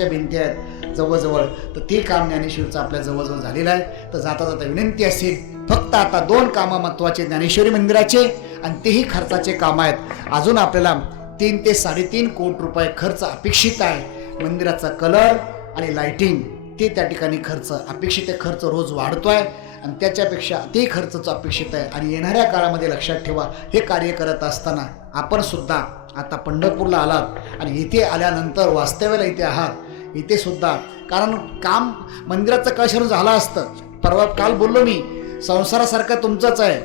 भिंती आहेत जवळजवळ. तर ते काम ज्ञानेश्वरीचं आपल्या जवळजवळ झालेलं आहे. तर जाता जाता विनंती असेल, फक्त आता 2 कामं महत्त्वाचे ज्ञानेश्वरी मंदिराचे, आणि तेही खर्चाचे काम आहेत. अजून आपल्याला 3 ते 3.5 कोटी रुपये खर्च अपेक्षित आहे. मंदिराचा कलर आणि लाइटिंग ते त्या ठिकाणी खर्च अपेक्षित आहे. खर्च रोज वाढतोय आणि त्याच्यापेक्षा ते खर्चच अपेक्षित आहे. आणि येणाऱ्या काळामध्ये लक्षात ठेवा, हे कार्य करत असताना आपण सुद्धा आता पंढरपूरला आलात आणि इथे आल्यानंतर वास्तव्याला इथे आहात, इथे सुद्धा कारण काम मंदिराचं कळशरण झालं असतं. परवा काल बोललो मी, संसारासारखं तुमचंच आहे,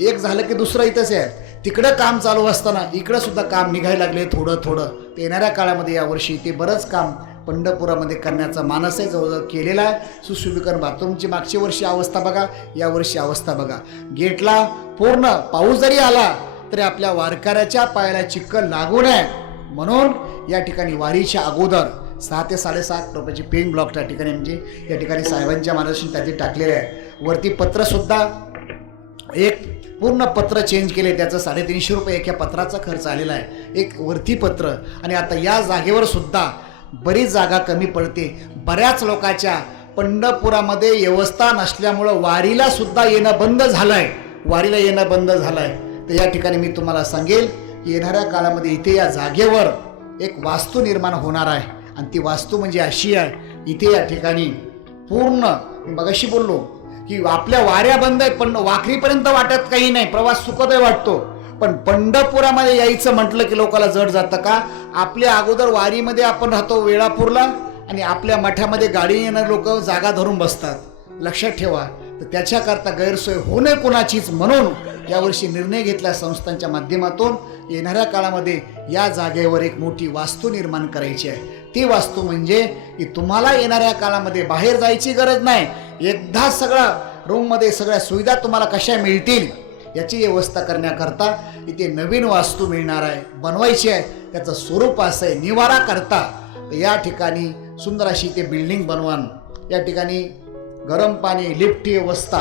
एक झालं की दुसरं इथंच आहे. तिकडं काम चालू असताना इकडं सुद्धा काम निघायला लागले थोडं थोडं. ते येणाऱ्या काळामध्ये यावर्षी ते बरंच काम पंढरपुरामध्ये करण्याचा मानस आहे, जवळजवळ केलेला आहे. सुशोभीकरण बाथरूमची मागच्या वर्षी अवस्था बघा, यावर्षी अवस्था बघा. गेटला पूर्ण पाऊस जरी आला तरी आपल्या वारकऱ्याच्या पायाला चिखल लागू नये म्हणून या ठिकाणी वारीच्या अगोदर 6 ते 7.5 रुपयाची पेन ब्लॉक त्या ठिकाणी म्हणजे या ठिकाणी साहेबांच्या मार्गदर्शन त्याचे टाकलेले आहे. वरती पत्रसुद्धा एक पूर्ण पत्र चेंज केले, त्याचं 350 रुपये एका पत्राचा खर्च आलेला आहे, एक वरती पत्र. आणि आता या जागेवर सुद्धा बरीच जागा कमी पडते. बऱ्याच लोकांच्या पंढरपुरामध्ये व्यवस्था नसल्यामुळं वारीला सुद्धा येणं बंद झालंय, तर या ठिकाणी मी तुम्हाला सांगेल की येणाऱ्या काळामध्ये इथे या जागेवर एक वास्तू निर्माण होणार आहे. आणि ती वास्तू म्हणजे अशी आहे, इथे या ठिकाणी पूर्ण मी मगाशी बोललो की आपल्या वाऱ्या बंद आहेत, पण वाखरीपर्यंत वाटत काही नाही, प्रवास सुखदायी वाटतो. पण पंढरपुरामध्ये यायचं म्हटलं की लोकांना जड जातं का? आपल्या अगोदर वारीमध्ये आपण राहतो वेळापूरला आणि आपल्या मठामध्ये गाडी येणारे लोक जागा धरून बसतात, लक्षात ठेवा. तर त्याच्याकरता गैरसोय होणे कोणाचीच म्हणून यावर्षी निर्णय घेतला संस्थांच्या माध्यमातून. येणाऱ्या काळामध्ये या जागेवर एक मोठी वास्तू निर्माण करायची आहे. ती वास्तू म्हणजे की तुम्हाला येणाऱ्या काळामध्ये बाहेर जायची गरज नाही, एकदा सगळा रूममध्ये सगळ्या सुविधा तुम्हाला कशा मिळतील याची व्यवस्था करण्याकरता इथे नवीन वास्तू मिळणार आहे, बनवायची आहे. त्याचं स्वरूप असं आहे निवारा करता. तर या ठिकाणी सुंदर अशी ते बिल्डिंग बनवून या ठिकाणी गरम पाणी लिफ्टची व्यवस्था,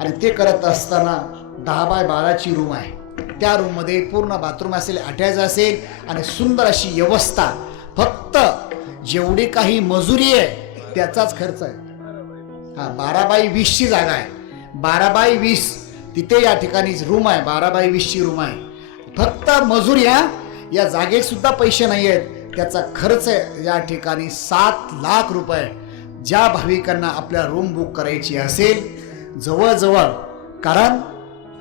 आणि ते करत असताना 10 बाय 12ची रूम आहे. त्या रूममध्ये पूर्ण बाथरूम असेल, अटॅच असेल आणि सुंदर अशी व्यवस्था. फक्त जेवढी काही मजुरी आहे त्याचाच खर्च आहे. 12 बाय 20ची जागा आहे, 12 बाय 20 तिथे या ठिकाणी रूम आहे, 12 बाय 20ची रूम आहे. फक्त मजुरी, या जागेत सुद्धा पैसे नाही आहेत. त्याचा खर्च या ठिकाणी 7 लाख रुपये. ज्या भाविकांना आपल्या रूम बुक करायची असेल जवळजवळ, कारण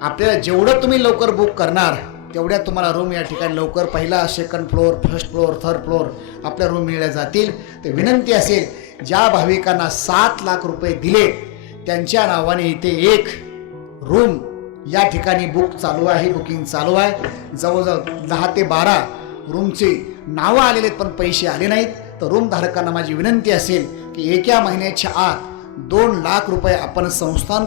आपल्याला जेवढं तुम्ही लवकर बुक करणार तेवढ्या तुम्हाला रूम या ठिकाणी लवकर पहिला, second floor, first floor, third floor आपल्या रूम मिळल्या जातील. तर विनंती असेल, ज्या भाविकांना 7 लाख रुपये दिले त्यांच्या नावाने इथे एक रूम या ठिकाणी बुकिंग चालू आहे. जवळजवळ 10 ते 12 रूमचे नावं आलेले आहेत पण पैसे आले नाहीत. तर रूम धारकांना माझी विनंती असेल की एका महिन्याच्या आत 2 लाख रुपये आपण संस्थान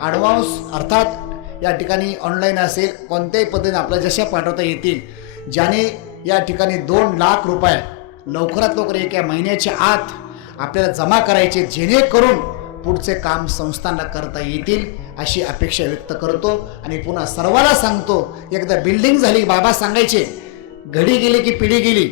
ॲडव्हान्स, अर्थात या ठिकाणी ऑनलाईन असेल कोणत्याही पद्धतीने आपल्याला जशा पाठवता येतील, ज्याने या ठिकाणी 2 लाख रुपये लवकरात लवकर एका महिन्याच्या आत आपल्याला जमा करायचे, जेणेकरून पुढचे काम संस्थांना करता येतील अशी अपेक्षा व्यक्त करतो. आणि पुन्हा सर्वांना सांगतो, एकदा बिल्डिंग झाली, बाबा सांगायचे घडी गेली की पिढी गेली,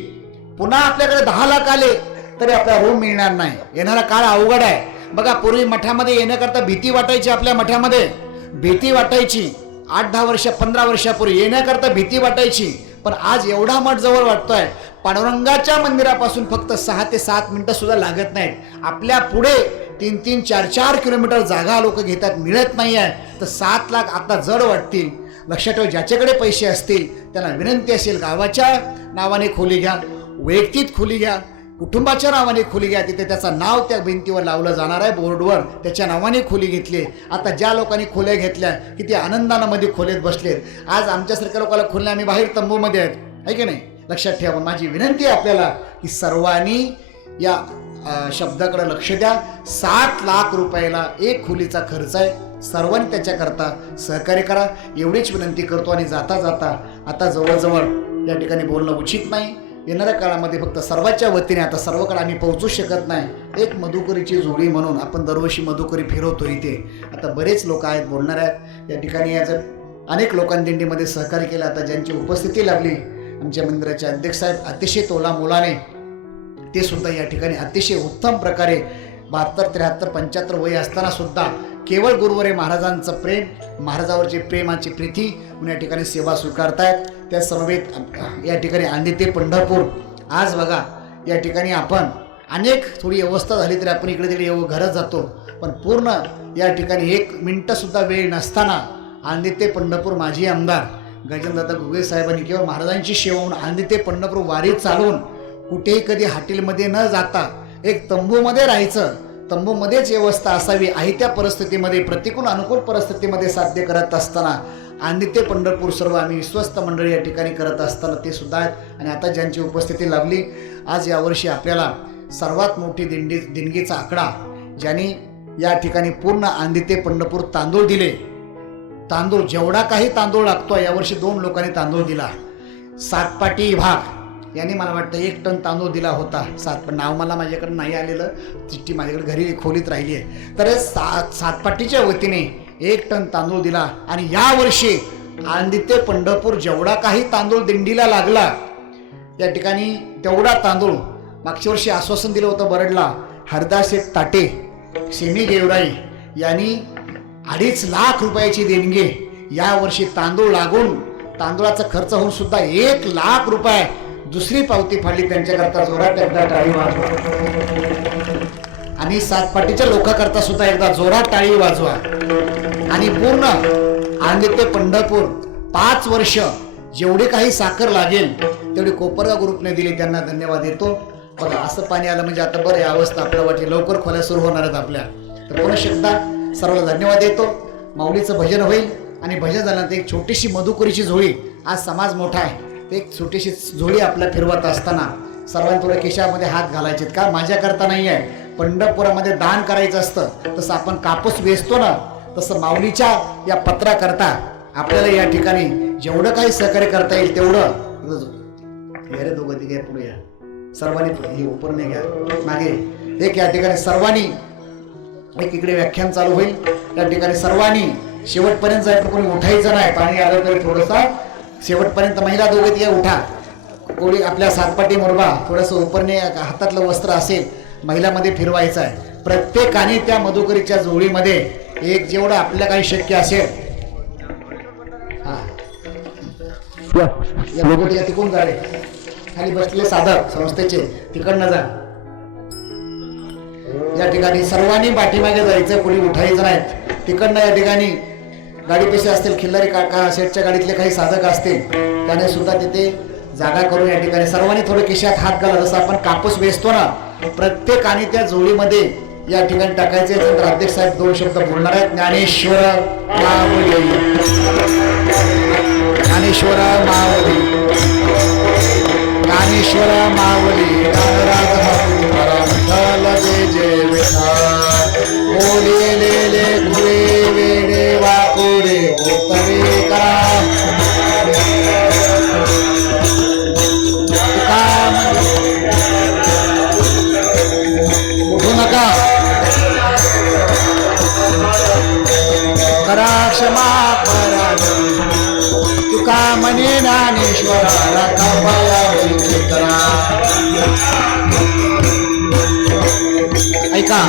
पुन्हा आपल्याकडे 10 लाख आले तरी आपला रूम मिळणार नाही. येणारा काळ अवघड आहे. बघा, पूर्वी मठामध्ये येण्याकरता भीती वाटायची, आपल्या मठामध्ये भीती वाटायची. 8-10 वर्ष 15 वर्षापूर्वी येण्याकरता भीती वाटायची. पण आज एवढा मठ जवळ वाटतोय, पांडुरंगाच्या मंदिरापासून फक्त 6 ते 7 मिनिटं सुद्धा लागत नाहीत. आपल्या पुढे 3-3, 4-4 किलोमीटर जागा लोक घेतात, मिळत नाही आहे. तर 7 लाख आता जड वाटतील. लक्षात ठेवा, ज्याच्याकडे पैसे असतील त्यांना विनंती असेल, गावाच्या नावाने खोली घ्या, वैयक्तिक खोली घ्या, कुटुंबाच्या नावाने खोली घ्या. तिथे त्याचं नाव त्या भिंतीवर लावलं जाणार आहे, बोर्डवर त्याच्या नावाने खोली घेतली. आता ज्या लोकांनी खोल्या घेतल्या किती आनंदानं मध्ये खोलीत बसलेत. आज आमच्यासारख्या लोकांना खोल्या आम्ही बाहेर तंबूमध्ये आहेत, आहे की नाही. लक्षात ठेवा, माझी विनंती आहे आपल्याला की सर्वांनी या शब्दाकडे लक्ष द्या. 7 लाख रुपयाला एक खोलीचा खर्च आहे. सर्वांनी त्याच्याकरता सहकार्य करा एवढीच विनंती करतो. आणि जाता जाता आता जवळजवळ या ठिकाणी बोलणं उचित नाही. येणाऱ्या काळामध्ये फक्त सर्वांच्या वतीने आता सर्वकडे आम्ही पोहोचू शकत नाही. एक मधुकरीची जोडी म्हणून आपण दरवर्षी मधुकरी फिरवतो इथे. आता बरेच लोक आहेत बोलणार आहेत या ठिकाणी. याचं अनेक लोकांनी दिंडीमध्ये सहकार्य केलं. आता ज्यांची उपस्थिती लाभली आमच्या मंदिराचे अध्यक्ष साहेब अतिशय तोलामोलाने ते सुद्धा या ठिकाणी अतिशय उत्तम प्रकारे 72, 73, 75 वय असताना सुद्धा केवळ गुरुवरे महाराजांचं प्रेम, महाराजावरची प्रेमाची प्रीती म्हणून या ठिकाणी सेवा स्वीकारतायत. त्या समवेत या ठिकाणी आंधी ते पंढरपूर. आज बघा या ठिकाणी आपण अनेक थोडी अवस्था झाली तरी आपण इकडे तिकडे घरात जातो, पण पूर्ण या ठिकाणी 1 मिनिटसुद्धा वेळ नसताना आंधी ते पंढरपूर माजी आमदार गजेंद्रदादा घुगे साहेबांनी केवळ महाराजांची सेवा म्हणून आंधी ते पंढरपूर वारी चालवून कुठेही कधी हॉटेलमध्ये न जाता एक तंबूमध्ये राहायचं, तंबूमध्येच व्यवस्था असावी आहे त्या परिस्थितीमध्ये, प्रतिकूल अनुकूल परिस्थितीमध्ये साध्य करत असताना आंधी ते पंढरपूर सर्व आम्ही विश्वस्त मंडळी या ठिकाणी करत असताना ते सुद्धा आहेत. आणि आता ज्यांची उपस्थिती लाभली आज यावर्षी आपल्याला सर्वात मोठी दिंडीचा आकडा ज्यांनी या ठिकाणी पूर्ण आंधी ते पंढरपूर तांदूळ दिले. तांदूळ जेवढा काही तांदूळ लागतो यावर्षी 2 लोकांनी तांदूळ दिला. सातपाटी विभाग यांनी मला वाटतं 1 टन तांदूळ दिला होता. नाव मला माझ्याकडे नाही आलेलं, चिठ्ठी माझ्याकडे घरी खोलीत राहिली आहे. तर सातपाटीच्या वतीने 1 टन तांदूळ दिला. आणि यावर्षी आंधी ते पंढरपूर जेवढा काही तांदूळ दिंडीला लागला या ठिकाणी तेवढा तांदूळ मागच्या वर्षी आश्वासन दिलं होतं बरडला. हरदास ताटे सेमी गेवराई यांनी 2.5 लाख रुपयाची देणगी यावर्षी तांदूळ लागून तांदूळाचा खर्च होऊन सुद्धा 1 लाख रुपये दुसरी पावती फाडली. त्यांच्याकरता जोरात एकदा टाळी वाजवा. आणि सातपाटीच्या लोकांकरता सुद्धा एकदा जोरात टाळी वाजवा. आणि पूर्ण आंधी ते पंढरपूर 5 वर्ष जेवढी काही साखर लागेल तेवढी कोपरगाव ग्रुपने दिली, त्यांना धन्यवाद देतो. बघा असं पाणी आलं म्हणजे आता बरं अवस्था आपल्याला वाटली लवकर खोल्या सुरू होणार आहेत आपल्या. तर पुन्हा एकदा सर्वांना धन्यवाद देतो. माऊलीचं भजन होईल आणि भजन झाल्यानंतर एक छोटीशी मधुकरीची झोळी. आज समाज मोठा आहे, एक छोटीशी झोळी आपल्या फिरवत असताना सर्वांनी थोडं खिशामध्ये हात घालायचे. का माझ्याकरता नाही आहे, पंढरपुरामध्ये दान करायचं असतं तसं आपण कापूस वेचतो ना, तसं माऊलीच्या या पत्राकरता आपल्याला या ठिकाणी जेवढं काही सहकार्य करता येईल तेवढं. अरे दोघं तिघे पुढे या, सर्वांनी उपरने घ्या मागे. एक या ठिकाणी सर्वांनी एक इकडे व्याख्यान चालू होईल. या ठिकाणी सर्वांनी शेवटपर्यंत जायचं, कोणी उठायचं नाही. पाणी आलं तरी थोडंसं शेवटपर्यंत महिला दोघे तिघे उठा. कोणी आपल्या सातपाटी मुरबा थोडंसं उपरने हातातलं वस्त्र असेल महिलामध्ये फिरवायचं आहे. प्रत्येकाने त्या मधुकरीच्या जोडीमध्ये एक जेवढं आपल्याला काही शक्य असेल. हा या लोक तिकडून जा रे, खाली बसलेले साधक संस्थेचे तिकडनं जा. या ठिकाणी सर्वांनी पाठीमागे जायचं, कोणी उठायचं नाही. तिकडनं या ठिकाणी गाडी पैसे असतील, खिल्लारी काका शेठच्या गाडीतले काही साधक असतील त्याने सुद्धा तिथे जागा करून या ठिकाणी सर्वांनी थोडं खिशात हात घाला. जसं आपण कापूस वेचतो ना, प्रत्येकाने त्या जोडीमध्ये या ठिकाणी टाकायचे. नंतर अध्यक्ष साहेब 2 शब्द बोलणार आहेत. ज्ञानेश्वर माऊली, ज्ञानेश्वर माऊली, ज्ञानेश्वर माऊली, ज्ञानराज जय जय विठ्ठल. बोलिलेले गुरे वेडे वाकुडे उत्तरे करा. उठू नका, करा क्षमा करा. तुका म्हणे ज्ञानेश्वरा ऐका.